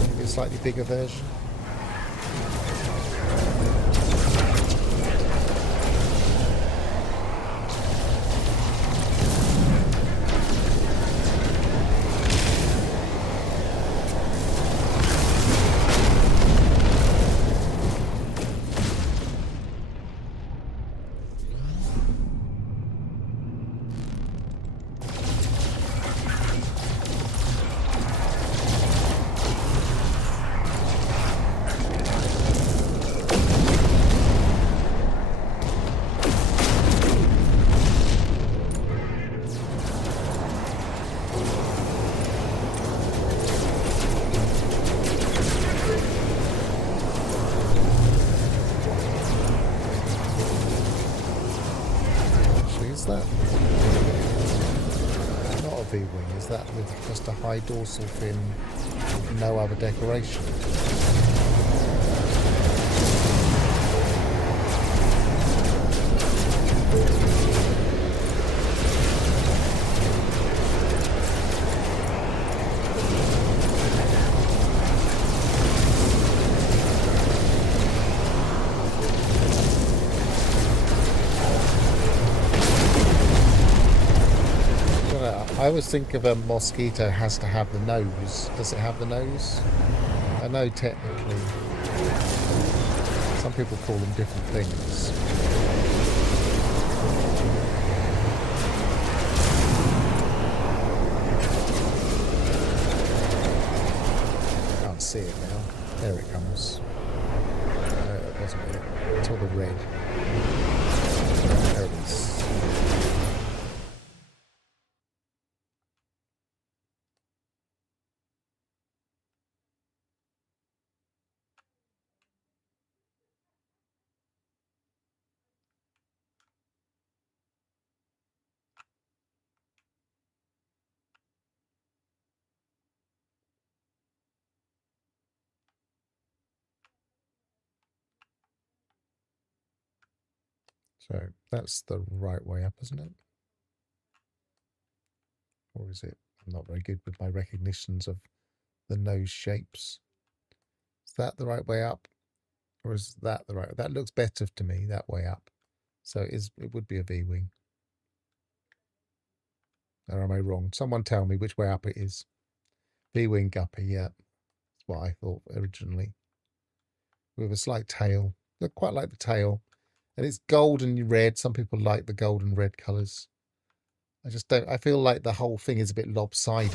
maybe a slightly bigger version. that not a V-wing? Is that with just a high dorsal fin, no other decoration? I always think of a mosquito has to have the nose. Does it have the nose? I know technically some people call them different things. I can't see it now. There it comes. No, it wasn't it. It's all the red. There it is. So that's the right way up, isn't it? Or is it? I'm not very good with my recognitions of the nose shapes. Is that the right way up? Or is that the right? That looks better to me, that way up. So it would be a V-wing. Or am I wrong? Someone tell me which way up it is. V-wing guppy, yeah. That's what I thought originally. With a slight tail. Look quite like the tail. And it's gold and red. Some people like the gold and red colours. I just don't. I feel like the whole thing is a bit lopsided.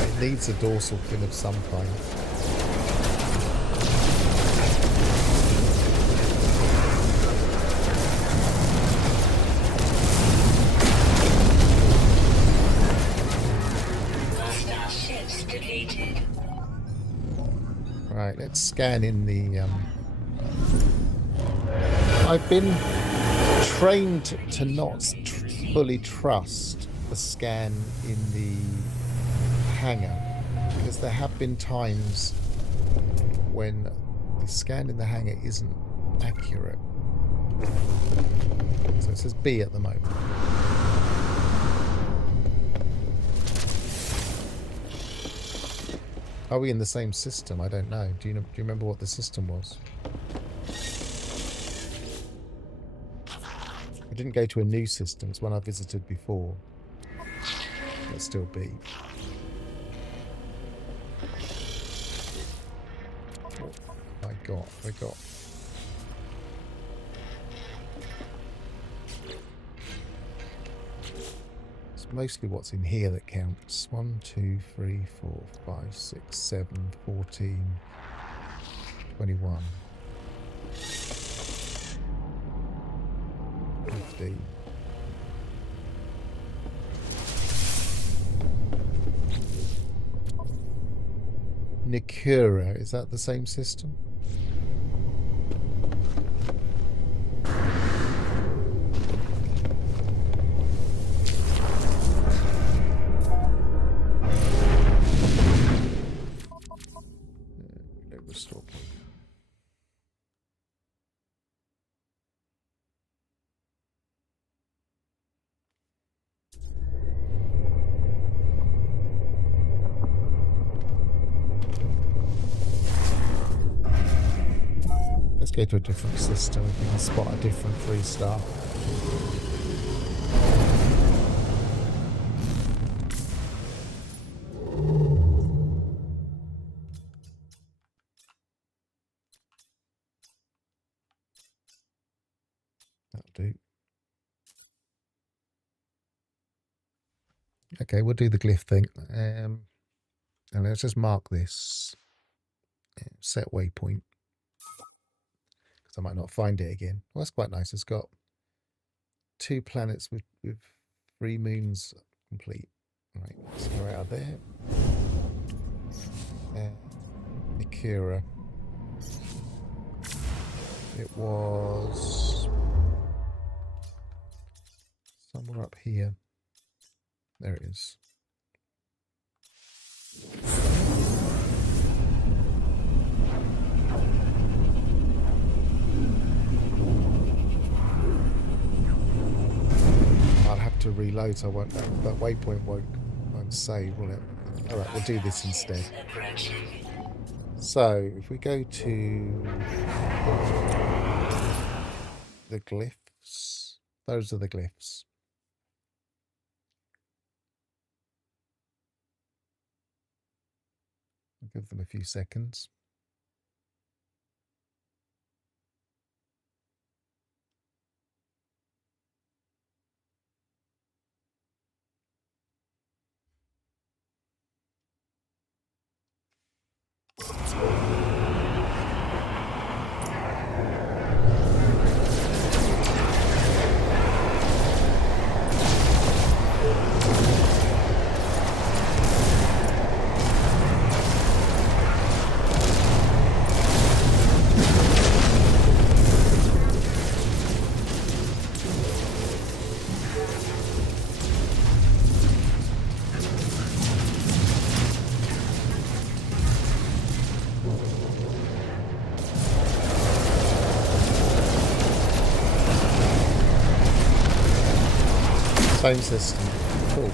It needs a dorsal fin of some kind. Hostile ships defeated. Right, let's scan in the... I've been trained to not fully trust the scan in the hangar, because there have been times when the scan in the hangar isn't accurate. So it says B at the moment. Are we in the same system? I don't know. Do you remember what the system was? I didn't go to a new system. It's one I visited before. Let's still be. What have I got? I got. It's mostly what's in here that counts. 1, 2, 3, 4, 5, 6, 7, 14, 21. 15. Nikura, is that the same system? Restore point. Let's go to a different system if we can spot a different 3-star. That'll do. Okay, we'll do the glyph thing. And let's just mark this. Set waypoint. I might not find it again. Well, that's quite nice. It's got 2 planets with 3 moons complete. Right, let's go out of there. Kira. It was somewhere up here. There it is. I'll have to reload, so I won't. That waypoint won't save, will it? All right, we'll do this instead. So if we go to the glyphs, those are the glyphs. I'll give them a few seconds. Same system. Cool.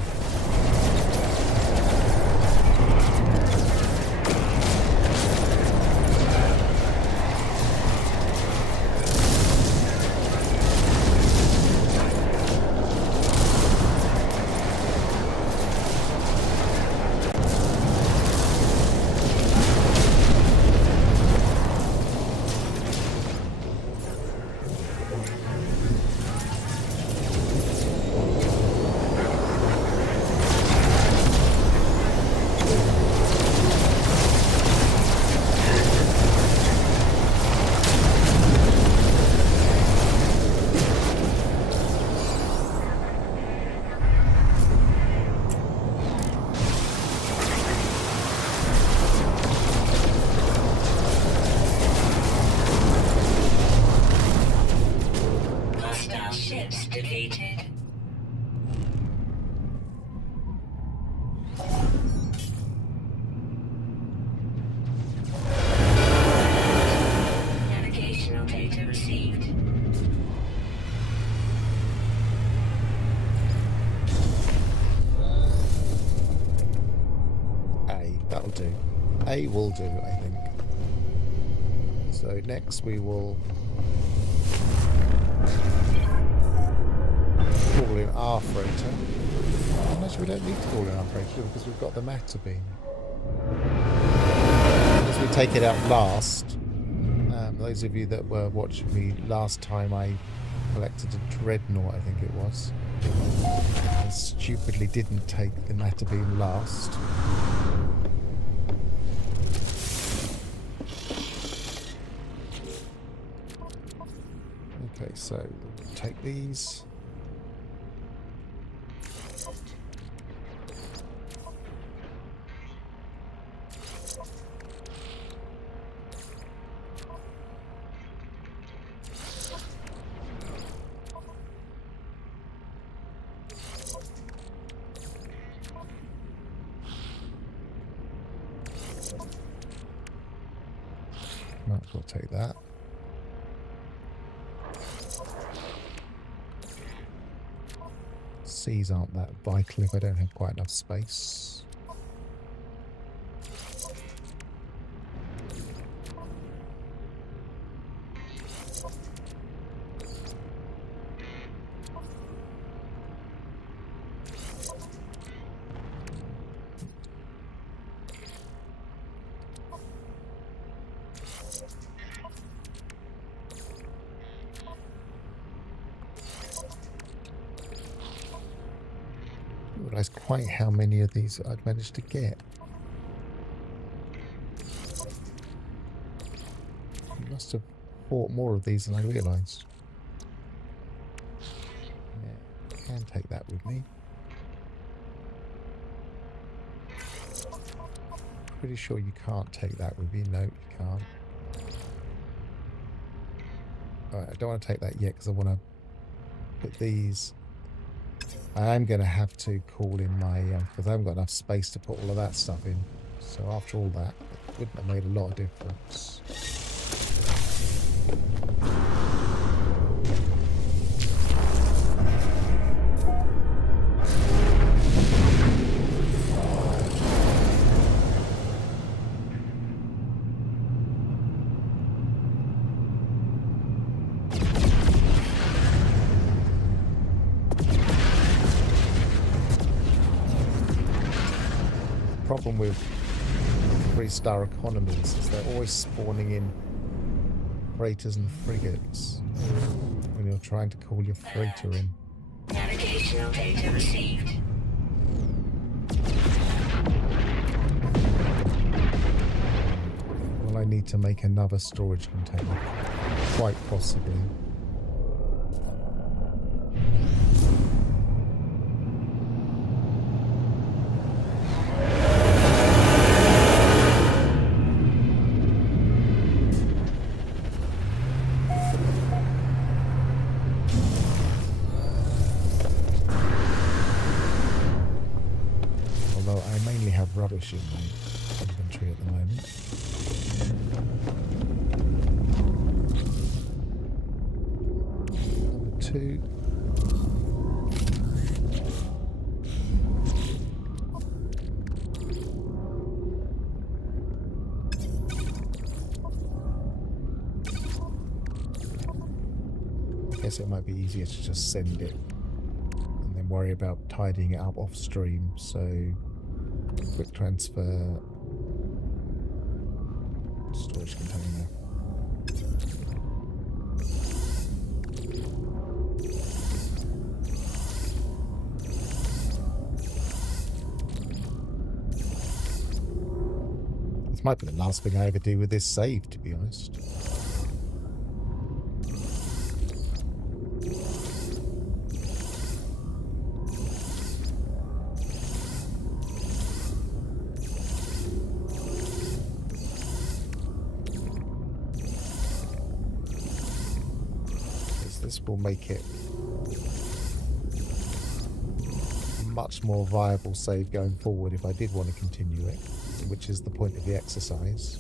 That'll do. A will do, I think. So next we will call in our freighter. Unless we don't need to call in our freighter because we've got the matter beam. As we take it out last, those of you that were watching me last time, I collected a dreadnought, I think it was. I stupidly didn't take the matter beam last. Okay, so we'll take these. Might as well take that. Seas aren't that vital if I don't have quite enough space. I didn't realise quite how many of these I'd managed to get. I must have bought more of these than I realised. Yeah, I can take that with me. Pretty sure you can't take that with you. No, you can't. Alright, I don't want to take that yet because I want to put these... I am going to have to call in my... because I haven't got enough space to put all of that stuff in. So after all that, it wouldn't have made a lot of difference. Problem with 3-star economies is they're always spawning in freighters and frigates when you're trying to call your freighter in. Navigational data received. Will I need to make another storage container? Quite possibly. Rubbish in my inventory at the moment. Number 2. I guess it might be easier to just send it and then worry about tidying it up off stream, so quick transfer, storage container. This might be the last thing I ever do with this save, to be honest. This will make it a much more viable save going forward if I did want to continue it, which is the point of the exercise.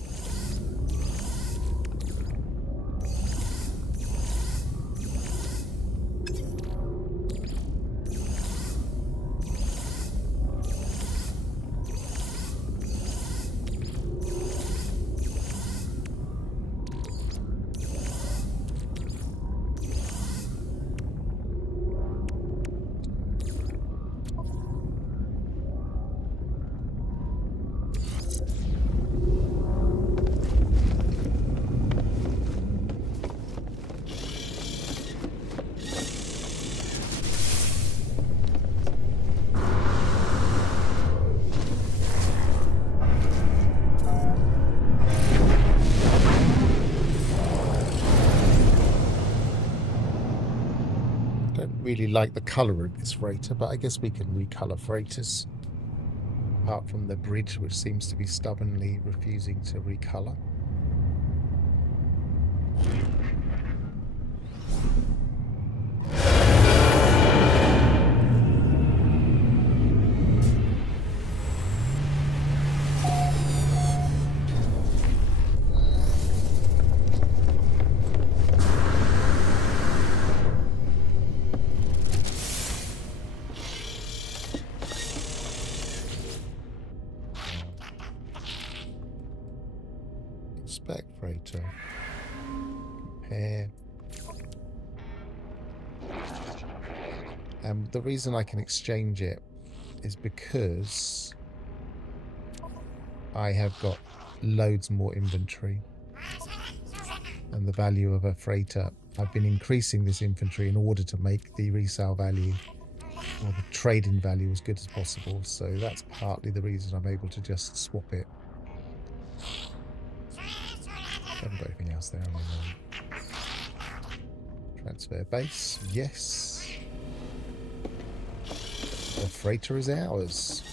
Really like the colour of this freighter, but I guess we can recolour freighters apart from the bridge, which seems to be stubbornly refusing to recolour. Spec freighter. Compare. And the reason I can exchange it is because I have got loads more inventory and the value of a freighter. I've been increasing this inventory in order to make the resale value or the trade-in value as good as possible. So that's partly the reason I'm able to just swap it. I haven't got anything else there. Transfer base, yes. The freighter is ours.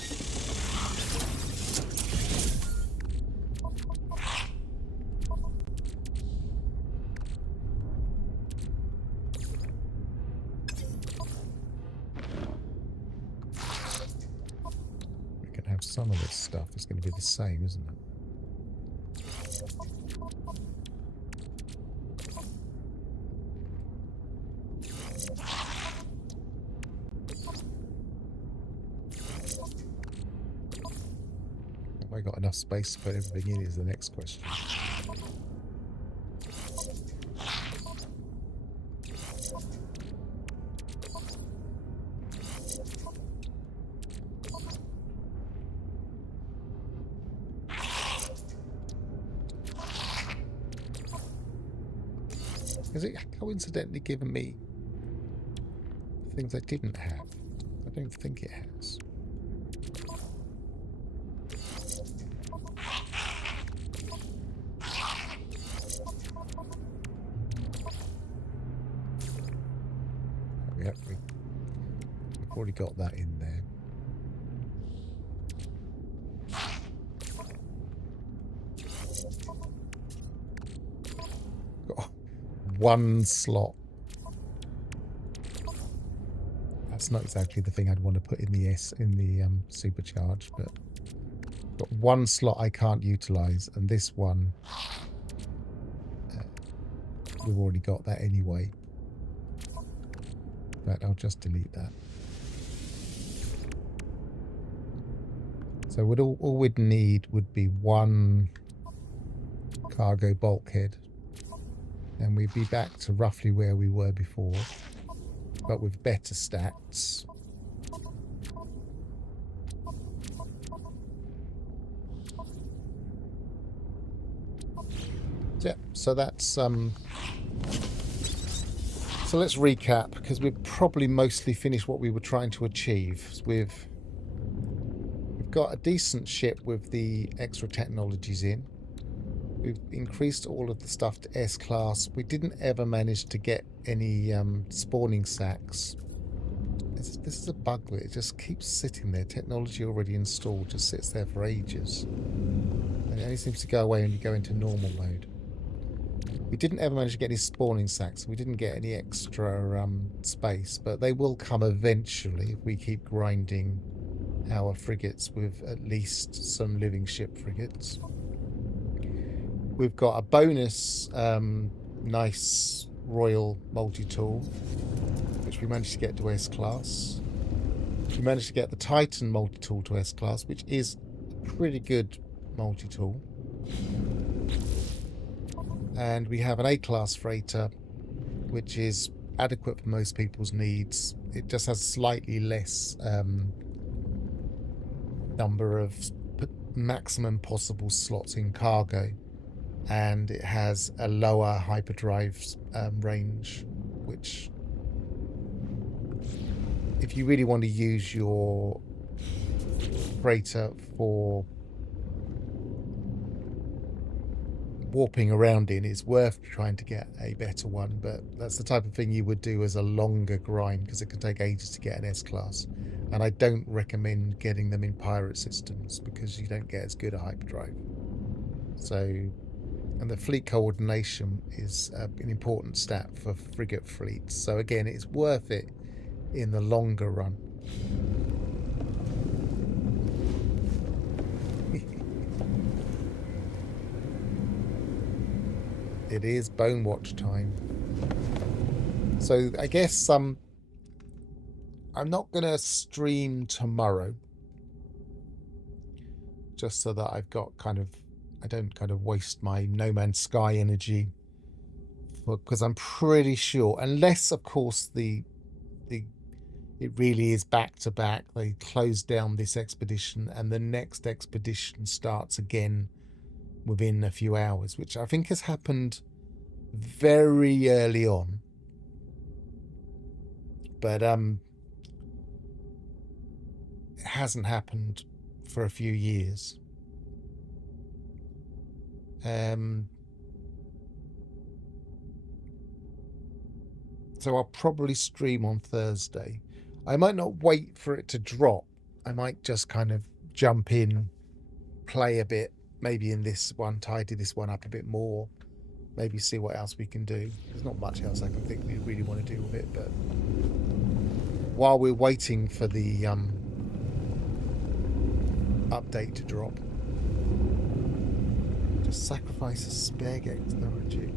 some of this stuff is going to be the same, isn't it? Have I got enough space to put everything in is the next question. Has it coincidentally given me things I didn't have? I don't think it has. Yep, we've already got that in there. Got one slot. That's not exactly the thing I'd want to put in the supercharge, but got one slot I can't utilize, and this one we've already got that anyway. But I'll just delete that. So all we'd need would be one cargo bulkhead, and we'd be back to roughly where we were before, but with better stats. Yeah, so that's so let's recap, because we've probably mostly finished what we were trying to achieve. We've got a decent ship with the extra technologies in. We've increased all of the stuff to S-class. We didn't ever manage to get any spawning sacks. This is a bug with it. It just keeps sitting there. Technology already installed just sits there for ages. And it only seems to go away when you go into normal mode. We didn't ever manage to get any spawning sacks. We didn't get any extra space, but they will come eventually if we keep grinding our frigates with at least some living ship frigates. We've got a bonus nice Royal multi-tool, which we managed to get to S-class. We managed to get the Titan multi-tool to S-class, which is a pretty good multi-tool. And we have an A-class freighter, which is adequate for most people's needs. It just has slightly less number of maximum possible slots in cargo, and it has a lower hyperdrive range, which, if you really want to use your freighter for warping around in, it's worth trying to get a better one, but that's the type of thing you would do as a longer grind, because it can take ages to get an S-class, and I don't recommend getting them in pirate systems because you don't get as good a hyperdrive. So, and the fleet coordination is an important stat for frigate fleets, so again, it's worth it in the longer run. It is Bone Watch time. So I guess I'm not going to stream tomorrow, just so that I've got I don't waste my No Man's Sky energy, because I'm pretty sure, unless of course it really is back to back, they close down this expedition and the next expedition starts again within a few hours, which I think has happened very early on, but it hasn't happened for a few years. So I'll probably stream on Thursday. I might not wait for it to drop. I might just jump in, play a bit, maybe in this one, tidy this one up a bit more, maybe see what else we can do. There's not much else I can think we really want to do with it, but while we're waiting for the update to drop. Just sacrifice a spare Gex. No, gee.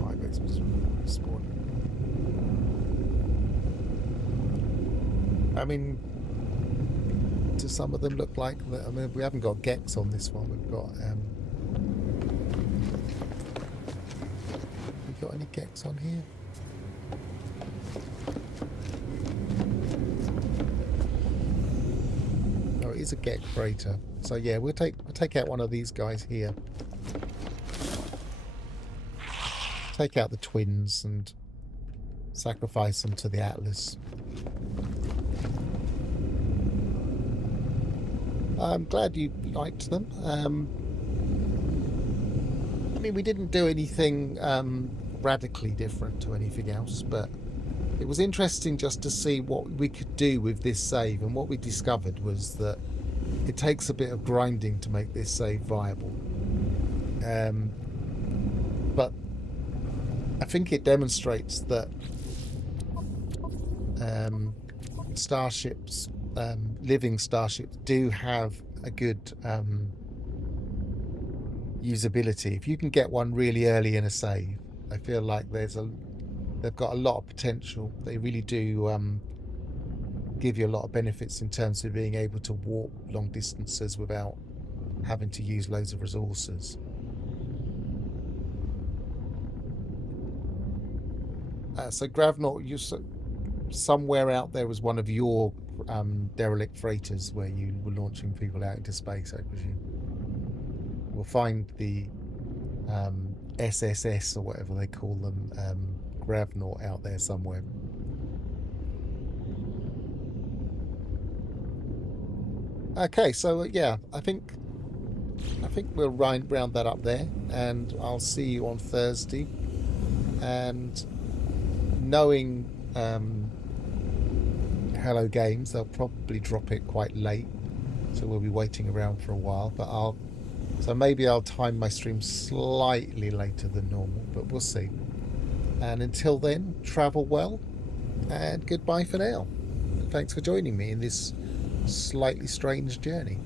5x spawn. I mean, do some of them look like that? I mean, we haven't got Gex on this one. We've got we got any Gex on here? Oh, it is a Gex freighter. So yeah, we'll take out one of these guys here. Take out the twins and sacrifice them to the Atlas. I'm glad you liked them. I mean, we didn't do anything radically different to anything else, but it was interesting just to see what we could do with this save. And what we discovered was that it takes a bit of grinding to make this save viable. But I think it demonstrates that starships, living starships, do have a good usability. If you can get one really early in a save, I feel like they've got a lot of potential. They really do give you a lot of benefits in terms of being able to warp long distances without having to use loads of resources. So Gravnaut, somewhere out there was one of your derelict freighters where you were launching people out into space, I presume. We'll find the SSS or whatever they call them, Gravnaut, out there somewhere. Okay, so yeah, I think we'll round that up there, and I'll see you on Thursday. And knowing Hello Games, they'll probably drop it quite late, so we'll be waiting around for a while. But maybe I'll time my stream slightly later than normal, but we'll see. And until then, travel well, and goodbye for now. Thanks for joining me in this slightly strange journey.